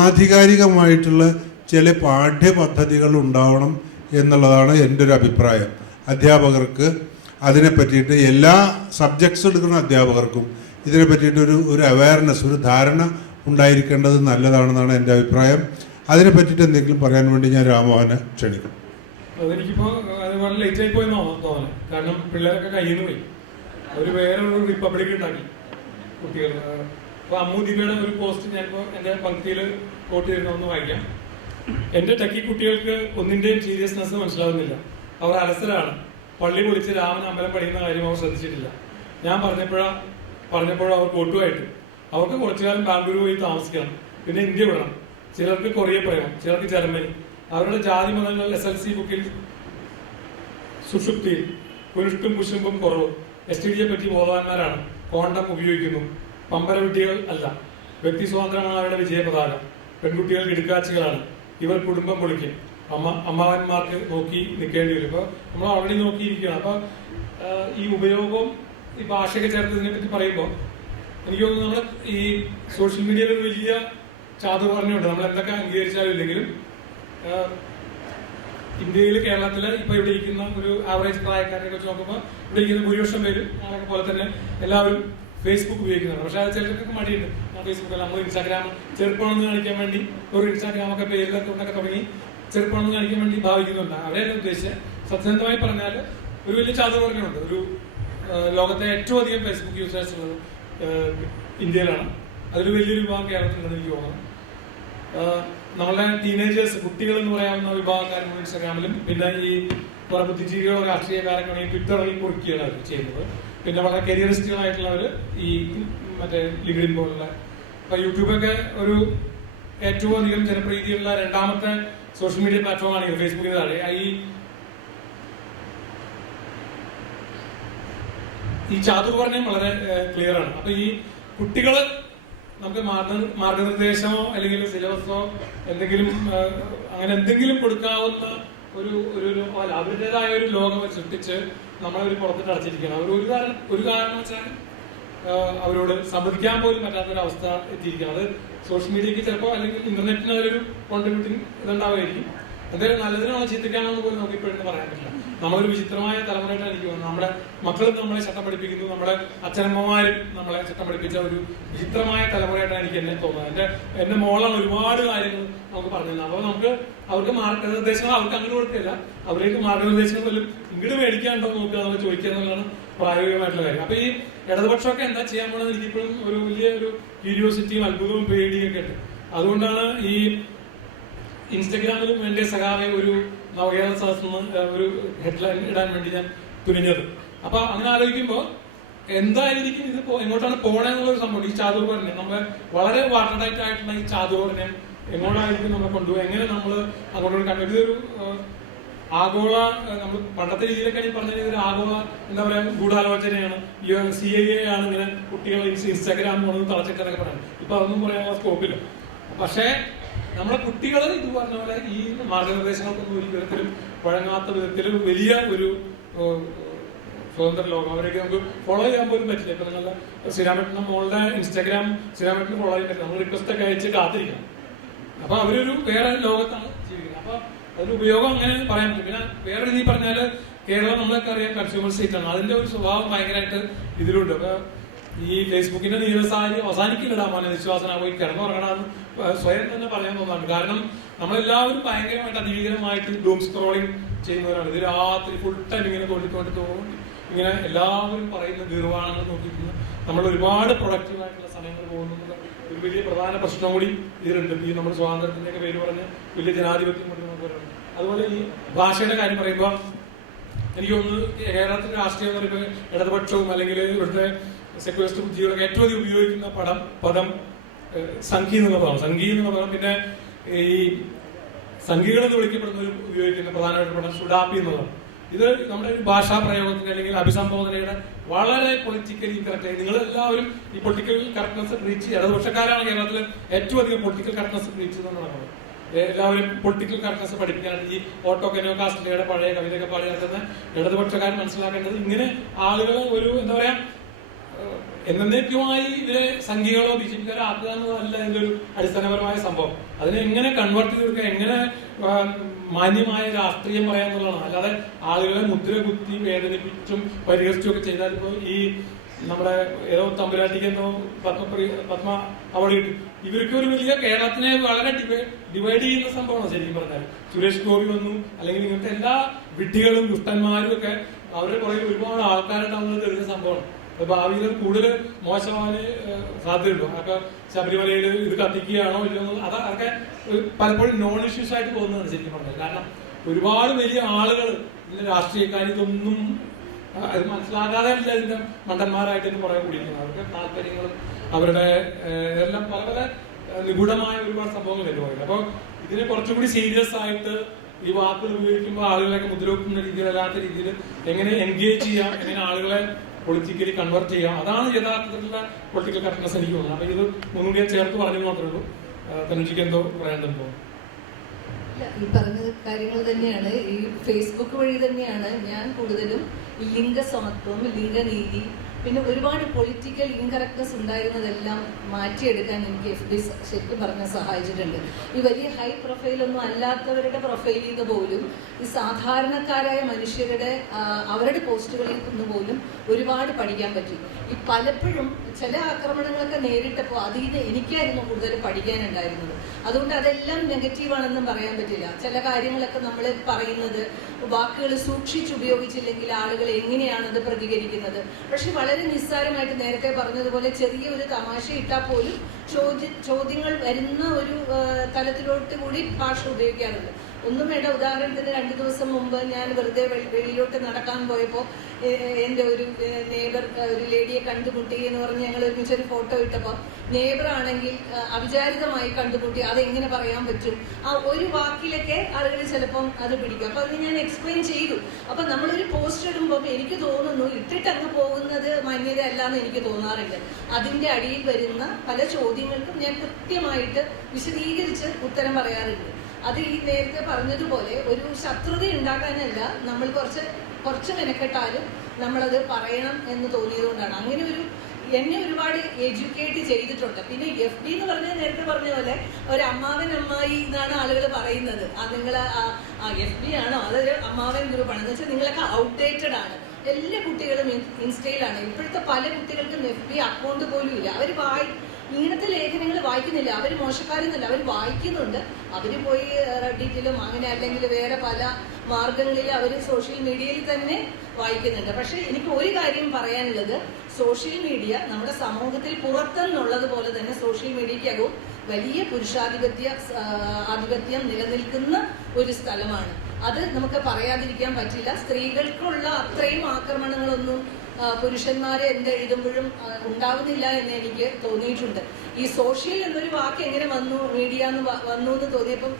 ആധികാരികമായിട്ടുള്ള ചില പാഠ്യപദ്ധതികൾ ഉണ്ടാവണം എന്നുള്ളതാണ് എൻ്റെ ഒരു അഭിപ്രായം. അധ്യാപകർക്ക് അതിനെ പറ്റിയിട്ട്, എല്ലാ സബ്ജക്ട്സ് എടുക്കുന്ന അധ്യാപകർക്കും ഇതിനെ പറ്റിയിട്ട് ഒരു അവയർനെസ്, ഒരു ധാരണ ഉണ്ടായിരിക്കേണ്ടത് നല്ലതാണെന്നാണ് എൻ്റെ അഭിപ്രായം. അതിനെ പറ്റിയിട്ട് എന്തെങ്കിലും പറയാൻ വേണ്ടി ഞാൻ രാമോഹനെ ക്ഷണിക്കും. അതെനിക്കിപ്പോൾ അതുപോലെ ലേറ്റ് ആയി പോയെന്ന് തോന്നുന്നത്. കാരണം പിള്ളേരൊക്കെ കയ്യിൽ നിന്ന് പോയി, അവർ വേറെ ഒരു റിപ്പബ്ലിക് ഉണ്ടാക്കി കുട്ടികൾ. അപ്പോൾ അമ്മൂദിബയുടെ ഒരു പോസ്റ്റ് ഞാനിപ്പോൾ എൻ്റെ പങ്ക്തിയിൽ കോട്ട് ചെയ്തിരുന്നൊന്ന് വായിക്കാം. എൻ്റെ ടക്കി കുട്ടികൾക്ക് ഒന്നിൻ്റെയും സീരിയസ്നെസ് മനസ്സിലാവുന്നില്ല. അവർ അലസരാണ്. പള്ളി പൊളിച്ച് രാമൻ അമ്പലം പഠിക്കുന്ന കാര്യം അവർ ശ്രദ്ധിച്ചിട്ടില്ല. ഞാൻ പറഞ്ഞപ്പോഴോ അവർ കോട്ടുമായിട്ട് അവർക്ക് കുറച്ചു കാലം ബാംഗ്ലൂർ പോയി താമസിക്കണം, പിന്നെ ഇന്ത്യ വിടണം. ചിലർക്ക് കൊറിയ പ്രേമം, ചിലർക്ക് ജർമ്മനി. അവരുടെ ജാതി മതങ്ങൾ SLC ബുക്കിൽ സുഷുപ്തിയിൽ കുരുഷ്ടും കുശുമ്പും കുറവും. STD പറ്റി ബോധവാന്മാരാണ്. കോണ്ടം ഉപയോഗിക്കുന്നു. പമ്പര വിട്ടികൾ അല്ല. വ്യക്തി സ്വാതന്ത്ര്യമാണ് അവരുടെ വിജയപതാക. പെൺകുട്ടികൾ ഇടുക്കാച്ചികളാണ്. ഇവർ കുടുംബം പൊളിക്കും. അമ്മാവന്മാർക്ക് നോക്കി നിൽക്കേണ്ടി വരും. അപ്പോൾ നമ്മൾ ഓൾറെഡി നോക്കിയിരിക്കുകയാണ്. അപ്പോൾ ഈ ഉപയോഗം, ഈ ഭാഷയൊക്കെ ചേർത്ത് ഇതിനെ പറ്റി പറയുമ്പോൾ എനിക്ക് തോന്നുന്നു നമ്മൾ ഈ സോഷ്യൽ മീഡിയയിൽ ഒരു വലിയ ചാതുർവർണ്ണയുണ്ട്. നമ്മൾ എന്തൊക്കെ അംഗീകരിച്ചാലും ഇല്ലെങ്കിലും ഇന്ത്യയിൽ, കേരളത്തിൽ ഇപ്പോൾ ഇവിടെ ഇരിക്കുന്ന ഒരു ആവറേജ് പ്രായക്കാരെ വെച്ച് നോക്കുമ്പോൾ ഇവിടെ ഇരിക്കുന്ന ഭൂരിപക്ഷം പേര് നമ്മളെ പോലെ തന്നെ എല്ലാവരും ഫേസ്ബുക്ക് ഉപയോഗിക്കുന്നുണ്ട്. പക്ഷേ അത് ചിലർക്കൊക്കെ മടിയുണ്ട്. ഫേസ്ബുക്കല്ല, നമ്മൾ ഇൻസ്റ്റാഗ്രാം ചെറുപ്പമാണെന്ന് കാണിക്കാൻ വേണ്ടി ഒരു ഇൻസ്റ്റാഗ്രാമൊക്കെ പേരിലൊക്കെ കൊണ്ടൊക്കെ തുടങ്ങി ചെറുപ്പമാണെന്ന് കാണിക്കാൻ വേണ്ടി ഭാവിക്കുന്നുണ്ട്. അവരെല്ലാം ഉദ്ദേശിച്ച് സത്യസന്ധമായി പറഞ്ഞാൽ ഒരു വലിയ ചാതുർവർണ്ണമുണ്ട്. ഒരു ലോകത്തെ ഏറ്റവും അധികം ഫേസ്ബുക്ക് യൂസേഴ്സ് ഉള്ളത് ഇന്ത്യയിലാണ്. അതിലൊരു വലിയൊരു വിഭാഗം കേരളത്തിലുണ്ടെന്ന് എനിക്ക് തോന്നുന്നു. നമ്മളുടെ ടീനേജേഴ്സ്, കുട്ടികൾ എന്ന് പറയാവുന്ന വിഭാഗക്കാരും ഇൻസ്റ്റാഗ്രാമിലും, പിന്നെ ഈ കുറെ ബുദ്ധിജീവികളോ രാഷ്ട്രീയക്കാരൊക്കെ ട്വിറ്ററിൽ കുറിക്കുകയാണ് അവർ ചെയ്യുന്നത്. പിന്നെ വളരെ കരിയറിസ്റ്റുകളായിട്ടുള്ളവർ ഈ മറ്റേ ലിങ്ക്ഡിൻ പോലുള്ള, ഇപ്പൊ യൂട്യൂബൊക്കെ ഒരു ഏറ്റവും അധികം ജനപ്രീതിയുള്ള രണ്ടാമത്തെ സോഷ്യൽ മീഡിയ പ്ലാറ്റ്ഫോമാണ് ഫേസ്ബുക്കിന് താഴെ. ഈ ചാതുർവർണ്ണയം വളരെ ക്ലിയർ ആണ്. അപ്പൊ ഈ കുട്ടികള് നമുക്ക് മാർഗനിർദ്ദേശമോ അല്ലെങ്കിൽ സിലബസോ എന്തെങ്കിലും അങ്ങനെ എന്തെങ്കിലും കൊടുക്കാവുന്ന അവരുടേതായ ഒരു ലോകം സൃഷ്ടിച്ച് നമ്മളൊരു പുറത്തിട്ട് അടച്ചിരിക്കുകയാണ്. അവർ ഒരു കാരണം വെച്ചാൽ അവരോട് സമ്മതിക്കാൻ പോലും പറ്റാത്തൊരവസ്ഥ എത്തിയിരിക്കുകയാണ്. അത് സോഷ്യൽ മീഡിയക്ക് ചിലപ്പോൾ അല്ലെങ്കിൽ ഇന്റർനെറ്റിന് അതൊരു കോൺട്രിബ്യൂട്ടിങ് ഇതുണ്ടാവുമായിരിക്കും. എന്തായാലും നല്ലതിനാണോ ചീത്തയ്ക്കാണോ പോലും നമുക്ക് ഇപ്പോഴൊന്നും പറയാൻ പറ്റില്ല. നമ്മളൊരു വിചിത്രമായ തലമുറയായിട്ടാണ് എനിക്ക് തോന്നുന്നത്. നമ്മുടെ മക്കളും നമ്മളെ ചട്ടം പഠിപ്പിക്കുന്നു, നമ്മുടെ അച്ഛനമ്മമാരും നമ്മളെ ചട്ടം പഠിപ്പിച്ച ഒരു വിചിത്രമായ തലമുറയായിട്ടാണ് എനിക്ക് എന്നെ തോന്നുന്നത്. എന്റെ മോളാണ് ഒരുപാട് കാര്യങ്ങൾ നമുക്ക് പറഞ്ഞു തന്നത്. അപ്പോൾ നമുക്ക് അവർക്ക് മാർഗനിർദ്ദേശങ്ങൾ അവർക്ക് അങ്ങനെ കൊടുക്കില്ല, അവർക്ക് മാർഗനിർദ്ദേശങ്ങൾ പോലും ഇങ്ങോട്ട് മേടിക്കാനുണ്ടോ നോക്കുക, നമ്മൾ ചോദിക്കുക എന്നുള്ളതാണ് പ്രായോഗികമായിട്ടുള്ള കാര്യം. അപ്പൊ ഈ ഇടതുപക്ഷമൊക്കെ എന്താ ചെയ്യാൻ പോണെന്ന് എനിക്കിപ്പോഴും ഒരു വലിയ ഒരു ക്യൂരിയോസിറ്റിയും അത്ഭുതവും പേടിയും ഒക്കെ ഉണ്ട്. അതുകൊണ്ടാണ് ഈ ഇൻസ്റ്റഗ്രാമിലും എന്റെ സഖാവെ ഒരു നവകേരള സദസ് ഒരു ഹെഡ്ലൈൻ ഇടാൻ വേണ്ടി ഞാൻ തുനിഞ്ഞത്. അപ്പൊ അങ്ങനെ ആലോചിക്കുമ്പോൾ എന്തായിരിക്കും ഇത് എങ്ങോട്ടാണ് പോണെന്നുള്ളൊരു സംഭവം. ഈ ചാതുർവർണ്ണയം നമ്മളെ വളരെ വാട്ടർഡൈറ്റ് ആയിട്ടുള്ള ഈ ചാതുർവർണ്ണയം എങ്ങോട്ടായിരിക്കും നമ്മളെ കൊണ്ടുപോകും, എങ്ങനെ നമ്മൾ അങ്ങോട്ട് കണ്ടു. ഇതൊരു ആഗോള, നമ്മൾ പണ്ടത്തെ രീതിയിലൊക്കെ ഈ പറഞ്ഞ ഒരു ആഗോള എന്താ പറയാ ഗൂഢാലോചനയാണ്. CIA ആണ് ഇങ്ങനെ കുട്ടികളെ ഇൻസ്റ്റാഗ്രാം കൊണ്ടു തളച്ചിട്ടെന്നൊക്കെ പറയുന്നത്. ഇപ്പൊ അതൊന്നും പറയാനുള്ള സ്കോപ്പില്ല. പക്ഷേ നമ്മുടെ കുട്ടികൾ ഇത് പറഞ്ഞ പോലെ ഈ മാർഗനിർദ്ദേശങ്ങൾക്കൊന്നും ഒരു വിധത്തിലും വഴങ്ങാത്ത വിധത്തിൽ വലിയ ഒരു സ്വതന്ത്ര ലോകം അവരൊക്കെ നമുക്ക് ഫോളോ ചെയ്യാൻ പോലും പറ്റില്ല. ഇപ്പൊ നിങ്ങളുടെ ശ്രീരാമേട്ടന്റെ മോളുടെ ഇൻസ്റ്റാഗ്രാം ശ്രീരാമേട്ടന് ഫോളോ ചെയ്യാൻ പറ്റില്ല. നമ്മൾ റിക്വസ്റ്റ് ഒക്കെ അയച്ച് കാത്തിരിക്കണം. അപ്പൊ അവരൊരു വേറെ ലോകത്താണ് ജീവിക്കുന്നത്. അപ്പൊ അതിന്റെ ഉപയോഗം അങ്ങനെ പറയാൻ പറ്റും. പിന്നെ വേറെ രീതി പറഞ്ഞാല് കേരളം നമ്മളൊക്കെ അറിയാം കൺസ്യൂമർ സ്റ്റേറ്റ് ആണ്. അതിന്റെ ഒരു സ്വഭാവം ഭയങ്കരമായിട്ട് ഇതിലുണ്ട്. അപ്പൊ ഈ ഫേസ്ബുക്കിന്റെ നീലസാരി അവസാനിക്കില്ലടാ മോനെ, വിശ്വാസന പോയി കിടന്നുറങ്ങണമെന്ന് സ്വയം തന്നെ പറയാൻ തോന്നാണ്. കാരണം നമ്മളെല്ലാവരും ഭയങ്കരമായിട്ട് അതിഭീകരമായിട്ട് ഡൂം സ്ക്രോളിംഗ് ചെയ്യുന്നവരാണ്. ഇത് രാത്രി ഫുൾ ടൈം ഇങ്ങനെ തോണ്ടി ഇങ്ങനെ എല്ലാവരും പറയുന്ന നിർവ്വാണങ്ങൾ നോക്കിയിട്ട് നമ്മൾ ഒരുപാട് പ്രൊഡക്റ്റീവായിട്ടുള്ള സമയങ്ങൾ പോകുന്നത് ഒരു വലിയ പ്രധാന പ്രശ്നം കൂടി ഇതിലുണ്ട്. ഈ നമ്മുടെ സ്വാതന്ത്ര്യത്തിന്റെ ഒക്കെ പേര് പറഞ്ഞ് വലിയ ജനാധിപത്യം കൊണ്ട് നമുക്ക് പറയുന്നത്. അതുപോലെ ഈ ഭാഷയുടെ കാര്യം പറയുമ്പോൾ എനിക്കൊന്ന് കേരളത്തിലെ രാഷ്ട്രീയം എന്ന് പറയുമ്പോൾ ഇടതുപക്ഷവും അല്ലെങ്കിൽ ഇവിടുത്തെ സെക്യുലറിസ്റ്റ് ബുദ്ധികളൊക്കെ ഏറ്റവും അധികം ഉപയോഗിക്കുന്ന പദം സംഘി എന്നുള്ള പദം. സംഘി എന്നുള്ള പദം പിന്നെ ഈ സംഘികൾ എന്ന് വിളിക്കപ്പെടുന്നവർ ഉപയോഗിക്കുന്ന പ്രധാനമായിട്ട് പദം സുഡാപ്പി എന്നുള്ളതാണ്. ഇത് നമ്മുടെ ഒരു ഭാഷാ പ്രയോഗത്തിന് അല്ലെങ്കിൽ അഭിസംബോധനയുടെ വളരെ പൊളിറ്റിക്കലി കറക്റ്റായി നിങ്ങളെല്ലാവരും ഈ പൊളിറ്റിക്കൽ കറക്റ്റ്നസ് റീച്ച് ചെയ്യുക. ഇടതുപക്ഷക്കാരാണ് കേരളത്തിൽ ഏറ്റവും അധികം പൊളിറ്റിക്കൽ കറക്റ്റ്നസ് റീച്ച് ചെയ്യുന്നത്. എല്ലാവരും പൊളിറ്റിക്കൽ കറക്റ്റ്നസ് പഠിപ്പിക്കാനായിട്ട് ഈ ഓട്ടോ കെനോകാസ്റ്റിലയുടെ പഴയ കവിതയൊക്കെ പാടി നടത്തുന്ന ഇടതുപക്ഷക്കാർ മനസ്സിലാക്കേണ്ടത് ഇങ്ങനെ ആളുകളെ ഒരു എന്താ പറയാ എന്നേക്കുമായി ഇവരെ സംഘികളോ ബിജെപിക്കാരോ ആക്കുക എന്നതല്ല ഇതിന്റെ ഒരു അടിസ്ഥാനപരമായ സംഭവം. അതിനെ എങ്ങനെ കൺവേർട്ട് ചെയ്ത് കൊടുക്കുക, എങ്ങനെ മാന്യമായ രാഷ്ട്രീയം പറയാന്നുള്ളതാണ്. അല്ലാതെ ആളുകളെ മുദ്ര കുത്തി വേദനിപ്പിച്ചും പരിഹസിച്ചും ഒക്കെ ചെയ്താൽ ഇപ്പോൾ ഈ നമ്മുടെ ഏതോ തമ്പുരാട്ടിക്കെന്നോ പത്മ അവാർഡ് കിട്ടും. ഇവർക്ക് ഒരു വലിയ കേരളത്തിനെ വളരെ ഡിവൈഡ് ചെയ്യുന്ന സംഭവമാണ് ശരിക്കും പറഞ്ഞാൽ. സുരേഷ് ഗോപി വന്നു, അല്ലെങ്കിൽ ഇങ്ങനത്തെ എല്ലാ വിഡ്ഢികളും ദുഷ്ടന്മാരും ഒക്കെ അവരുടെ പുറകെ ഒരുപാട് ആൾക്കാരുണ്ടാവുന്നത് തെളിഞ്ഞ സംഭവമാണ്. ഭാവിയിൽ കൂടുതൽ മോശമാവാന് സാധ്യതയുള്ളൂ. അതൊക്കെ ശബരിമലയിൽ ഇത് കത്തിക്കുകയാണോ ഇല്ലെന്ന് അതൊക്കെ പലപ്പോഴും നോൺ ഇഷ്യൂസ് ആയിട്ട് പോകുന്നതാണ് ശരിക്കും പറഞ്ഞത്. കാരണം ഒരുപാട് വലിയ ആളുകൾ ഇതിന്റെ രാഷ്ട്രീയക്കാർ ഇതൊന്നും അത് മനസ്സിലാക്കാതെ അല്ല ഇതിന്റെ മണ്ടന്മാരായിട്ട് കുറെ കൂടിയിരിക്കുന്നത്. അവർക്ക് താല്പര്യങ്ങളും അവരുടെ എല്ലാം പല പല നിഗൂഢമായ ഒരുപാട് സംഭവങ്ങൾ വരുവായിരുന്നു. അപ്പോൾ ഇതിനെ കുറച്ചുകൂടി സീരിയസ് ആയിട്ട് ഈ വാക്കുകൾ ഉപയോഗിക്കുമ്പോൾ ആളുകളൊക്കെ മുദ്രവെക്കുന്ന രീതിയിൽ അല്ലാത്ത രീതിയിൽ എങ്ങനെ എൻഗേജ് ചെയ്യാം, എങ്ങനെ ആളുകളെ പൊളിറ്റിക്കലി കൺവേർട്ട് ചെയ്യാം, അതാണ് യഥാർത്ഥത്തിലുള്ള പൊളിറ്റിക്കൽ കറക്റ്റ്നസ് എനിക്ക് തോന്നുന്നത്. അപ്പൊ ഇത് മുൻകൂടി ചേർത്ത് പറഞ്ഞു മാത്രമേ ഉള്ളൂ. തനുജിക്ക് എന്തോ പറയാനുണ്ടോ? ഈ പറഞ്ഞ കാര്യങ്ങൾ തന്നെയാണ്. ഈ ഫേസ്ബുക്ക് വഴി തന്നെയാണ് ഞാൻ കൂടുതലും ലിംഗസമത്വം, ലിംഗനീതി, പിന്നെ ഒരുപാട് പൊളിറ്റിക്കൽ ഇൻകറക്റ്റ്നസ് ഉണ്ടായിരുന്നതെല്ലാം മാറ്റിയെടുക്കാൻ എനിക്ക് FB ശരിക്കും പറഞ്ഞാൽ സഹായിച്ചിട്ടുണ്ട്. ഈ വലിയ ഹൈ പ്രൊഫൈലൊന്നും അല്ലാത്തവരുടെ പ്രൊഫൈലിൽ നിന്ന് പോലും ഈ സാധാരണക്കാരായ മനുഷ്യരുടെ അവരുടെ പോസ്റ്റുകളിൽ നിന്ന് പോലും ഒരുപാട് പഠിക്കാൻ പറ്റി. ഈ പലപ്പോഴും ചില ആക്രമണങ്ങളൊക്കെ നേരിട്ടപ്പോൾ അതിൽ നിന്ന് എനിക്കായിരുന്നു കൂടുതൽ പഠിക്കാനുണ്ടായിരുന്നത്. അതുകൊണ്ട് അതെല്ലാം നെഗറ്റീവാണെന്നും പറയാൻ പറ്റില്ല. ചില കാര്യങ്ങളൊക്കെ നമ്മൾ പറയുന്നത് വാക്കുകൾ സൂക്ഷിച്ചുപയോഗിച്ചില്ലെങ്കിൽ ആളുകൾ എങ്ങനെയാണത് പ്രതികരിക്കുന്നത്. പക്ഷെ വളരെ നിസ്സാരമായിട്ട് നേരത്തെ പറഞ്ഞതുപോലെ ചെറിയൊരു തമാശ ഇട്ടാൽ പോലും ചോദ്യങ്ങൾ വരുന്ന ഒരു തലത്തിലോട്ട് കൂടി ഭാഷ ഉപയോഗിക്കാറുണ്ട്. ഒന്നും വേണ്ട, ഉദാഹരണത്തിന് 2 ദിവസം മുമ്പ് ഞാൻ വെറുതെ വെളിയിലോട്ട് നടക്കാൻ പോയപ്പോൾ എൻ്റെ ഒരു നെയ്ബർ ഒരു ലേഡിയെ കണ്ടുമുട്ടി എന്ന് പറഞ്ഞ് ഞങ്ങൾ ഒരുമിച്ചൊരു ഫോട്ടോ ഇട്ടപ്പോൾ നെയ്ബർ ആണെങ്കിൽ അവിചാരിതമായി കണ്ടുമുട്ടി. അതെങ്ങനെ പറയാൻ പറ്റും? ആ ഒരു വാക്കിലൊക്കെ ആളുകൾ ചിലപ്പം അത് പിടിക്കും. അപ്പം അത് ഞാൻ എക്സ്പ്ലെയിൻ ചെയ്തു. അപ്പം നമ്മളൊരു പോസ്റ്റ് ഇടുമ്പോൾ എനിക്ക് തോന്നുന്നു ഇട്ടിട്ട് അങ്ങ് പോകുന്നത് മാന്യത അല്ലാന്ന് എനിക്ക് തോന്നാറുണ്ട്. അതിൻ്റെ അടിയിൽ വരുന്ന പല ചോദ്യങ്ങൾക്കും ഞാൻ കൃത്യമായിട്ട് വിശദീകരിച്ച് ഉത്തരം പറയാറുണ്ട്. അത് ഈ നേരത്തെ പറഞ്ഞതുപോലെ ഒരു ശത്രുത ഉണ്ടാക്കാനല്ല, നമ്മൾ കുറച്ച് മെനക്കെട്ടാലും നമ്മളത് പറയണം എന്ന് തോന്നിയതുകൊണ്ടാണ്. അങ്ങനെ എന്നെ ഒരുപാട് എഡ്യൂക്കേറ്റ് ചെയ്തിട്ടുണ്ട്. പിന്നെ FB എന്ന് പറഞ്ഞാൽ നേരത്തെ പറഞ്ഞ പോലെ ഒരു അമ്മാവൻ അമ്മായി എന്നാണ് ആളുകൾ പറയുന്നത്. നിങ്ങൾ FB ആണോ അതൊരു അമ്മാവൻ ഗ്രൂപ്പാണ് എന്ന് വെച്ചാൽ നിങ്ങളൊക്കെ ഔട്ട്ഡേറ്റഡ് ആണ്. എല്ലാ കുട്ടികളും ഇൻസ്റ്റയിലാണ്. ഇപ്പോഴത്തെ പല കുട്ടികൾക്കും FB അക്കൗണ്ട് പോലും ഇല്ല. അവർ ഇങ്ങനത്തെ ലേഖനങ്ങൾ വായിക്കുന്നില്ല. അവർ മോശക്കാരെന്നല്ല, അവർ വായിക്കുന്നുണ്ട്. അവർ പോയി റെഡിറ്റിലും അങ്ങനെ അല്ലെങ്കിൽ വേറെ പല മാർഗങ്ങളിൽ അവർ സോഷ്യൽ മീഡിയയിൽ തന്നെ വായിക്കുന്നുണ്ട്. പക്ഷെ എനിക്ക് ഒരു കാര്യം പറയാനുള്ളത്, സോഷ്യൽ മീഡിയ നമ്മുടെ സമൂഹത്തിൽ പുറത്തെന്നുള്ളത് പോലെ തന്നെ സോഷ്യൽ മീഡിയയ്ക്കകവും വലിയ ആധിപത്യം നിലനിൽക്കുന്ന ഒരു സ്ഥലമാണ്. അത് നമുക്ക് പറയാതിരിക്കാൻ പറ്റില്ല. സ്ത്രീകൾക്കുള്ള അത്രയും ആക്രമണങ്ങളൊന്നും പുരുഷന്മാരെ എഴുതുമ്പോഴും ഉണ്ടാവുന്നില്ല എന്ന് എനിക്ക് തോന്നിയിട്ടുണ്ട്. ഈ സോഷ്യൽ എന്നൊരു വാക്ക് എങ്ങനെ വന്നു, മീഡിയ എന്ന് വന്നു എന്ന് തോന്നിയപ്പം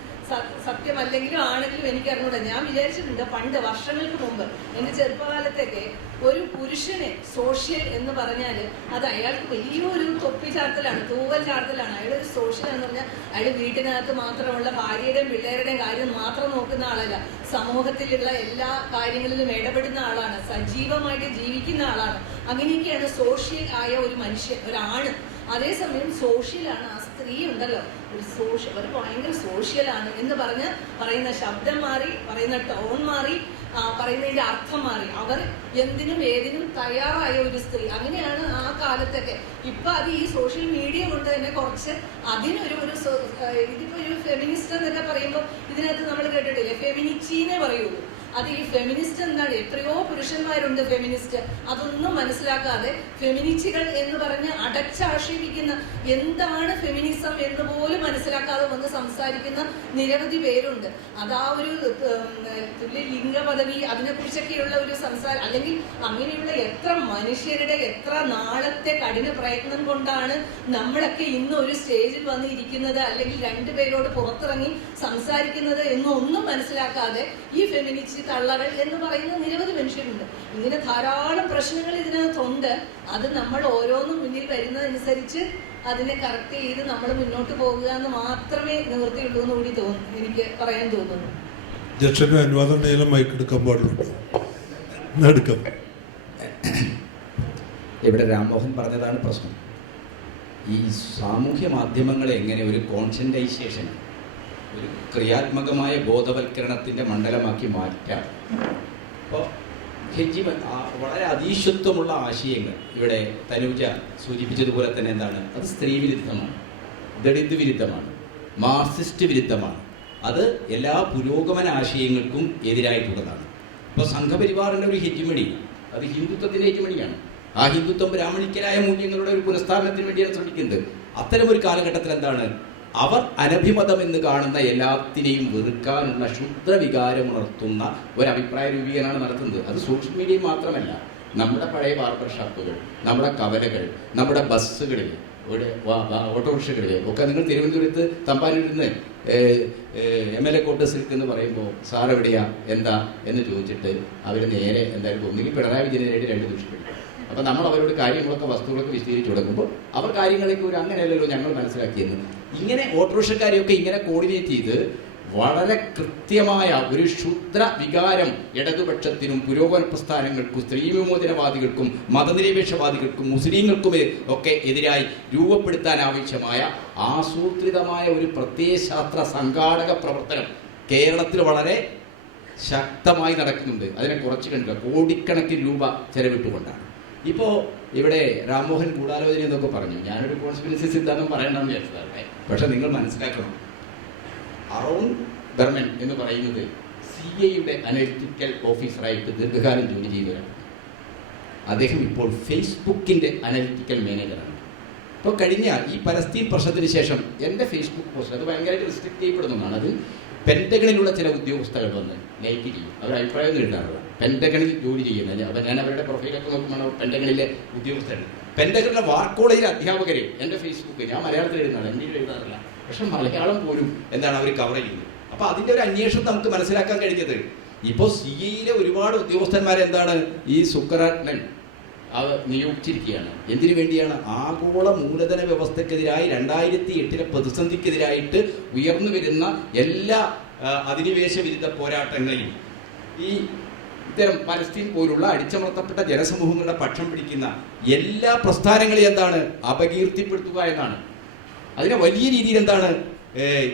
സത്യമല്ലെങ്കിലും ആണെങ്കിലും എനിക്കറിഞ്ഞൂടാ. ഞാൻ വിചാരിച്ചിട്ടുണ്ട് പണ്ട് വർഷങ്ങൾക്ക് മുമ്പ് എൻ്റെ ചെറുപ്പകാലത്തൊക്കെ ഒരു പുരുഷനെ സോഷ്യൽ എന്ന് പറഞ്ഞാൽ അത് അയാൾക്ക് വലിയൊരു തൊപ്പി ചാർത്തലാണ്, തൂവൽ ചാർത്തലാണ്. അയാളൊരു സോഷ്യൽ എന്ന് പറഞ്ഞാൽ അയാൾ വീട്ടിനകത്ത് മാത്രമുള്ള ഭാര്യയുടെയും പിള്ളേരുടെയും കാര്യം മാത്രം നോക്കുന്ന ആളല്ല, സമൂഹത്തിലുള്ള എല്ലാ കാര്യങ്ങളിലും ഇടപെടുന്ന ആളാണ്, സജീവമായിട്ട് ജീവിക്കുന്ന ആളാണ്. അങ്ങനെയൊക്കെയാണ് സോഷ്യൽ ആയ ഒരു മനുഷ്യൻ, ഒരാണ്. അതേസമയം സോഷ്യലാണ് ആ സ്ത്രീ ഉണ്ടല്ലോ, ഒരു ഭയങ്കര സോഷ്യലാണ് എന്ന് പറയുന്ന ശബ്ദം മാറി, പറയുന്ന ടോൺ മാറി, പറയുന്നതിന്റെ അർത്ഥം മാറി. അവർ എന്തിനും ഏതിനും തയ്യാറായ ഒരു സ്ത്രീ. അങ്ങനെയാണ് ആ കാലത്തൊക്കെ. ഇപ്പൊ അത് ഈ സോഷ്യൽ മീഡിയ കൊണ്ട് തന്നെ കുറച്ച് അതിനൊരു ഇതിപ്പോ ഒരു ഫെമിനിസ്റ്റ് എന്നൊക്കെ പറയുമ്പോൾ ഇതിനകത്ത് നമ്മൾ കേട്ടിട്ടില്ലേ, ഫെമിനിച്ചീനെ പറയുള്ളൂ. അത് ഈ ഫെമിനിസ്റ്റ് എന്താണ്? എത്രയോ പുരുഷന്മാരുണ്ട് ഫെമിനിസ്റ്റ്. അതൊന്നും മനസ്സിലാക്കാതെ ഫെമിനിസ്റ്റുകൾ എന്ന് പറഞ്ഞ് അടച്ചാക്ഷേപിക്കുന്ന, എന്താണ് ഫെമിനിസം എന്ന് പോലും മനസ്സിലാക്കാതെ വന്ന് സംസാരിക്കുന്ന നിരവധി പേരുണ്ട്. അതാ ഒരു തുല്യ ലിംഗ പദവി അതിനെക്കുറിച്ചൊക്കെയുള്ള ഒരു സംസാരം, അല്ലെങ്കിൽ അങ്ങനെയുള്ള എത്ര മനുഷ്യരുടെ എത്ര നാളത്തെ കഠിന പ്രയത്നം കൊണ്ടാണ് നമ്മളൊക്കെ ഇന്ന് ഒരു സ്റ്റേജിൽ വന്ന് ഇരിക്കുന്നത്, അല്ലെങ്കിൽ 2 പേരോട് പുറത്തിറങ്ങി സംസാരിക്കുന്നത് എന്നൊന്നും മനസ്സിലാക്കാതെ ഈ ഫെമിനിസ്റ്റ് തള്ളകൾ എന്ന് പറയുന്ന നിരവധി മനുഷ്യരുണ്ട്. ഇങ്ങനെ ധാരാളം പ്രശ്നങ്ങൾ ഇതിനകത്തുണ്ട്. അത് നമ്മൾ ഓരോന്നും മുന്നിൽ വരുന്നതനുസരിച്ച് അതിനെ കറക്റ്റ് ചെയ്ത് നമ്മൾ മുന്നോട്ട് പോകുക എന്ന് മാത്രമേ നിവൃത്തിയുള്ളൂ എന്ന് കൂടി എനിക്ക് പറയാൻ തോന്നുന്നു. അധ്യക്ഷന്റെ അനുവാദം ഉണ്ടെങ്കിലും മൈക്ക് എടുക്കാൻ പാടുള്ളൂ. എടുക്കാം. ഇവിടെ രാംമോഹൻ പറഞ്ഞതാണ് പ്രശ്നം. ഈ സാമൂഹ്യ മാധ്യമങ്ങളെ എങ്ങനെ ഒരു കോൺസെൻട്രൈസേഷൻ, ഒരു ക്രിയാത്മകമായ ബോധവൽക്കരണത്തിൻ്റെ മണ്ഡലമാക്കി മാറ്റാം. അപ്പോൾ വളരെ അതീശത്വമുള്ള ആശയങ്ങൾ ഇവിടെ തനൂജ സൂചിപ്പിച്ചതുപോലെ തന്നെ എന്താണ്, അത് സ്ത്രീ വിരുദ്ധമാണ്, ദളിത് വിരുദ്ധമാണ്, മാർക്സിസ്റ്റ് വിരുദ്ധമാണ്. അത് എല്ലാ പുരോഗമന ആശയങ്ങൾക്കും എതിരായിട്ടുള്ളതാണ്. ഇപ്പോൾ സംഘപരിവാറിൻ്റെ ഒരു ഹെജിമണി, അത് ഹിന്ദുത്വത്തിൻ്റെ ഹെജിമണിയാണ്. ആ ഹിന്ദുത്വം ബ്രാഹ്മണിക്കരായ മൂല്യങ്ങളുടെ ഒരു പുനഃസ്ഥാപനത്തിന് വേണ്ടിയാണ് ശ്രമിക്കുന്നത്. അത്തരമൊരു കാലഘട്ടത്തിൽ എന്താണ്, അവർ അനഭിമതം എന്ന് കാണുന്ന എല്ലാത്തിനെയും വെറുക്കാനുള്ള ക്ഷുദ്രവികാരമുണർത്തുന്ന ഒരഭിപ്രായ രൂപീകരണമാണ് നടത്തുന്നത്. അത് സോഷ്യൽ മീഡിയയിൽ മാത്രമല്ല, നമ്മുടെ പഴയ ബാർബർ ഷാപ്പുകൾ, നമ്മുടെ കവലകൾ, നമ്മുടെ ബസ്സുകളിൽ, ഓട്ടോറിക്ഷകളിൽ ഒക്കെ നിങ്ങൾ തിരുവനന്തപുരത്ത് തമ്പാനൂരിന്ന് MLA ക്വാർട്ടേഴ്സിലേക്ക് എന്ന് പറയുമ്പോൾ സാർ എവിടെയാ എന്താ എന്ന് ചോദിച്ചിട്ട് അവർ നേരെ എന്തായാലും ഒന്നുകിൽ പിണറായി വിജയനായിട്ട് 2 ദൂഷ്യപ്പെടും. അപ്പം നമ്മൾ അവരോട് കാര്യങ്ങളൊക്കെ വസ്തുക്കളൊക്കെ വിശദീകരിച്ച് കൊടുക്കുമ്പോൾ അവർ കാര്യങ്ങളൊക്കെ ഒരു അങ്ങനെയല്ലല്ലോ ഞങ്ങൾ മനസ്സിലാക്കിയെന്ന്. ഇങ്ങനെ ഓട്ടോറിക്ഷക്കാരെയൊക്കെ ഇങ്ങനെ കോർഡിനേറ്റ് ചെയ്ത് വളരെ കൃത്യമായ ഒരു ക്ഷുദ്ര വികാരം ഇടതുപക്ഷത്തിനും പുരോഗമന പ്രസ്ഥാനങ്ങൾക്കും സ്ത്രീ വിമോചനവാദികൾക്കും മതനിരപേക്ഷവാദികൾക്കും മുസ്ലിങ്ങൾക്കും ഒക്കെ എതിരായി രൂപപ്പെടുത്താൻ ആവശ്യമായ ആസൂത്രിതമായ ഒരു പ്രത്യയശാസ്ത്ര സംഘാടക പ്രവർത്തനം കേരളത്തിൽ വളരെ ശക്തമായി നടക്കുന്നുണ്ട്. അതിനെ കുറച്ച് കണ്ടില്ല, കോടിക്കണക്കിന് രൂപ ചെലവിട്ടുകൊണ്ടാണ്. ഇപ്പോൾ ഇവിടെ രാംമോഹൻ ഗൂഢാലോചന എന്നൊക്കെ പറഞ്ഞു. ഞാനൊരു കോൺസ്പിറസി സിദ്ധാന്തം പറയണമെന്ന് വിചാരിച്ചതാണ്. പക്ഷെ നിങ്ങൾ മനസ്സിലാക്കണം, അറോൺ ബെർമൻ എന്ന് പറയുന്നത് CIA അനലിറ്റിക്കൽ ഓഫീസറായിട്ട് ദീർഘകാലം ജോലി ചെയ്തവരാണ്. അദ്ദേഹം ഇപ്പോൾ ഫേസ്ബുക്കിൻ്റെ അനലിറ്റിക്കൽ മാനേജറാണ്. ഇപ്പോൾ കഴിഞ്ഞ ഈ പലസ്തീൻ പ്രശ്നത്തിന് ശേഷം എൻ്റെ ഫേസ്ബുക്ക് പോസ്റ്റ് അത് ഭയങ്കരമായിട്ട് റിസ്ട്രിക്ട് ചെയ്യപ്പെടുന്നതാണ്. അത് പെൻറ്റഗണിലുള്ള ചില ഉദ്യോഗസ്ഥകൾ വന്ന് ലൈക്ക് ചെയ്യും, അവർ അഭിപ്രായം എഴുതാറില്ല. പെൻറ്റഗണിൽ ജോലി ചെയ്യുന്നത് അപ്പം ഞാൻ അവരുടെ പ്രൊഫൈലൊക്കെ നോക്കുമ്പോൾ പെൻറ്റഗണിലെ ഉദ്യോഗസ്ഥരുണ്ട്. പെൻറ്റഗണിലെ വാർ കോളേജിലെ അധ്യാപകർ എൻ്റെ ഫേസ്ബുക്ക്, ഞാൻ മലയാളത്തിൽ എഴുതുന്നതാണ്, ഇന്ത്യയിൽ എഴുതാറില്ല, പക്ഷെ മലയാളം പോലും എന്താണ് അവർ കവർ ചെയ്യുന്നത്. അപ്പോൾ അതിൻ്റെ ഒരു അന്വേഷണം നമുക്ക് മനസ്സിലാക്കാൻ കഴിഞ്ഞത് ഇപ്പോൾ CIA ഒരുപാട് ഉദ്യോഗസ്ഥന്മാരെ എന്താണ് ഈ സുക്കറാറ്റ്നൻ നിയോഗിച്ചിരിക്കുകയാണ്. എന്തിനു വേണ്ടിയാണ്? ആഗോള മൂലധന വ്യവസ്ഥക്കെതിരായി 2008 പ്രതിസന്ധിക്കെതിരായിട്ട് ഉയർന്നു വരുന്ന എല്ലാ അധിനിവേശ വിരുദ്ധ പോരാട്ടങ്ങളെയും ഈ ഇത്തരം പലസ്തീൻ പോലുള്ള അടിച്ചമർത്തപ്പെട്ട ജനസമൂഹങ്ങളുടെ പക്ഷം പിടിക്കുന്ന എല്ലാ പ്രസ്ഥാനങ്ങളെയും എന്താണ് അപകീർത്തിപ്പെടുത്തുക എന്നാണ്. അതിനെ വലിയ രീതിയിൽ എന്താണ്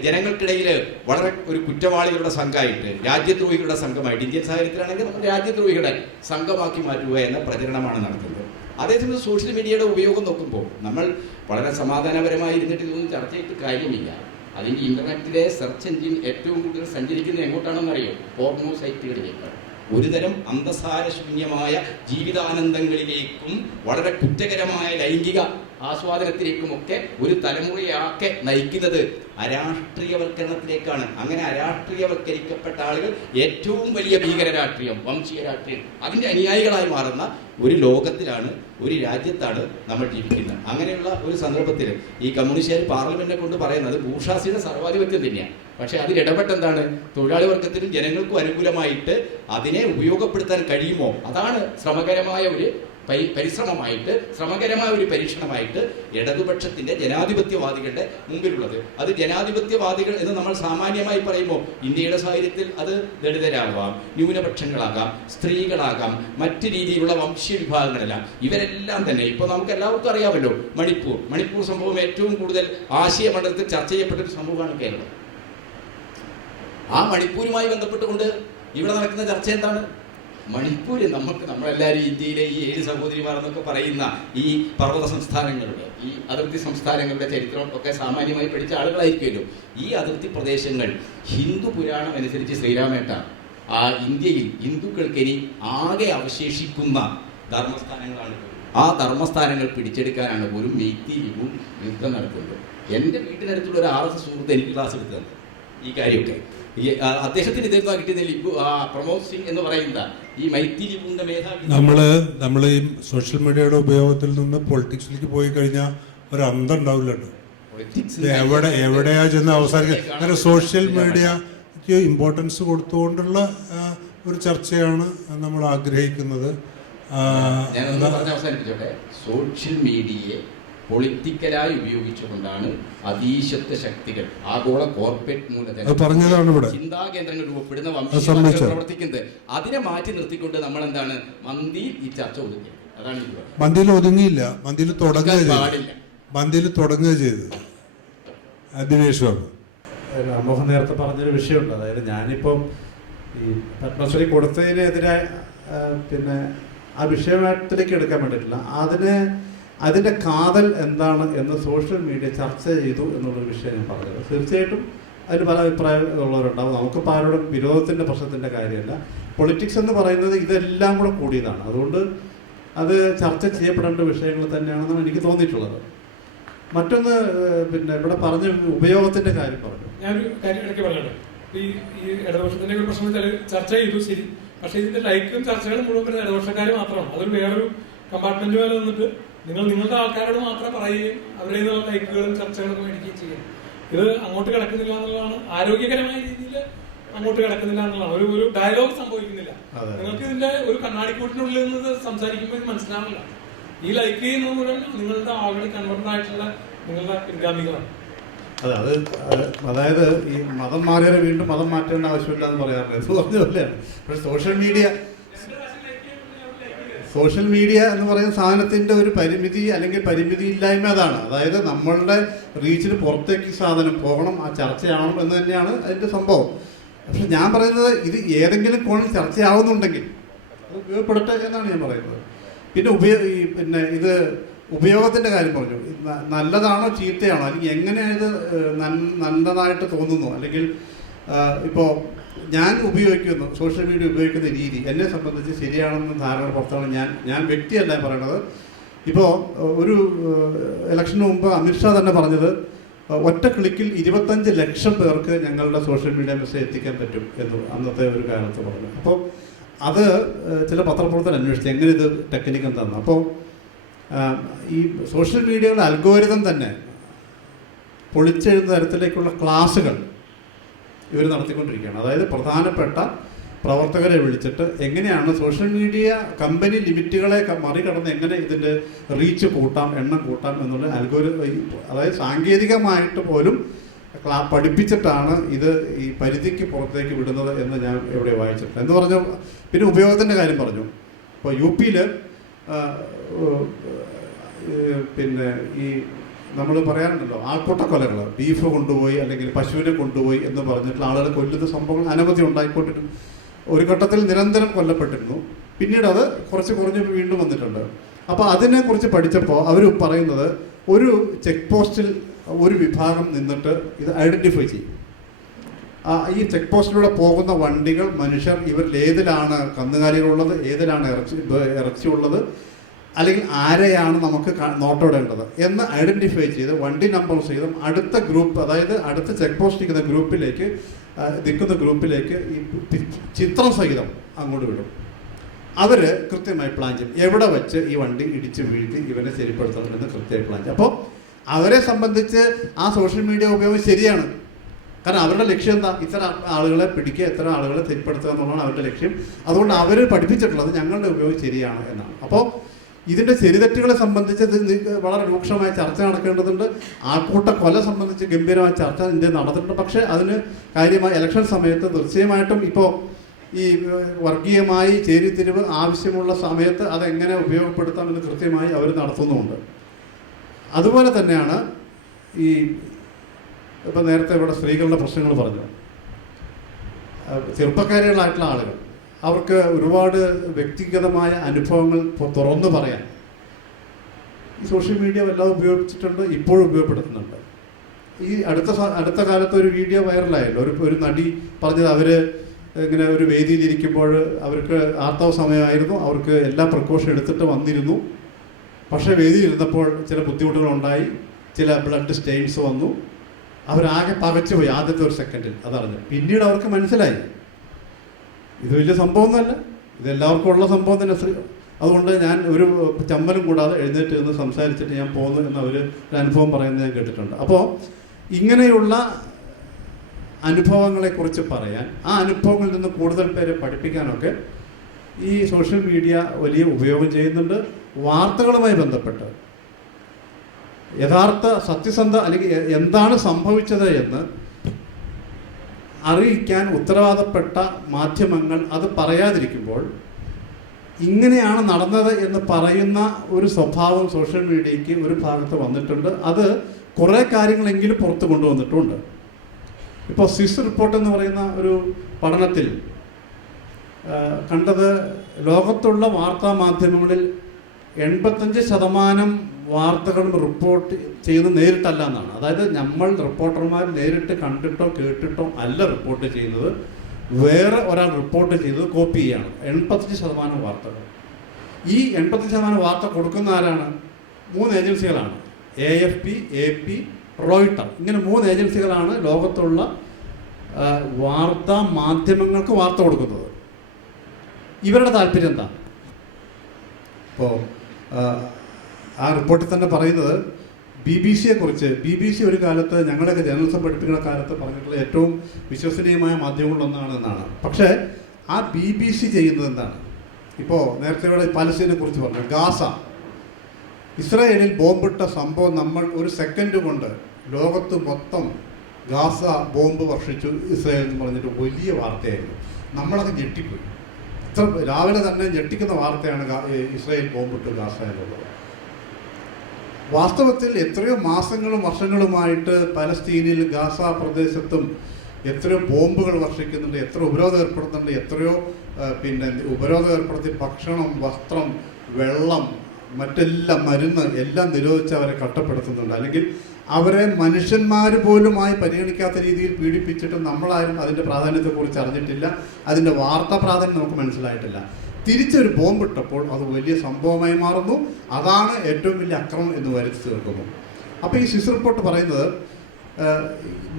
ജനങ്ങൾക്കിടയിൽ വളരെ ഒരു കുറ്റവാളികളുടെ സംഘമായിട്ട്, രാജ്യദ്രോഹികളുടെ സംഘമായിട്ട്, ഇന്ത്യൻ സാഹചര്യത്തിലാണെങ്കിൽ നമ്മൾ രാജ്യദ്രോഹികളുടെ സംഘമാക്കി മാറ്റുക എന്ന പ്രചരണമാണ് നടത്തുന്നത്. അതേസമയം സോഷ്യൽ മീഡിയയുടെ ഉപയോഗം നോക്കുമ്പോൾ നമ്മൾ വളരെ സമാധാനപരമായി ഇരുന്നിട്ട് ഇതൊന്നും ചർച്ച ചെയ്തിട്ട് കാര്യമില്ല. അതിൻ്റെ ഇൻ്റർനെറ്റിലെ സെർച്ച് എഞ്ചിൻ ഏറ്റവും കൂടുതൽ സഞ്ചരിക്കുന്നത് എങ്ങോട്ടാണെന്ന് അറിയോ? പോർണോ സൈറ്റുകളിലേക്കാണ്. ഒരുതരം അന്തസാരശൂന്യമായ ജീവിതാനന്ദങ്ങളിലേക്കും വളരെ കുറ്റകരമായ ലൈംഗിക ആസ്വാദനത്തിലേക്കുമൊക്കെ ഒരു തലമുറയാക്കെ നയിക്കുന്നത് അരാഷ്ട്രീയവൽക്കരണത്തിലേക്കാണ്. അങ്ങനെ അരാഷ്ട്രീയവൽക്കരിക്കപ്പെട്ട ആളുകൾ ഏറ്റവും വലിയ ഭീകര രാഷ്ട്രീയം, വംശീയ രാഷ്ട്രീയം, അതിൻ്റെ അനുയായികളായി മാറുന്ന ഒരു ലോകത്തിലാണ്, ഒരു രാജ്യത്താണ് നമ്മൾ ജീവിക്കുന്നത്. അങ്ങനെയുള്ള ഒരു സന്ദർഭത്തിൽ ഈ കമ്മ്യൂണിസ്റ്റുകാർ പാർലമെന്റിനെ കൊണ്ട് പറയുന്നത് ബൂർഷ്വാസിയുടെ സർവാധിപത്യം തന്നെയാണ്. പക്ഷേ അതിലിടപെട്ടെന്താണ് തൊഴിലാളി വർഗത്തിനും ജനങ്ങൾക്കും അനുകൂലമായിട്ട് അതിനെ ഉപയോഗപ്പെടുത്താൻ കഴിയുമോ? അതാണ് ശ്രമകരമായ ഒരു പരിശ്രമമായിട്ട്, ശ്രമകരമായ ഒരു പരീക്ഷണമായിട്ട് ഇടതുപക്ഷത്തിൻ്റെ ജനാധിപത്യവാദികളുടെ മുമ്പിലുള്ളത്. അത് ജനാധിപത്യവാദികൾ എന്ന് നമ്മൾ സാമാന്യമായി പറയുമ്പോൾ ഇന്ത്യയുടെ സാഹചര്യത്തിൽ അത് ദളിതരാകാം, ന്യൂനപക്ഷങ്ങളാകാം, സ്ത്രീകളാകാം, മറ്റ് രീതിയിലുള്ള വംശീയ വിഭാഗങ്ങളെല്ലാം, ഇവരെല്ലാം തന്നെ ഇപ്പോൾ നമുക്ക് എല്ലാവർക്കും അറിയാമല്ലോ മണിപ്പൂർ സംഭവം ഏറ്റവും കൂടുതൽ ആശയമണ്ഡലത്തിൽ ചർച്ച ചെയ്യപ്പെട്ടൊരു സംഭവമാണ് കേരളം. ആ മണിപ്പൂരുമായി ബന്ധപ്പെട്ടുകൊണ്ട് ഇവിടെ നടക്കുന്ന ചർച്ച എന്താണ്? മണിപ്പൂർ നമ്മളെല്ലാവരും ഇന്ത്യയിലെ ഈ 7 സഹോദരിമാർ എന്നൊക്കെ പറയുന്ന ഈ പർവ്വത സംസ്ഥാനങ്ങളുടെ, ഈ അതിർത്തി സംസ്ഥാനങ്ങളുടെ ചരിത്രം ഒക്കെ സാമാന്യമായി പഠിച്ച ആളുകളായിരിക്കുമല്ലോ. ഈ അതിർത്തി പ്രദേശങ്ങൾ ഹിന്ദു പുരാണം അനുസരിച്ച് ശ്രീരാമേട്ട ആ ഇന്ത്യയിൽ ഹിന്ദുക്കൾക്കിനി ആകെ അവശേഷിക്കുന്ന ധർമ്മസ്ഥാനങ്ങളാണ്. ആ ധർമ്മസ്ഥാനങ്ങൾ പിടിച്ചെടുക്കാനാണ് പോലും മെയ്തി ലിപു യുദ്ധം നടത്തുന്നത്. എൻ്റെ വീട്ടിനടുത്തുള്ള ഒരു RSS സുഹൃത്ത് എനിക്ക് ക്ലാസ് എടുത്തത് ഈ കാര്യമൊക്കെ. അദ്ദേഹത്തിന് ഇതെന്താ കിട്ടിയ പ്രമോദ് സിംഗ് എന്ന് പറയുന്ന ഈ മൈത്തി ലിപുവിന്റെ മേധാവി. നമ്മൾ ഈ സോഷ്യൽ മീഡിയയുടെ ഉപയോഗത്തിൽ നിന്ന് പൊളിറ്റിക്സിലേക്ക് പോയി കഴിഞ്ഞാൽ ഒരു അന്തം ഉണ്ടാവില്ലല്ലോ. എവിടെയാ ചെന്ന് അവസാനിക്കുക? അങ്ങനെ സോഷ്യൽ മീഡിയക്ക് ഇമ്പോർട്ടൻസ് കൊടുത്തുകൊണ്ടുള്ള ഒരു ചർച്ചയാണ് നമ്മൾ ആഗ്രഹിക്കുന്നത്. ഞാനൊന്ന് പറഞ്ഞ് അവസാനിപ്പിച്ചോട്ടെ. സോഷ്യൽ മീഡിയയെ പൊളിറ്റിക്കലായി ഉപയോഗിച്ചുകൊണ്ടാണ് അതീശത്വ ശക്തികൾ, ആഗോള കോർപ്പറേറ്റ് മൂലധന ചിന്താ കേന്ദ്രങ്ങൾ രൂപപ്പെടുന്ന വംശീയവാദികൾ പ്രവർത്തിക്കുന്നത്. അതിനെ മാറ്റി നിർത്തിക്കൊണ്ട് നമ്മൾ എന്താണ് മന്തിയിൽ ഈ ചർച്ച ഒതുങ്ങി. അതാണ് മന്തിയിൽ ഒതുങ്ങിയില്ല, മന്തിയിൽ തുടങ്ങുക ചെയ്തത് ദിനേശാണ്. രാംമോഹൻ നേരത്തെ പറഞ്ഞൊരു വിഷയമുണ്ട്. അതായത് ഞാനിപ്പം ഈ പത്മശ്രീ കൊടുത്തതിനെതിരെ പിന്നെ ആ വിഷയത്തിലേക്ക് എടുക്കാൻ വേണ്ടിയിട്ടില്ല. അതിൻ്റെ കാതൽ എന്താണ് എന്ന് സോഷ്യൽ മീഡിയ ചർച്ച ചെയ്തു എന്നുള്ളൊരു വിഷയം ഞാൻ പറഞ്ഞത്. തീർച്ചയായിട്ടും അതിന് പല അഭിപ്രായമുള്ളവരുണ്ടാവും. നമുക്കിപ്പോൾ ആരോടും വിരോധത്തിൻ്റെ പ്രശ്നത്തിൻ്റെ കാര്യമല്ല. പൊളിറ്റിക്സ് എന്ന് പറയുന്നത് ഇതെല്ലാം കൂടെ കൂടിയതാണ്. അതുകൊണ്ട് അത് ചർച്ച ചെയ്യപ്പെടേണ്ട വിഷയങ്ങൾ തന്നെയാണെന്നാണ് എനിക്ക് തോന്നിയിട്ടുള്ളത്. മറ്റൊന്ന് പിന്നെ ഇവിടെ പറഞ്ഞ ഉപയോഗത്തിൻ്റെ കാര്യം പറഞ്ഞു. ഞാനൊരു കാര്യം ഇടയ്ക്ക് പറഞ്ഞോട്ടെ. ഈ ഇടതുപക്ഷത്തിൻ്റെ ഒരു പ്രശ്നം ചർച്ച ചെയ്തു, ശരി. പക്ഷേ ഇതിന്റെ ലൈക്കും ചർച്ചകളും മുഴുവൻ ഇടതുപക്ഷക്കാർ മാത്രമാണ്. അതൊരു വേറൊരു കമ്പാർട്ട്മെന്റ് പോലെ വന്നിട്ട് നിങ്ങളുടെ ആൾക്കാരോട് മാത്രം പറയുകയും അവരുടെ നിന്നുള്ള ലൈക്കുകളും ചർച്ചകളും മേടിക്കുകയും ചെയ്യും. ഇത് അങ്ങോട്ട് കിടക്കുന്നില്ല എന്നുള്ളതാണ്. ആരോഗ്യകരമായ രീതിയിൽ അങ്ങോട്ട് കിടക്കുന്നില്ല എന്നുള്ളതാണ്. ഒരു ഡയലോഗ് സംഭവിക്കുന്നില്ല. നിങ്ങൾക്ക് ഇതിന്റെ ഒരു കണ്ണാടിക്കൂട്ടിനുള്ളിൽ നിന്ന് സംസാരിക്കുമ്പോൾ ഇത് മനസ്സിലാവില്ല. ഈ ലൈക്ക് ചെയ്യുന്ന മുഴുവൻ നിങ്ങളുടെ ആൾറെഡി കൺവെർട്ടഡ് ആയിട്ടുള്ള നിങ്ങളുടെ പിൻഗാമികളാണ്. അതായത് ഈ മതം മാറിയവരെ വീണ്ടും മതം മാറ്റേണ്ട ആവശ്യമില്ല എന്ന് പറയാറുണ്ട്. ഇത് പറഞ്ഞ പോലെയാണ്. പക്ഷേ സോഷ്യൽ മീഡിയ എന്ന് പറയുന്ന സാധനത്തിൻ്റെ ഒരു പരിമിതി അല്ലെങ്കിൽ പരിമിതിയില്ലായ്മ അതാണ്. അതായത് നമ്മളുടെ റീച്ചിന് പുറത്തേക്ക് ഈ സാധനം പോകണം, ആ ചർച്ചയാവണം എന്ന് തന്നെയാണ് അതിൻ്റെ സംഭവം. പക്ഷെ ഞാൻ പറയുന്നത് ഇത് ഏതെങ്കിലും കോണിൽ ചർച്ചയാവുന്നുണ്ടെങ്കിൽ അത് ഉപയോഗപ്പെടട്ടെ എന്നാണ് ഞാൻ പറയുന്നത്. പിന്നെ ഇത് ഉപയോഗത്തിൻ്റെ കാര്യം പറഞ്ഞു. നല്ലതാണോ ചീത്തയാണോ, അല്ലെങ്കിൽ എങ്ങനെയാണ് ഇത് നല്ലതായിട്ട് തോന്നുന്നു, അല്ലെങ്കിൽ ഇപ്പോൾ ഞാൻ ഉപയോഗിക്കുന്നു സോഷ്യൽ മീഡിയ ഉപയോഗിക്കുന്ന രീതി എന്നെ സംബന്ധിച്ച് ശരിയാണെന്ന് ധാരണ പുറത്താണ് ഞാൻ വ്യക്തിയല്ല പറയണത്. ഇപ്പോൾ ഒരു ഇലക്ഷന് മുമ്പ് അമിത്ഷാ തന്നെ പറഞ്ഞത് ഒറ്റ ക്ലിക്കിൽ 25 ലക്ഷം പേർക്ക് ഞങ്ങളുടെ സോഷ്യൽ മീഡിയ മെസ്സേജ് എത്തിക്കാൻ പറ്റും എന്ന് അന്നത്തെ ഒരു കാലത്ത് പറഞ്ഞു. അപ്പോൾ അത് ചില പത്രപ്രവർത്തകർ അന്വേഷിച്ചു എങ്ങനെ ഇത് ടെക്നിക്ക് എന്താണെന്ന്. അപ്പോൾ ഈ സോഷ്യൽ മീഡിയയുടെ അൽഗോരിതം തന്നെ പൊളിച്ചെഴുന്ന തരത്തിലേക്കുള്ള ക്ലാസ്സുകൾ ഇവർ നടത്തിക്കൊണ്ടിരിക്കുകയാണ്. അതായത് പ്രധാനപ്പെട്ട പ്രവർത്തകരെ വിളിച്ചിട്ട് എങ്ങനെയാണ് സോഷ്യൽ മീഡിയ കമ്പനി ലിമിറ്റുകളെ മറികടന്ന് എങ്ങനെ ഇതിൻ്റെ റീച്ച് കൂട്ടാം, എണ്ണം കൂട്ടാം എന്നുള്ള അൽഗോരിതം, അതായത് സാങ്കേതികമായിട്ട് പോലും പഠിപ്പിച്ചിട്ടാണ് ഇത് ഈ പരിധിക്ക് പുറത്തേക്ക് വിടുന്നത് എന്ന് ഞാൻ ഇവിടെ വായിച്ചിട്ടുണ്ട്. എന്ന് പറഞ്ഞു. പിന്നെ ഉപയോഗത്തിൻ്റെ കാര്യം പറഞ്ഞു. ഇപ്പോൾ UP-ൽ പിന്നെ ഈ നമ്മൾ പറയാറുണ്ടല്ലോ ആൾക്കൂട്ട കൊലകൾ, ബീഫ് കൊണ്ടുപോയി അല്ലെങ്കിൽ പശുവിനെ കൊണ്ടുപോയി എന്ന് പറഞ്ഞിട്ടുള്ള ആളുകളെ കൊല്ലുന്ന സംഭവങ്ങൾ അനവധി ഉണ്ടായിക്കൊണ്ടിരുന്നു. ഒരു ഘട്ടത്തിൽ നിരന്തരം കൊല്ലപ്പെട്ടിരുന്നു. പിന്നീട് അത് കുറച്ച് കുറഞ്ഞ് വീണ്ടും വന്നിട്ടുണ്ട്. അപ്പോൾ അതിനെക്കുറിച്ച് പഠിച്ചപ്പോൾ അവർ പറയുന്നത് ഒരു ചെക്ക് പോസ്റ്റിൽ ഒരു വിഭാഗം നിന്നിട്ട് ഇത് ഐഡൻറ്റിഫൈ ചെയ്യും. ഈ ചെക്ക് പോസ്റ്റിലൂടെ പോകുന്ന വണ്ടികൾ, മനുഷ്യർ, ഇവരിൽ ഏതിലാണ് കന്നുകാലികളുള്ളത്, ഏതിലാണ് ഇറച്ചി ഉള്ളത്, അല്ലെങ്കിൽ ആരെയാണ് നമുക്ക് നോട്ടിടേണ്ടത് എന്ന് ഐഡൻറ്റിഫൈ ചെയ്ത് വണ്ടി നമ്പർ സഹിതം അടുത്ത ഗ്രൂപ്പ്, അതായത് അടുത്ത ചെക്ക് പോസ്റ്റ് നിൽക്കുന്ന ഗ്രൂപ്പിലേക്ക് ഈ ചിത്രം സഹിതം അങ്ങോട്ട് വിടും. അവർ കൃത്യമായി പ്ലാൻ ചെയ്യും എവിടെ വെച്ച് ഈ വണ്ടി ഇടിച്ച് വീഴ്ത്തി ഇവനെ ശരിപ്പെടുത്തണമെന്ന് കൃത്യമായി പ്ലാൻ ചെയ്യും. അപ്പോൾ അവരെ സംബന്ധിച്ച് ആ സോഷ്യൽ മീഡിയ ഉപയോഗം ശരിയാണ്. കാരണം അവരുടെ ലക്ഷ്യം എന്താ? ഇത്ര ആളുകളെ പിടിക്കുക, ഇത്ര ആളുകളെ ശരിപ്പെടുത്തുക എന്നുള്ളതാണ് അവരുടെ ലക്ഷ്യം. അതുകൊണ്ട് അവർ പഠിപ്പിച്ചിട്ടുള്ളത് ഞങ്ങളുടെ ഉപയോഗം ശരിയാണ് എന്നാണ്. അപ്പോൾ ഇതിൻ്റെ ശരിതെറ്റുകളെ സംബന്ധിച്ച് വളരെ രൂക്ഷമായ ചർച്ച നടക്കേണ്ടതുണ്ട്. ആൾക്കൂട്ട കൊല സംബന്ധിച്ച് ഗംഭീരമായ ചർച്ച ഇന്ത്യ നടത്തുന്നുണ്ട്. പക്ഷേ അതിന് കാര്യമായ ഇലക്ഷൻ സമയത്ത് തീർച്ചയായിട്ടും ഇപ്പോൾ ഈ വർഗീയമായി ചേരിതിരിവ് ആവശ്യമുള്ള സമയത്ത് അതെങ്ങനെ ഉപയോഗപ്പെടുത്താമെന്ന് കൃത്യമായി അവർ നടത്തുന്നുമുണ്ട്. അതുപോലെ തന്നെയാണ് ഈ ഇപ്പം നേരത്തെ ഇവിടെ സ്ത്രീകളുടെ പ്രശ്നങ്ങൾ പറഞ്ഞു. ചെറുപ്പക്കാരികളായിട്ടുള്ള ആളുകൾ, അവർക്ക് ഒരുപാട് വ്യക്തിഗതമായ അനുഭവങ്ങൾ തുറന്നു പറയാൻ ഈ സോഷ്യൽ മീഡിയ വല്ലാതെ ഉപയോഗിച്ചിട്ടുണ്ട്, ഇപ്പോഴും ഉപയോഗപ്പെടുത്തുന്നുണ്ട്. ഈ അടുത്ത കാലത്ത് ഒരു വീഡിയോ വൈറലായല്ലോ. ഒരു നടി പറഞ്ഞത് അവർ ഇങ്ങനെ ഒരു വേദിയിലിരിക്കുമ്പോൾ അവർക്ക് ആർത്തവ സമയമായിരുന്നു, അവർക്ക് എല്ലാ പ്രിക്കോഷൻ എടുത്തിട്ട് വന്നിരുന്നു. പക്ഷേ വേദിയിലിരുന്നപ്പോൾ ചില ബുദ്ധിമുട്ടുകളുണ്ടായി, ചില ബ്ലഡ് സ്റ്റെയിൻസ് വന്നു. അവരാകെ പകച്ചുപോയി ആദ്യത്തെ ഒരു സെക്കൻഡിൽ അതറിഞ്ഞു. പിന്നീട് അവർക്ക് മനസ്സിലായി ഇത് വലിയ സംഭവമൊന്നുമല്ല, ഇതെല്ലാവർക്കും ഉള്ള സംഭവം തന്നെ. അതുകൊണ്ട് ഞാൻ ഒരു ചമ്മലും കൂടാതെ എഴുന്നേറ്റ് നിന്ന് സംസാരിച്ചിട്ട് ഞാൻ പോകുന്നു എന്ന് ഒരു അനുഭവം പറയുന്നത് ഞാൻ കേട്ടിട്ടുണ്ട്. അപ്പോൾ ഇങ്ങനെയുള്ള അനുഭവങ്ങളെക്കുറിച്ച് പറയാൻ, ആ അനുഭവങ്ങളിൽ നിന്ന് കൂടുതൽ പേരെ പഠിപ്പിക്കാനൊക്കെ ഈ സോഷ്യൽ മീഡിയ വലിയ ഉപയോഗം ചെയ്യുന്നുണ്ട്. വാർത്തകളുമായി ബന്ധപ്പെട്ട് യഥാർത്ഥ സത്യസന്ധ അല്ലെങ്കിൽ എന്താണ് സംഭവിച്ചത് എന്ന് അറിയിക്കാൻ ഉത്തരവാദപ്പെട്ട മാധ്യമങ്ങൾ അത് പറയാതിരിക്കുമ്പോൾ ഇങ്ങനെയാണ് നടന്നത് എന്ന് പറയുന്ന ഒരു സ്വഭാവം സോഷ്യൽ മീഡിയയ്ക്ക് ഒരു ഭാഗത്ത് വന്നിട്ടുണ്ട്. അത് കുറേ കാര്യങ്ങളെങ്കിലും പുറത്ത് കൊണ്ടുവന്നിട്ടുമുണ്ട്. ഇപ്പോൾ സ്വിസ് റിപ്പോർട്ട് എന്ന് പറയുന്ന ഒരു പഠനത്തിൽ കണ്ടത് ലോകത്തുള്ള വാർത്താ മാധ്യമങ്ങളിൽ 85% വാർത്തകളും റിപ്പോർട്ട് ചെയ്യുന്നത് നേരിട്ടല്ല എന്നാണ്. അതായത് നമ്മൾ റിപ്പോർട്ടർമാർ നേരിട്ട് കണ്ടിട്ടോ കേട്ടിട്ടോ അല്ല റിപ്പോർട്ട് ചെയ്യുന്നത്, വേറെ ഒരാൾ റിപ്പോർട്ട് ചെയ്തത് കോപ്പി ചെയ്യാണ് 85% വാർത്തകൾ. ഈ 85% വാർത്ത കൊടുക്കുന്ന ആരാണ്? 3 ഏജൻസികളാണ്. AFP, AP, Reuters. ഇങ്ങനെ 3 ഏജൻസികളാണ് ലോകത്തുള്ള വാർത്താ മാധ്യമങ്ങൾക്ക് വാർത്ത കൊടുക്കുന്നത്. ഇവരുടെ താല്പര്യം എന്താ? ഇപ്പോൾ ആ റിപ്പോർട്ടിൽ തന്നെ പറയുന്നത് BBC-യെക്കുറിച്ച്, BBC ഒരു കാലത്ത് ഞങ്ങളൊക്കെ ജേർണലിസം പഠിപ്പിക്കുന്ന കാലത്ത് പറഞ്ഞിട്ടുള്ള ഏറ്റവും വിശ്വസനീയമായ മാധ്യമങ്ങളിലൊന്നാണ് എന്നാണ്. പക്ഷേ ആ BBC ചെയ്യുന്നത് എന്താണ്? ഇപ്പോൾ നേരത്തെ ഇവിടെ പാലസ്തീനെ കുറിച്ച് പറഞ്ഞു. ഗാസ, ഇസ്രായേലിൽ ബോംബിട്ട സംഭവം നമ്മൾ ഒരു സെക്കൻഡ് കൊണ്ട് ലോകത്ത് മൊത്തം ഗാസ ബോംബ് വർഷിച്ചു ഇസ്രായേൽ എന്ന് പറഞ്ഞിട്ട് വലിയ വാർത്തയായിരുന്നു. നമ്മളൊക്കെ ഞെട്ടിപ്പോയി. ഇത്ര രാവിലെ തന്നെ ഞെട്ടിക്കുന്ന വാർത്തയാണ് ഇസ്രായേൽ ബോംബിട്ട് ഗാസ എന്നുള്ളത്. വാസ്തവത്തിൽ എത്രയോ മാസങ്ങളും വർഷങ്ങളുമായിട്ട് പലസ്തീനിൽ ഗാസ പ്രദേശത്തും എത്രയോ ബോംബുകൾ വർഷിക്കുന്നുണ്ട്, എത്ര ഉപരോധം ഏർപ്പെടുത്തുന്നുണ്ട്, എത്രയോ ഉപരോധം ഏർപ്പെടുത്തി ഭക്ഷണം, വസ്ത്രം, വെള്ളം, മറ്റെല്ലാം, മരുന്ന് എല്ലാം നിരോധിച്ച് അവരെ കട്ടപ്പെടുത്തുന്നുണ്ട്. അല്ലെങ്കിൽ അവരെ മനുഷ്യന്മാർ പോലുമായി പരിഗണിക്കാത്ത രീതിയിൽ പീഡിപ്പിച്ചിട്ട് നമ്മളാരും അതിൻ്റെ പ്രാധാന്യത്തെക്കുറിച്ച് അറിഞ്ഞിട്ടില്ല. അതിൻ്റെ വാർത്താ പ്രാധാന്യം നമുക്ക് മനസ്സിലായിട്ടില്ല. തിരിച്ചൊരു ബോംബിട്ടപ്പോൾ അത് വലിയ സംഭവമായി മാറുന്നു. അതാണ് ഏറ്റവും വലിയ അക്രമം എന്ന് വരുത്തി തീർക്കുന്നു. അപ്പോൾ ഈ സ്വിസ് റിപ്പോർട്ട് പറയുന്നത്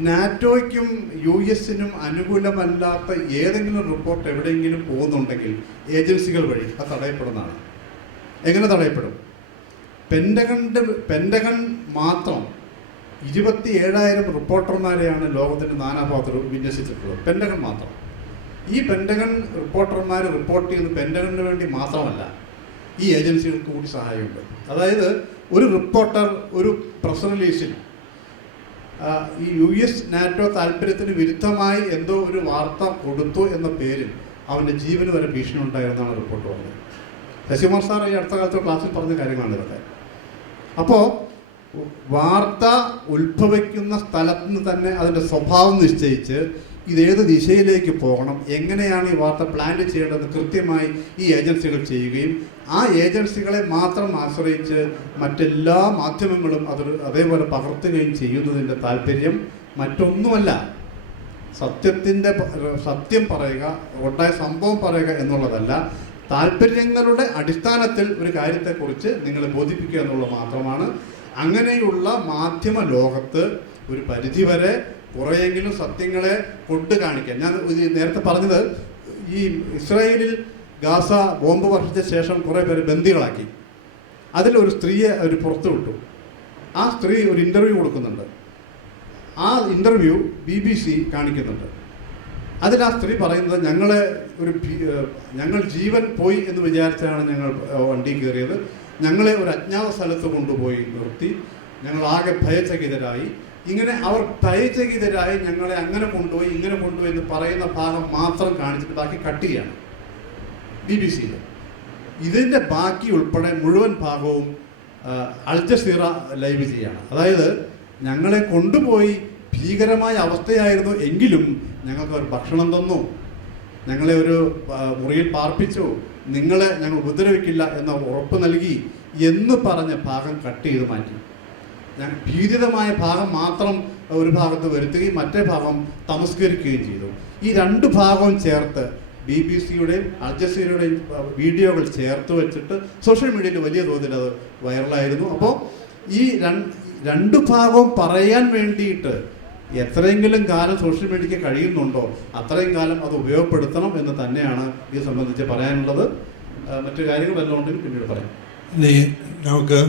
നാറ്റോയ്ക്കും US-നും അനുകൂലമല്ലാത്ത ഏതെങ്കിലും റിപ്പോർട്ട് എവിടെയെങ്കിലും പോകുന്നുണ്ടെങ്കിൽ ഏജൻസികൾ വഴി അത് തടയപ്പെടുന്നതാണ്. എങ്ങനെ തടയപ്പെടും? പെൻറ്റഗൺ മാത്രം 27,000 റിപ്പോർട്ടർമാരെയാണ് ലോകത്തിൻ്റെ നാനാഭാഗത്ത് വിന്യസിച്ചിട്ടുള്ളത്. പെൻറ്റഗൺ മാത്രം. ഈ പെൻറ്റഗൺ റിപ്പോർട്ടർമാർ റിപ്പോർട്ട് ചെയ്യുന്നത് പെൻറ്റഗണിന് വേണ്ടി മാത്രമല്ല, ഈ ഏജൻസികൾക്ക് കൂടി സഹായമുണ്ട്. അതായത് ഒരു റിപ്പോർട്ടർ ഒരു പ്രസ് റിലീസിൽ ഈ US നാറ്റോ താല്പര്യത്തിന് വിരുദ്ധമായി എന്തോ ഒരു വാർത്ത കൊടുത്തു എന്ന പേരിൽ അവൻ്റെ ജീവന് വരെ ഭീഷണി ഉണ്ടായിരുന്നാണ് റിപ്പോർട്ട് പറഞ്ഞത്. ശശികുമാർ സാർ ഈ അടുത്ത കാലത്ത് ക്ലാസ്സിൽ പറഞ്ഞ കാര്യങ്ങളാണ് ഇതൊക്കെ. അപ്പോൾ വാർത്ത ഉത്ഭവിക്കുന്ന സ്ഥലത്ത് നിന്ന് തന്നെ അതിൻ്റെ സ്വഭാവം നിശ്ചയിച്ച് ഇതേത് ദിശയിലേക്ക് പോകണം, എങ്ങനെയാണ് ഈ വാർത്ത പ്ലാൻ ചെയ്യേണ്ടതെന്ന് കൃത്യമായി ഈ ഏജൻസികൾ ചെയ്യുകയും ആ ഏജൻസികളെ മാത്രം ആശ്രയിച്ച് മറ്റെല്ലാ മാധ്യമങ്ങളും അത് അതേപോലെ പകർത്തുകയും ചെയ്യുന്നതിൻ്റെ താല്പര്യം മറ്റൊന്നുമല്ല. സത്യം പറയുക, ഉണ്ടായ സംഭവം പറയുക എന്നുള്ളതല്ല. താല്പര്യങ്ങളുടെ അടിസ്ഥാനത്തിൽ ഒരു കാര്യത്തെക്കുറിച്ച് നിങ്ങളെ ബോധിപ്പിക്കുക എന്നുള്ളത് മാത്രമാണ്. അങ്ങനെയുള്ള മാധ്യമ ലോകത്ത് ഒരു പരിധിവരെ കുറേയെങ്കിലും സത്യങ്ങളെ കൊണ്ട് കാണിക്കാൻ, ഞാൻ നേരത്തെ പറഞ്ഞത്, ഈ ഇസ്രായേലിൽ ഗാസ ബോംബ് വർഷിച്ച ശേഷം കുറേ പേര് ബന്ദികളാക്കി. അതിലൊരു സ്ത്രീയെ അവർ പുറത്തു വിട്ടു. ആ സ്ത്രീ ഒരു ഇൻ്റർവ്യൂ കൊടുക്കുന്നുണ്ട്. ആ ഇൻ്റർവ്യൂ BBC കാണിക്കുന്നുണ്ട്. അതിൽ ആ സ്ത്രീ പറയുന്നത്, ഞങ്ങൾ ജീവൻ പോയി എന്ന് വിചാരിച്ചാണ് ഞങ്ങൾ വണ്ടി കയറിയത്. ഞങ്ങളെ ഒരു അജ്ഞാത സ്ഥലത്ത് കൊണ്ടുപോയി നിർത്തി. ഞങ്ങളാകെ ഭയചകിതരായി. ഇങ്ങനെ അവർ ഭയചകിതരായി ഞങ്ങളെ അങ്ങനെ കൊണ്ടുപോയി ഇങ്ങനെ കൊണ്ടുപോയി എന്ന് പറയുന്ന ഭാഗം മാത്രം കാണിച്ചിട്ട് ബാക്കി കട്ട് ചെയ്യാണ് BBC-യിൽ. ഇതിൻ്റെ ബാക്കി ഉൾപ്പെടെ മുഴുവൻ ഭാഗവും അൽ ജസീറ ലൈവ് ചെയ്യാണ്. അതായത് ഞങ്ങളെ കൊണ്ടുപോയി ഭീകരമായ അവസ്ഥയായിരുന്നു എങ്കിലും ഞങ്ങൾക്ക് ഒരു ഭക്ഷണം തന്നു, ഞങ്ങളെ ഒരു മുറിയിൽ പാർപ്പിച്ചു, നിങ്ങളെ ഞങ്ങൾ ഉപദ്രവിക്കില്ല എന്ന ഉറപ്പ് നൽകി എന്ന് പറഞ്ഞ ഭാഗം കട്ട് ചെയ്ത് മാറ്റി. ഭീതിതമായ ഭാഗം മാത്രം ഒരു ഭാഗത്ത് വരുത്തുകയും മറ്റേ ഭാഗം തമസ്കരിക്കുകയും ചെയ്തു. ഈ രണ്ട് ഭാഗവും ചേർത്ത് BBC-യുടെയും അൽ ജസീറയുടെയും വീഡിയോകൾ ചേർത്ത് വെച്ചിട്ട് സോഷ്യൽ മീഡിയയിൽ വലിയ തോതിൽ അത് വൈറലായിരുന്നു. അപ്പോൾ ഈ രണ്ട് ഭാഗവും പറയാൻ വേണ്ടിയിട്ട് എത്രയെങ്കിലും കാലം സോഷ്യൽ മീഡിയയ്ക്ക് കഴിയുന്നുണ്ടോ അത്രയും കാലം അത് ഉപയോഗപ്പെടുത്തണം എന്ന് തന്നെയാണ് ഇത് സംബന്ധിച്ച് പറയാനുള്ളത്. മറ്റു കാര്യങ്ങൾ വല്ലതും ഉണ്ടെങ്കിൽ പിന്നീട് പറയാം. ഇനി നമുക്ക്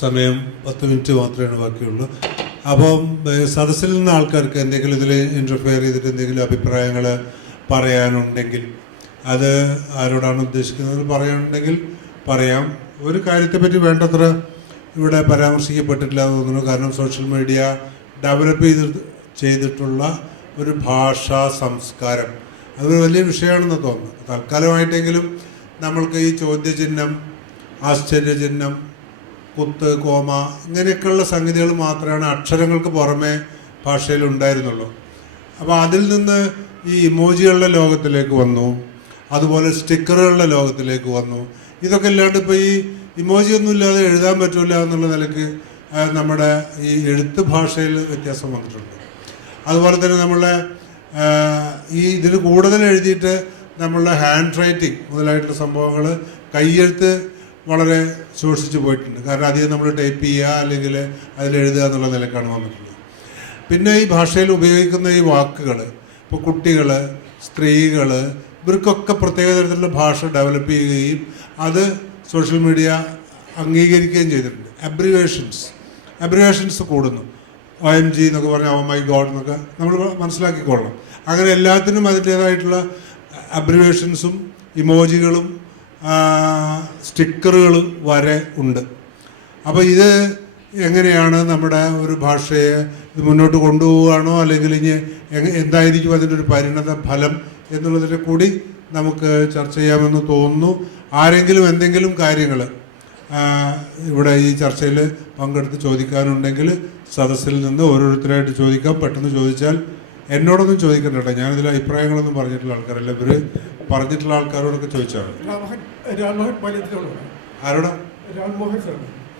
സമയം 10 മിനിറ്റ് മാത്രമേ ബാക്കിയുള്ളൂ. അപ്പം സദസ്സിൽ നിന്ന് ആൾക്കാർക്ക് എന്തെങ്കിലും ഇതിൽ ഇൻ്റർഫിയർ ചെയ്തിട്ട് എന്തെങ്കിലും അഭിപ്രായങ്ങൾ പറയാനുണ്ടെങ്കിൽ അത് ആരോടാണ് ഉദ്ദേശിക്കുന്നത് പറയാനുണ്ടെങ്കിൽ പറയാം. ഒരു കാര്യത്തെപ്പറ്റി വേണ്ടത്ര ഇവിടെ പരാമർശിക്കപ്പെട്ടിട്ടില്ല എന്ന് തോന്നുന്നു. കാരണം സോഷ്യൽ മീഡിയ ഡെവലപ്പ് ചെയ്തിട്ടുള്ള ഒരു ഭാഷാ സംസ്കാരം അതൊരു വലിയ വിഷയമാണെന്ന് തോന്നുന്നു. തൽക്കാലമായിട്ടെങ്കിലും നമ്മൾക്ക് ഈ ചോദ്യചിഹ്നം, ആശ്ചര്യചിഹ്നം, കുത്ത്, കോമ ഇങ്ങനെയൊക്കെയുള്ള സംഗതികൾ മാത്രമാണ് അക്ഷരങ്ങൾക്ക് പുറമേ ഭാഷയിൽ ഉണ്ടായിരുന്നുള്ളൂ. അപ്പോൾ അതിൽ നിന്ന് ഈ ഇമോജികളുടെ ലോകത്തിലേക്ക് വന്നു, അതുപോലെ സ്റ്റിക്കറുകളുടെ ലോകത്തിലേക്ക് വന്നു. ഇതൊക്കെ ഇല്ലാണ്ട് ഇപ്പോൾ ഈ ഇമോജി ഒന്നും ഇല്ലാതെ എഴുതാൻ പറ്റില്ല എന്നുള്ള നിലയ്ക്ക് നമ്മുടെ ഈ എഴുത്ത് ഭാഷയിൽ വ്യത്യാസം വന്നിട്ടുണ്ട്. അതുപോലെ തന്നെ നമ്മളെ ഈ ഇതിന് കൂടുതൽ എഴുതിയിട്ട് നമ്മളുടെ ഹാൻഡ് റൈറ്റിംഗ് മുതലായിട്ടുള്ള സംഭവങ്ങൾ, കയ്യെഴുത്ത് വളരെ ശോഷിച്ചു പോയിട്ടുണ്ട്. കാരണം അധികം നമ്മൾ ടൈപ്പ് ചെയ്യുക അല്ലെങ്കിൽ അതിലെഴുതുക എന്നുള്ള നിലക്കാണ് വന്നിട്ടുള്ളത്. പിന്നെ ഈ ഭാഷയിൽ ഉപയോഗിക്കുന്ന ഈ വാക്കുകൾ, ഇപ്പോൾ കുട്ടികൾ, സ്ത്രീകൾ, ഇവർക്കൊക്കെ പ്രത്യേക തരത്തിലുള്ള ഭാഷ ഡെവലപ്പ് ചെയ്യുകയും അത് സോഷ്യൽ മീഡിയ അംഗീകരിക്കുകയും ചെയ്തിട്ടുണ്ട്. അബ്രിവേഷൻസ് കൂടുന്നു. OMG എന്നൊക്കെ പറഞ്ഞാൽ ഓ മൈ ഗോഡ് എന്നൊക്കെ നമ്മൾ മനസ്സിലാക്കിക്കൊള്ളണം. അങ്ങനെ എല്ലാത്തിനും അതിൻ്റേതായിട്ടുള്ള അബ്രിവേഷൻസും സ്റ്റിക്കറുകളും വരെ ഉണ്ട്. അപ്പോൾ ഇത് എങ്ങനെയാണ് നമ്മുടെ ഒരു ഭാഷയെ ഇത് മുന്നോട്ട് കൊണ്ടുപോവുകയാണോ, അല്ലെങ്കിൽ ഇനി എന്തായിരിക്കും അതിൻ്റെ ഒരു പരിണത ഫലം എന്നുള്ളതിനെ കൂടി നമുക്ക് ചർച്ച ചെയ്യാമെന്ന് തോന്നുന്നു. ആരെങ്കിലും എന്തെങ്കിലും കാര്യങ്ങൾ ഇവിടെ ഈ ചർച്ചയിൽ പങ്കെടുത്ത് ചോദിക്കാനുണ്ടെങ്കിൽ സദസ്സിൽ നിന്ന് ഓരോരുത്തരായിട്ട് ചോദിക്കാം. പെട്ടെന്ന് ചോദിച്ചാൽ എന്നോടൊന്നും ചോദിക്കണ്ട കേട്ടോ, ഞാനിതിൽ അഭിപ്രായങ്ങളൊന്നും പറഞ്ഞിട്ടുള്ള ആൾക്കാരല്ല, ഇവർ പറഞ്ഞിട്ടുള്ള ആൾക്കാരോടൊക്കെ ചോദിച്ചാൽ ആരോടാ?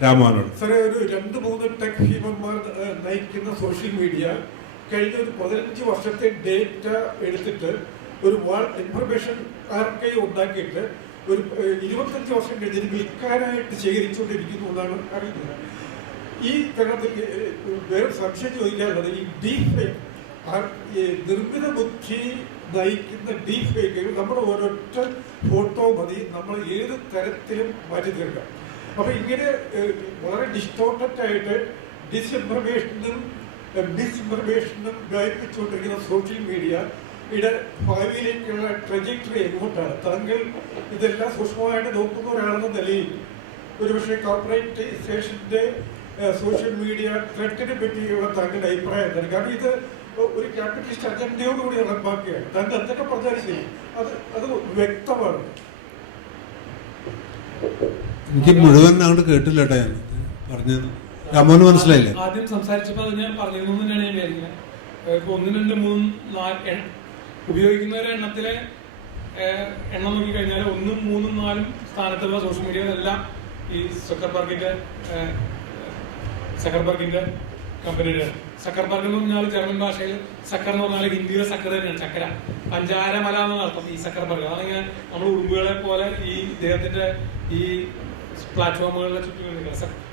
രാമോഹനോട്. സാറേ, ഒരു 2-3 ടെക് ഭീമന്മാർ നയിക്കുന്ന സോഷ്യൽ മീഡിയ കഴിഞ്ഞ ഒരു 15 വർഷത്തെ ഡേറ്റ എടുത്തിട്ട് ഒരു വേൾഡ് ഇൻഫർമേഷൻ ആർക്കൈവ് ഉണ്ടാക്കിയിട്ട് ഒരു 25 വർഷം കഴിഞ്ഞ് വിൽക്കാനായിട്ട് ശേഖരിച്ചുകൊണ്ടിരിക്കുന്നു എന്നാണ് അറിയുന്നത്. ഈ തരത്തിൽ വേറെ സംശയം ചോദിക്കാനുള്ളത്, ഈ ഡീപ് ഫേക്ക്, നിർമ്മിത ബുദ്ധി നയിക്കുന്ന ഡീപ് ഫേക്ക് നമ്മുടെ ഒരൊറ്റ ഫോട്ടോ മതി നമ്മൾ ഏത് തരത്തിലും മാറ്റി തീർക്കാം. അപ്പൊ ഇങ്ങനെ വളരെ ഡിസ്റ്റോർട്ടഡ് ആയിട്ട് ഡിസ്ഇൻഫർമേഷനും വ്യാപിപ്പിച്ചുകൊണ്ടിരിക്കുന്ന സോഷ്യൽ മീഡിയയുടെ ഭാവിയിലേക്കുള്ള ട്രജക്ടറി എങ്ങോട്ടാണ്? താങ്കൾ ഇതെല്ലാം സൂക്ഷ്മമായിട്ട് നോക്കുന്ന ഒരാളെന്ന നിലയിൽ ഒരുപക്ഷെ കോർപ്പറേറ്റൈസേഷന്റെ സോഷ്യൽ മീഡിയ ത്രെറ്റിനെ പറ്റിയുള്ള താങ്കളുടെ അഭിപ്രായം എന്താണ്? കാരണം ഇത് ഒരു ക്യാപിറ്റലിസ്റ്റ് അജണ്ടയോടുകൂടി നടപ്പാക്കുകയാണ്. താങ്കൾ എന്തൊക്കെ പറഞ്ഞാലും ശരി, അത് വ്യക്തമാണ്. എനിക്ക് മുഴുവൻ അങ്ങോട്ട് കേട്ടില്ല കേട്ടോ, ഞാൻ പറഞ്ഞത് രാമോന് മനസ്സിലായില്ലേ? ആദ്യം സംസാരിച്ചപ്പോൾ അത് ഞാൻ പറഞ്ഞിരുന്നു തന്നെയാണ് ഞാൻ വിചാരിക്കുന്നത്. ഇപ്പൊ 1, 2, 3, 4 ഉപയോഗിക്കുന്നവരുടെ എണ്ണത്തിലെ എണ്ണം നോക്കി കഴിഞ്ഞാൽ 1, 3, 4 സ്ഥാനത്തുള്ള സോഷ്യൽ മീഡിയകളെല്ലാം ഈ സക്കർബർഗിന്റെ കമ്പനിയുടെ. സക്കർബർഗ് എന്ന് പറഞ്ഞാൽ ജർമ്മൻ ഭാഷയിൽ സക്കർ എന്ന് പറഞ്ഞാൽ ഹിന്ദിയിലെ സക്കർ തന്നെയാണ്, ചക്കര, പഞ്ചാരമല എന്നാണ് അർത്ഥം ഈ സക്കർബർഗ്. അതാണെങ്കിൽ നമ്മൾ ഉറുമ്പുകളെ പോലെ ഈ ഇദ്ദേഹത്തിന്റെ ഈ പ്ലാറ്റ്ഫോമുകളിലെ ചുറ്റും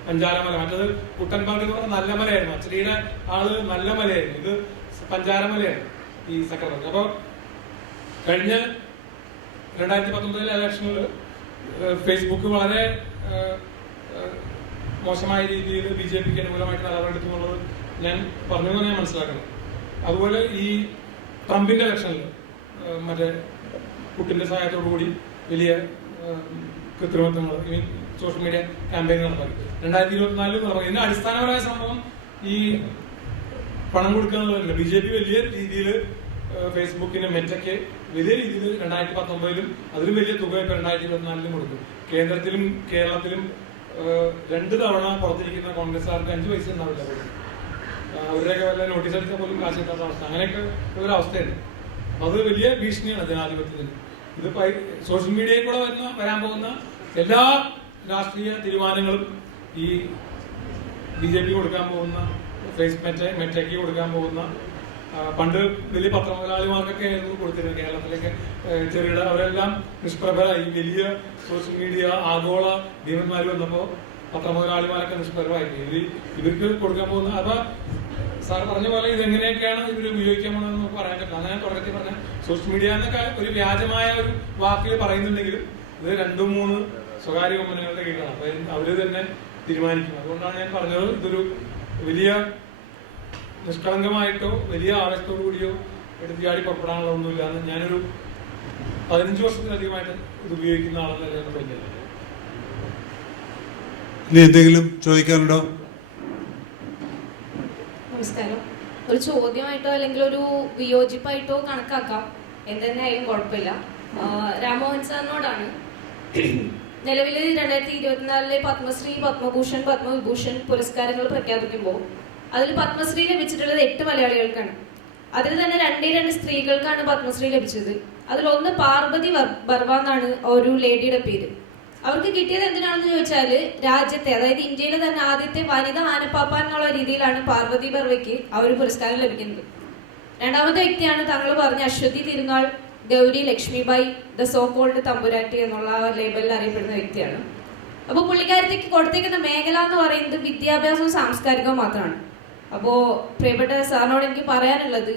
പഞ്ചാരമല. മറ്റത് കുട്ടൻബർഗ് എന്ന് പറഞ്ഞാൽ നല്ല മലയായിരുന്നു, അച്ചടിയുടെ ആള് നല്ല മലയായിരുന്നു, ഇത് പഞ്ചാരമലയാണ് ഈ സക്കർബർഗ്. അപ്പൊ കഴിഞ്ഞ 2019 ഇലക്ഷനിൽ ഫേസ്ബുക്ക് വളരെ മോശമായ രീതിയിൽ BJPക്ക് അനുകൂലമായിട്ട് നിലപാടെടുത്തു എന്നുള്ളത് ഞാൻ പറഞ്ഞു ഞാൻ മനസ്സിലാക്കണം. അതുപോലെ ഈ ട്രംപിന്റെ ഇലക്ഷനിൽ മറ്റേ പുട്ടിന്റെ സഹായത്തോടു കൂടി വലിയ കൃത്രിമത്വങ്ങൾ സോഷ്യൽ മീഡിയ ക്യാമ്പയിൻ നടപ്പാക്കി 2024 നടപ്പാക്കി. ഇതിന്റെ അടിസ്ഥാനപരമായ സംഭവം ഈ പണം കൊടുക്കുക എന്നുള്ളതല്ല. BJP വലിയ രീതിയിൽ ഫേസ്ബുക്കിന് മെറ്റയ്ക്ക് വലിയ രീതിയിൽ 2019 അതിലും വലിയ തുക ഇപ്പൊ 2024 കൊടുക്കും. കേന്ദ്രത്തിലും കേരളത്തിലും 2 തവണ പുറത്തിരിക്കുന്ന കോൺഗ്രസ്സുകാർക്ക് 5 പൈസ ഉണ്ടാവില്ല. അവരുടെയൊക്കെ വല്ല നോട്ടീസ് അടിച്ചാൽ പോലും കാശ് കിട്ടാത്ത അവസ്ഥ, അങ്ങനെയൊക്കെ ഒരു അവസ്ഥയുണ്ട്. അത് വലിയ ഭീഷണിയാണ് ജനാധിപത്യത്തിന്. ഇത് സോഷ്യൽ മീഡിയയിൽ കൂടെ വരാൻ പോകുന്ന എല്ലാ രാഷ്ട്രീയ തീരുമാനങ്ങളും ഈ BJP കൊടുക്കാൻ പോകുന്ന മെറ്റയ്ക്ക് കൊടുക്കാൻ പോകുന്ന, പണ്ട് വലിയ പത്രമുതലാളിമാർക്കൊക്കെ ആയിരുന്നു കൊടുത്തിരുന്നത്. കേരളത്തിലേക്ക് ചെറുകിട അവരെല്ലാം നിഷ്പ്രഭരായി. വലിയ സോഷ്യൽ മീഡിയ ആഗോള ഭീമന്മാർ വന്നപ്പോൾ പത്രമുതലാളിമാരൊക്കെ നിഷ്പ്രഭരായി. ഇവർക്ക് കൊടുക്കാൻ പോകുന്ന, അപ്പൊ സാർ പറഞ്ഞ പോലെ ഇതെങ്ങനെയൊക്കെയാണ് ഇവർ ഉപയോഗിക്കാൻ പോകുന്നതെന്ന് പറയാൻ പറ്റില്ല. അങ്ങനെ തുടക്കത്തിൽ പറഞ്ഞ സോഷ്യൽ മീഡിയ എന്നൊക്കെ ഒരു വ്യാജമായ ഒരു വാക്കിൽ പറയുന്നുണ്ടെങ്കിലും ഇത് 2-3 സ്വകാര്യ കമ്പനികളുടെ കീഴിലാണ്. അപ്പൊ അവര് തന്നെ തീരുമാനിക്കും. അതുകൊണ്ടാണ് ഞാൻ പറഞ്ഞത് ഇതൊരു വലിയ നിഷ്കളങ്കമായിട്ടോ വലിയ ആവേശത്തോടു കൂടിയോ എടുത്തിയാടി പുറപ്പെടാനുള്ള ഒന്നുമില്ല എന്ന് ഞാനൊരു 15 വർഷത്തിലധികമായിട്ട് ഇത് ഉപയോഗിക്കുന്ന ആളെന്നല്ല ഞാൻ പറഞ്ഞത്. ഇനി എന്തെങ്കിലും ചോദിക്കാനുണ്ടോ? നമസ്കാരം. ഒരു ചോദ്യമായിട്ടോ അല്ലെങ്കിൽ ഒരു വിയോജിപ്പായിട്ടോ കണക്കാക്കാം, എന്തെന്നായാലും കുഴപ്പമില്ല. രാമോഹൻ സാറിനോടാണ്. നിലവിൽ 2024 പത്മശ്രീ, പത്മഭൂഷൺ, പത്മവിഭൂഷൺ പുരസ്കാരങ്ങൾ പ്രഖ്യാപിക്കുമ്പോൾ അതിൽ പത്മശ്രീ ലഭിച്ചിട്ടുള്ളത് 8 മലയാളികൾക്കാണ്. അതിൽ തന്നെ 2 സ്ത്രീകൾക്കാണ് പത്മശ്രീ ലഭിച്ചത്. അതിലൊന്ന് പാർവതി ബർവ എന്നാണ് ഒരു ലേഡിയുടെ പേര്. അവർക്ക് കിട്ടിയത് എന്തിനാണെന്ന് ചോദിച്ചാല് രാജ്യത്തെ, അതായത് ഇന്ത്യയിലെ തന്നെ ആദ്യത്തെ വനിതാ ആനപ്പാപ്പ എന്നുള്ള രീതിയിലാണ് പാർവതി ബർവയ്ക്ക് ആ ഒരു പുരസ്കാരം ലഭിക്കുന്നത്. രണ്ടാമത്തെ വ്യക്തിയാണ് താങ്കൾ പറഞ്ഞ Aswathi Thirunal Gowri Lakshmi Bayi the so called തമ്പുരാട്ടി എന്നുള്ള ലേബലിൽ അറിയപ്പെടുന്ന വ്യക്തിയാണ്. അപ്പൊ പുള്ളിക്കാരത്തേക്ക് കൊടുത്തേക്കുന്ന മേഖല എന്ന് പറയുന്നത് വിദ്യാഭ്യാസവും സാംസ്കാരികവും മാത്രമാണ്. അപ്പോ പ്രിയപ്പെട്ട സാറിനോട് എനിക്ക് പറയാനുള്ളത്,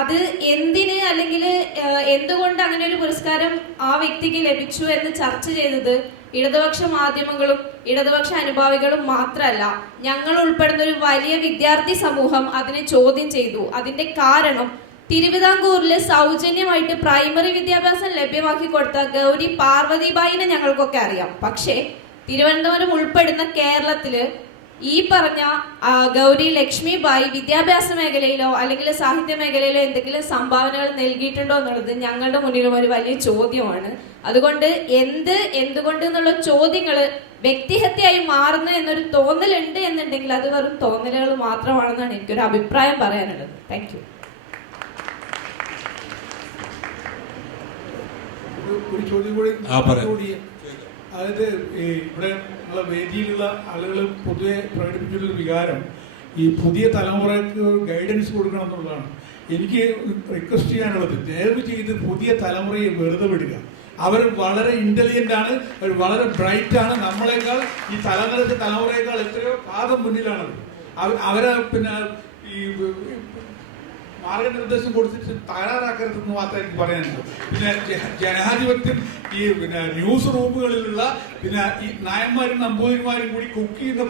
അത് എന്തിന് അല്ലെങ്കിൽ എന്തുകൊണ്ട് അങ്ങനെ ഒരു പുരസ്കാരം ആ വ്യക്തിക്ക് ലഭിച്ചു എന്ന് ചർച്ച ചെയ്തത് ഇടതുപക്ഷ മാധ്യമങ്ങളും ഇടതുപക്ഷ അനുഭാവികളും മാത്രമല്ല, ഞങ്ങൾ ഉൾപ്പെടുന്ന ഒരു വലിയ വിദ്യാർത്ഥി സമൂഹം അതിനെ ചോദ്യം ചെയ്തു. അതിന്റെ കാരണം തിരുവിതാംകൂറിൽ സൗജന്യമായിട്ട് പ്രൈമറി വിദ്യാഭ്യാസം ലഭ്യമാക്കി കൊടുത്ത ഗൗരി പാർവതിബായിനെ ഞങ്ങൾക്കൊക്കെ അറിയാം. പക്ഷേ തിരുവനന്തപുരം ഉൾപ്പെടുന്ന കേരളത്തില് ഈ പറഞ്ഞ ഗൗരി ലക്ഷ്മി ബായി വിദ്യാഭ്യാസ മേഖലയിലോ അല്ലെങ്കിൽ സാഹിത്യ മേഖലയിലോ എന്തെങ്കിലും സംഭാവനകൾ നൽകിയിട്ടുണ്ടോ എന്നുള്ളത് ഞങ്ങളുടെ മുന്നിലും ഒരു വലിയ ചോദ്യമാണ്. അതുകൊണ്ട് എന്തുകൊണ്ട് എന്നുള്ള ചോദ്യങ്ങൾ വ്യക്തിഹത്യയായി മാറുന്നു എന്നൊരു തോന്നലുണ്ട് എന്നുണ്ടെങ്കിൽ അത് വെറും തോന്നലുകൾ മാത്രമാണെന്നാണ് എനിക്കൊരു അഭിപ്രായം പറയാനുള്ളത്. Thank you. ഒരു ചോദ്യം കൂടി. അതായത് ഇവിടെ ഉള്ള വേദിയിലുള്ള ആളുകൾ പൊതുവെ പ്രകടിപ്പിച്ചിട്ടുള്ള വികാരം ഈ പുതിയ തലമുറയ്ക്ക് ഗൈഡൻസ് കൊടുക്കണം എന്നുള്ളതാണ്. എനിക്ക് റിക്വസ്റ്റ് ചെയ്യാനുള്ളത്, ദയവ് ചെയ്ത് പുതിയ തലമുറയെ വെറുതെ വിടുക. അവർ വളരെ ഇന്റലിജന്റ് ആണ്, അവർ വളരെ ബ്രൈറ്റ് ആണ്. നമ്മളെക്കാൾ ഈ തലമുറയേക്കാൾ എത്രയോ പാദം മുന്നിലാണ്. അവരെ പിന്നെ ഈ മാർഗനിർദ്ദേശം കൊടുത്തിട്ട് തയ്യാറാക്കരുതെന്ന് മാത്രമേ എനിക്ക് പറയാനുള്ളൂ. പിന്നെ ജനാധിപത്യം ഈ പിന്നെ ന്യൂസ് റൂമുകളിലുള്ള പിന്നെ ഈ നായന്മാരും നമ്പൂതിരിമാരും കൂടി കുക്ക് ചെയ്യുന്ന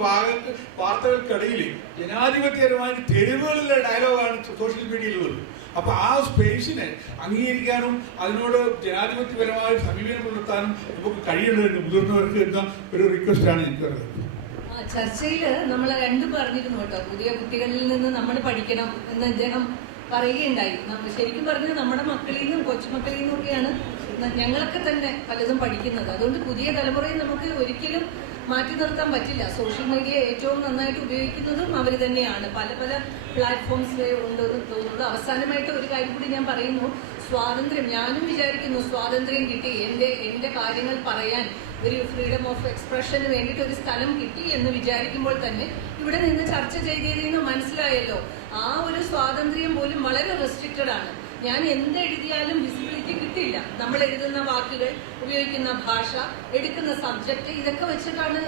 വാർത്തകൾക്കിടയിൽ ജനാധിപത്യപരമായ തെരുവുകളിലെ ഡയലോഗാണ് സോഷ്യൽ മീഡിയയിലുള്ളത്. അപ്പൊ ആ സ്പേസിനെ അംഗീകരിക്കാനും അതിനോട് ജനാധിപത്യപരമായ സമീപനം പുലർത്താനും നമുക്ക് കഴിയേണ്ടതുണ്ട്. മുതിർന്നവർക്ക് എന്ന ഒരു റിക്വസ്റ്റാണ് എനിക്ക് പറയുന്നത്. ചർച്ചയില് നമ്മൾ രണ്ടും പറഞ്ഞിരുന്നു കേട്ടോ, പുതിയ കുട്ടികളിൽ നിന്ന് നമ്മൾ പഠിക്കണം എന്ന് അദ്ദേഹം പറയുകയുണ്ടായി. ശരിക്കും പറഞ്ഞാൽ നമ്മുടെ മക്കളിൽ നിന്നും കൊച്ചുമക്കളിൽ നിന്നൊക്കെയാണ് ഞങ്ങളൊക്കെ തന്നെ പലതും പഠിക്കുന്നത്. അതുകൊണ്ട് പുതിയ തലമുറയെ നമുക്ക് ഒരിക്കലും മാറ്റി നിർത്താൻ പറ്റില്ല. സോഷ്യൽ മീഡിയ ഏറ്റവും നന്നായിട്ട് ഉപയോഗിക്കുന്നതും അവർ തന്നെയാണ്. പല പല പ്ലാറ്റ്ഫോംസ് ഉണ്ടെന്ന് തോന്നുന്നത്. അവസാനമായിട്ട് ഒരു കാര്യം കൂടി ഞാൻ പറയുന്നു. സ്വാതന്ത്ര്യം, ഞാനും വിചാരിക്കുന്നു സ്വാതന്ത്ര്യം കിട്ടി, എൻ്റെ കാര്യങ്ങൾ പറയാൻ ഒരു ഫ്രീഡം ഓഫ് എക്സ്പ്രഷന് വേണ്ടിയിട്ട് ഒരു സ്ഥലം കിട്ടി എന്ന് വിചാരിക്കുമ്പോൾ തന്നെ ഇവിടെ നിന്ന് ചർച്ച ചെയ്തതിൽ നിന്ന് മനസ്സിലായല്ലോ ആ ഒരു സ്വാതന്ത്ര്യം പോലും വളരെ റെസ്ട്രിക്റ്റഡ് ആണ്. ഞാൻ എന്തെഴുതിയാലും വിസിബിലിറ്റി കിട്ടില്ല. നമ്മൾ എഴുതുന്ന വാക്കുകൾ, ഉപയോഗിക്കുന്ന ഭാഷ, എടുക്കുന്ന സബ്ജക്റ്റ്, ഇതൊക്കെ വെച്ചിട്ടാണ്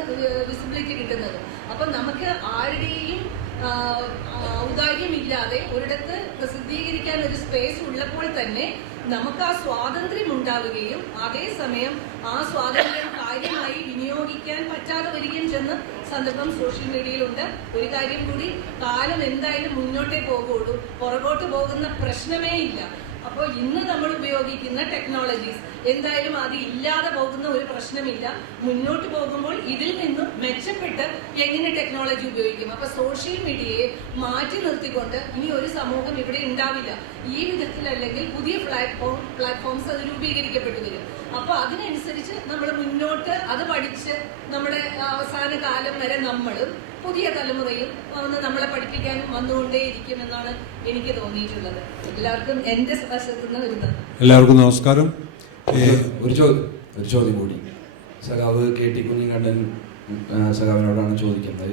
വിസിബിലിറ്റി കിട്ടുന്നത്. അപ്പം നമുക്ക് ആരുടെയും ഔദാര്യമില്ലാതെ ഒരിടത്ത് പ്രസിദ്ധീകരിക്കാൻ ഒരു സ്പേസ് ഉള്ളപ്പോൾ തന്നെ നമുക്ക് ആ സ്വാതന്ത്ര്യം ഉണ്ടാവുകയും അതേസമയം ആ സ്വാതന്ത്ര്യം കാര്യമായി വിനിയോഗിക്കാൻ പറ്റാതെ വരികയും ചെന്ന സന്ദർഭം സോഷ്യൽ മീഡിയയിലുണ്ട്. ഒരു കാര്യം കൂടി, കാലം എന്തായാലും മുന്നോട്ടേ പോകുള്ളൂ, പുറകോട്ട് പോകുന്ന പ്രശ്നമേ ഇല്ല. അപ്പോൾ ഇന്ന് നമ്മൾ ഉപയോഗിക്കുന്ന ടെക്നോളജീസ് എന്തായാലും അത് ഇല്ലാതെ പോകുന്ന ഒരു പ്രശ്നമില്ല. മുന്നോട്ട് പോകുമ്പോൾ ഇതിൽ നിന്നും മെച്ചപ്പെട്ട് എങ്ങനെ ടെക്നോളജി ഉപയോഗിക്കും. അപ്പൊ സോഷ്യൽ മീഡിയയെ മാറ്റി നിർത്തിക്കൊണ്ട് ഇനി ഒരു സമൂഹം ഇവിടെ ഉണ്ടാവില്ല. ഈ വിധത്തിലല്ലെങ്കിൽ പുതിയ പ്ലാറ്റ്ഫോംസ് അത് രൂപീകരിക്കപ്പെട്ടു വരും. അപ്പൊ അതിനനുസരിച്ച് നമ്മൾ മുന്നോട്ട് അത് പഠിച്ച് നമ്മുടെ അവസാന കാലം വരെ നമ്മളും പുതിയ തലമുറയും വന്ന് നമ്മളെ പഠിപ്പിക്കാനും വന്നുകൊണ്ടേയിരിക്കും എന്നാണ് എനിക്ക് തോന്നിയിട്ടുള്ളത്. എല്ലാവർക്കും എന്റെ വശത്തുനിന്ന് വരുന്നത്. എല്ലാവർക്കും നമസ്കാരം. ഒരു ചോദ്യം കൂടി സഖാവ് KT കുഞ്ഞിക്കണ്ണൻ സഖാവിനോടാണ് ചോദിക്കുന്നത്.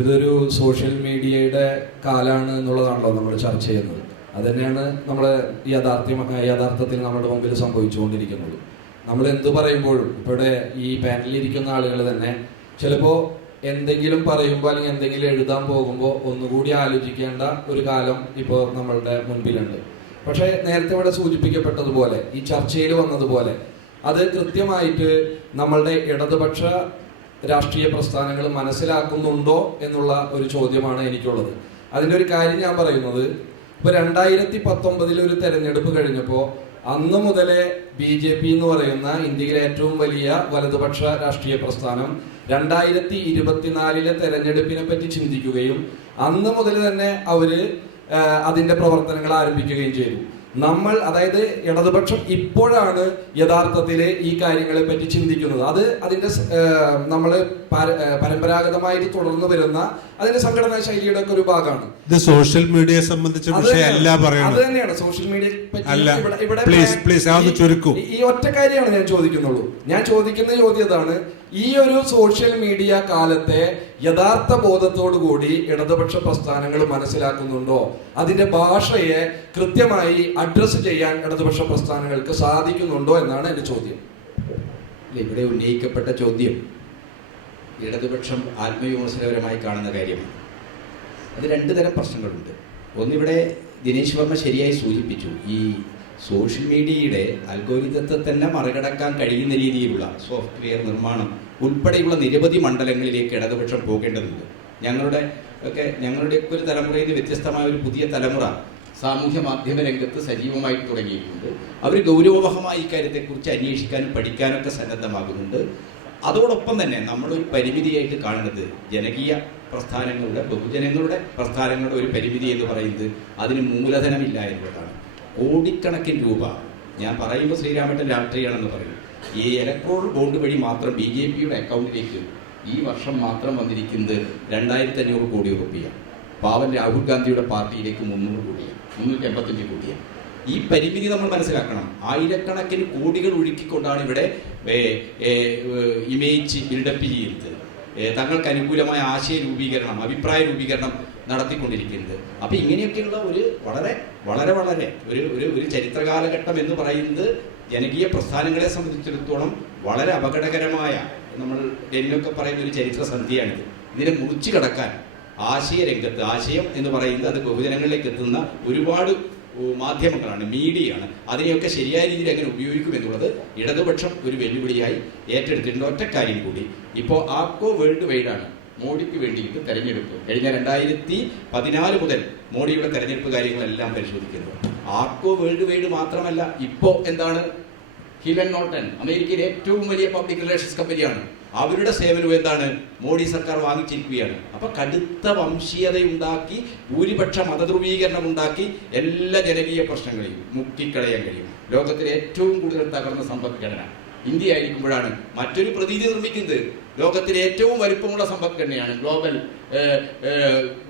ഇതൊരു സോഷ്യൽ മീഡിയയുടെ കാലാണ് എന്നുള്ളതാണല്ലോ നമ്മൾ ചർച്ച ചെയ്യുന്നത്. അത് തന്നെയാണ് നമ്മളെ യഥാർത്ഥത്തിൽ നമ്മുടെ മുമ്പിൽ സംഭവിച്ചുകൊണ്ടിരിക്കുന്നത്. നമ്മൾ എന്ത് പറയുമ്പോഴും ഇവിടെ ഈ പാനലിലിരിക്കുന്ന ആളുകൾ തന്നെ ചിലപ്പോൾ എന്തെങ്കിലും പറയുമ്പോൾ അല്ലെങ്കിൽ എന്തെങ്കിലും എഴുതാൻ പോകുമ്പോൾ ഒന്നുകൂടി ആലോചിക്കേണ്ട ഒരു കാലം ഇപ്പോൾ നമ്മളുടെ മുൻപിലുണ്ട്. പക്ഷേ നേരത്തെ ഇവിടെ സൂചിപ്പിക്കപ്പെട്ടതുപോലെ ഈ ചർച്ചയിൽ വന്നതുപോലെ അത് കൃത്യമായിട്ട് നമ്മളുടെ ഇടതുപക്ഷ രാഷ്ട്രീയ പ്രസ്ഥാനങ്ങൾ മനസ്സിലാക്കുന്നുണ്ടോ എന്നുള്ള ഒരു ചോദ്യമാണ് എനിക്കുള്ളത്. അതിൻ്റെ ഒരു കാര്യം ഞാൻ പറയുന്നത്, ഇപ്പോൾ 2019 ഒരു തെരഞ്ഞെടുപ്പ് കഴിഞ്ഞപ്പോൾ അന്ന് മുതലേ BJP എന്ന് പറയുന്ന ഇന്ത്യയിലെ ഏറ്റവും വലിയ വലതുപക്ഷ രാഷ്ട്രീയ പ്രസ്ഥാനം 2024 തെരഞ്ഞെടുപ്പിനെ പറ്റി ചിന്തിക്കുകയും അന്ന് മുതൽ തന്നെ അവര് അതിന്റെ പ്രവർത്തനങ്ങൾ ആരംഭിക്കുകയും ചെയ്തു. നമ്മൾ, അതായത് ഇടതുപക്ഷം ഇപ്പോഴാണ് യഥാർത്ഥത്തിൽ ഈ കാര്യങ്ങളെ പറ്റി ചിന്തിക്കുന്നത്. അത് അതിന്റെ നമ്മൾ പരമ്പരാഗതമായിട്ട് തുടർന്നു വരുന്ന അതിന്റെ സംഘടനാ ശൈലിയുടെ ഒക്കെ ഒരു ഭാഗമാണ്. ഇത് സോഷ്യൽ മീഡിയയെ സംബന്ധിച്ച വിഷയമല്ല പറയുന്നത്. അത് തന്നെയാണ് സോഷ്യൽ മീഡിയ ചുരുക്കൂ. ഈ ഒറ്റ കാര്യമാണ് ഞാൻ ചോദിക്കുന്നുള്ളൂ. ഞാൻ ചോദിക്കുന്ന ചോദ്യം അതാണ്, ഈ ഒരു സോഷ്യൽ മീഡിയ കാലത്തെ യഥാർത്ഥ ബോധത്തോടു കൂടി ഇടതുപക്ഷ പ്രസ്ഥാനങ്ങൾ മനസ്സിലാക്കുന്നുണ്ടോ? അതിന്റെ ഭാഷയെ കൃത്യമായി അഡ്രസ് ചെയ്യാൻ ഇടതുപക്ഷ പ്രസ്ഥാനങ്ങൾക്ക് സാധിക്കുന്നുണ്ടോ എന്നാണ് എന്റെ ചോദ്യം. ഇവിടെ ഉന്നയിക്കപ്പെട്ട ചോദ്യം ഇടതുപക്ഷം ആത്മവിമർശനപരമായി കാണുന്ന കാര്യമാണ്. അത് രണ്ട് തരം പ്രശ്നങ്ങളുണ്ട്. ഒന്നിവിടെ ദിനേശ് വർമ്മ ശരിയായി സൂചിപ്പിച്ചു, ഈ സോഷ്യൽ മീഡിയയുടെ അൽഗോരിതത്തെ തന്നെ മറികടക്കാൻ കഴിയുന്ന രീതിയിലുള്ള സോഫ്റ്റ്വെയർ നിർമ്മാണം ഉൾപ്പെടെയുള്ള നിരവധി മണ്ഡലങ്ങളിലേക്ക് ഇടതുപക്ഷം പോകേണ്ടതുണ്ട്. ഞങ്ങളുടെയൊക്കെ ഒരു തലമുറയിൽ നിന്ന് വ്യത്യസ്തമായ ഒരു പുതിയ തലമുറ സാമൂഹ്യ മാധ്യമ രംഗത്ത് സജീവമായിട്ട് തുടങ്ങിയിട്ടുണ്ട്. അവർ ഗൗരവമായി ഇക്കാര്യത്തെക്കുറിച്ച് അന്വേഷിക്കാനും പഠിക്കാനൊക്കെ സന്നദ്ധമാകുന്നുണ്ട്. അതോടൊപ്പം തന്നെ നമ്മളൊരു പരിമിതിയായിട്ട് കാണുന്നത് ജനകീയ പ്രസ്ഥാനങ്ങളുടെ, ബഹുജനങ്ങളുടെ പ്രസ്ഥാനങ്ങളുടെ ഒരു പരിമിതി എന്ന് പറയുന്നത് അതിന് മൂലധനമില്ല എന്നുള്ളതാണ്. കോടിക്കണക്കിന് രൂപ, ഞാൻ പറയുമ്പോൾ ശ്രീരാമേട്ടൻ രാഷ്ട്രീയമാണെന്ന് പറയും, ഈ ഇലക്ട്രോൾ ബോണ്ട് വഴി മാത്രം BJPയുടെ അക്കൗണ്ടിലേക്ക് ഈ വർഷം മാത്രം വന്നിരിക്കുന്നത് 2500 കോടി രൂപയാണ്. പാവൻ രാഹുൽ ഗാന്ധിയുടെ പാർട്ടിയിലേക്ക് 300 കോടിയാണ്, 385 കോടിയാണ്. ഈ പരിമിതി നമ്മൾ മനസ്സിലാക്കണം. ആയിരക്കണക്കിന് കോടികൾ ഒഴുക്കിക്കൊണ്ടാണ് ഇവിടെ ഇമേജ് ബിൽഡപ്പ് ചെയ്യുന്നത്, തങ്ങൾക്ക് അനുകൂലമായ ആശയ രൂപീകരണം, അഭിപ്രായ രൂപീകരണം നടത്തിക്കൊണ്ടിരിക്കുന്നത്. അപ്പം ഇങ്ങനെയൊക്കെയുള്ള ഒരു വളരെ വളരെ വളരെ ഒരു ചരിത്രകാലഘട്ടം എന്ന് പറയുന്നത് ജനകീയ പ്രസ്ഥാനങ്ങളെ സംബന്ധിച്ചിടത്തോളം വളരെ അപകടകരമായ, നമ്മൾ ഡെന്നൊക്കെ പറയുന്ന ഒരു ചരിത്ര സന്ധിയാണിത്. ഇതിനെ മുറിച്ചു കടക്കാൻ ആശയരംഗത്ത്, ആശയം എന്ന് പറയുന്നത് അത് ബഹുജനങ്ങളിലേക്ക് എത്തുന്ന ഒരുപാട് മാധ്യമങ്ങളാണ്, മീഡിയയാണ്. അതിനെയൊക്കെ ശരിയായ രീതിയിൽ എങ്ങനെ ഉപയോഗിക്കും എന്നുള്ളത് ഇടതുപക്ഷം ഒരു വെല്ലുവിളിയായി ഏറ്റെടുത്തിട്ടുണ്ട്. ഒറ്റ കാര്യം കൂടി, ഇപ്പോൾ ആപ്കോ വേൾഡ് വൈഡാണ് മോഡിക്ക് വേണ്ടിയിട്ട് തെരഞ്ഞെടുപ്പ് കഴിഞ്ഞ 2014 മുതൽ മോഡിയുടെ തെരഞ്ഞെടുപ്പ് കാര്യങ്ങളെല്ലാം പരിശോധിക്കുന്നത്. ആപ്കോ വേൾഡ് വൈഡ് മാത്രമല്ല, ഇപ്പോൾ എന്താണ്, ഹിൽ ആൻഡ് നോർട്ടൺ അമേരിക്കയിലെ ഏറ്റവും വലിയ പബ്ലിക് റിലേഷൻസ് കമ്പനിയാണ്. അവരുടെ സേവനം എന്താണ്, മോഡി സർക്കാർ വാങ്ങിച്ചിരിക്കുകയാണ്. അപ്പൊ കടുത്ത വംശീയതയുണ്ടാക്കി, ഭൂരിപക്ഷ മതധ്രുവീകരണം ഉണ്ടാക്കി എല്ലാ ജനകീയ പ്രശ്നങ്ങളെയും മുക്കിക്കളയാൻ കഴിയും. ലോകത്തിലെ ഏറ്റവും കൂടുതൽ തകർന്ന സമ്പദ്ഘടന ഇന്ത്യ ആയിരിക്കുമ്പോഴാണ് മറ്റൊരു പ്രതീതി നിർമ്മിക്കുന്നത്. ലോകത്തിലെ ഏറ്റവും വലിപ്പമുള്ള സമ്പദ്ഘടനയാണ്. ഗ്ലോബൽ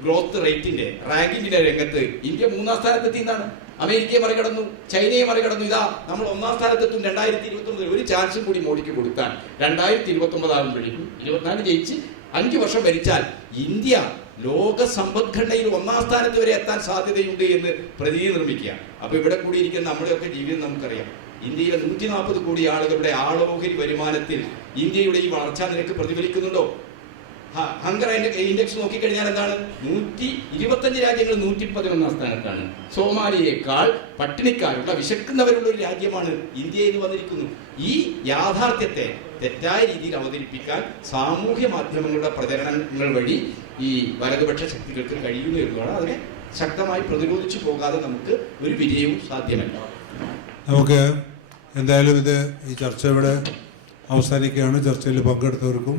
ഗ്രോത്ത് റേറ്റിന്റെ റാങ്കിങ്ങിന്റെ രംഗത്ത് ഇന്ത്യ 3ാം സ്ഥാനത്തെത്തി എന്നാണ്. അമേരിക്കയെ മറികടന്നു, ചൈനയെ മറികടന്നു. ഇതാ നമ്മൾ 1ാം സ്ഥാനത്തെത്തും 2029. ഒരു ചാൻസും കൂടി മോഡിക്ക് കൊടുത്താൽ 2029 ആകുമ്പോഴേക്കും 24 ജയിച്ച് 5 വർഷം ഭരിച്ചാൽ ഇന്ത്യ ലോക സമ്പദ്ഘടനയിൽ 1ാം സ്ഥാനത്ത് വരെ എത്താൻ സാധ്യതയുണ്ട് എന്ന് പ്രതീതി നിർമ്മിക്കുക. അപ്പൊ ഇവിടെ കൂടിയിരിക്കുന്ന നമ്മുടെയൊക്കെ ജീവിതം നമുക്കറിയാം. ഇന്ത്യയിലെ 140 കോടി ആളുകളുടെ ആളോഹരി വരുമാനത്തിൽ ഇന്ത്യയുടെ ഈ വളർച്ചാ നിരക്ക് പ്രതിഫലിക്കുന്നുണ്ടോ? ഹങ്കർ ഇൻഡെക്സ് നോക്കിക്കഴിഞ്ഞാൽ എന്താണ്, 125 രാജ്യങ്ങൾ 111ാം സ്ഥാനത്താണ്. സോമാലിയേക്കാൾ പട്ടിണിക്കാരുള്ള, വിശക്കുന്നവരുള്ള ഒരു രാജ്യമാണ് ഇന്ത്യ എന്ന് വന്നിരിക്കുന്നു. ഈ യാഥാർത്ഥ്യത്തെ തെറ്റായ രീതിയിൽ അവതരിപ്പിക്കാൻ സാമൂഹ്യ മാധ്യമങ്ങളുടെ പ്രചരണങ്ങൾ വഴി ഈ വലതുപക്ഷ ശക്തികൾക്ക് കഴിയുന്നു എന്നതാണ്. അതിനെ ശക്തമായി പ്രതിരോധിച്ചു പോകാതെ നമുക്ക് ഒരു വിജയവും സാധ്യമല്ല. നമുക്ക് എന്തായാലും ഈ ചർച്ച ഇവിടെ അവസാനിക്കുകയാണ്. ചർച്ചയിൽ പങ്കെടുത്തവർക്കും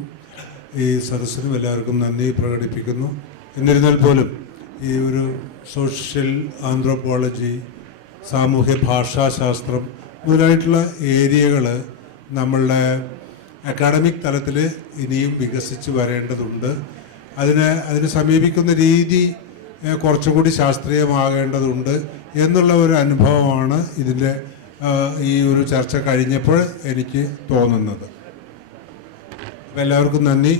ഈ സദസ്സിനും എല്ലാവർക്കും നന്ദി പ്രകടിപ്പിക്കുന്നു. എന്നിരുന്നാൽ പോലും ഈ ഒരു സോഷ്യൽ ആന്ത്രോപോളജി, സാമൂഹ്യ ഭാഷാശാസ്ത്രം മുതലായിട്ടുള്ള ഏരിയകൾ നമ്മളുടെ അക്കാഡമിക് തലത്തിൽ ഇനിയും വികസിച്ച് വരേണ്ടതുണ്ട്. അതിനെ സമീപിക്കുന്ന രീതി കുറച്ചുകൂടി ശാസ്ത്രീയമാകേണ്ടതുണ്ട് എന്നുള്ള ഒരു അനുഭവമാണ് ഇതിൻ്റെ ഈ ഒരു ചർച്ച കഴിഞ്ഞപ്പോൾ എനിക്ക് തോന്നുന്നത്. അപ്പോൾ എല്ലാവർക്കും നന്ദി.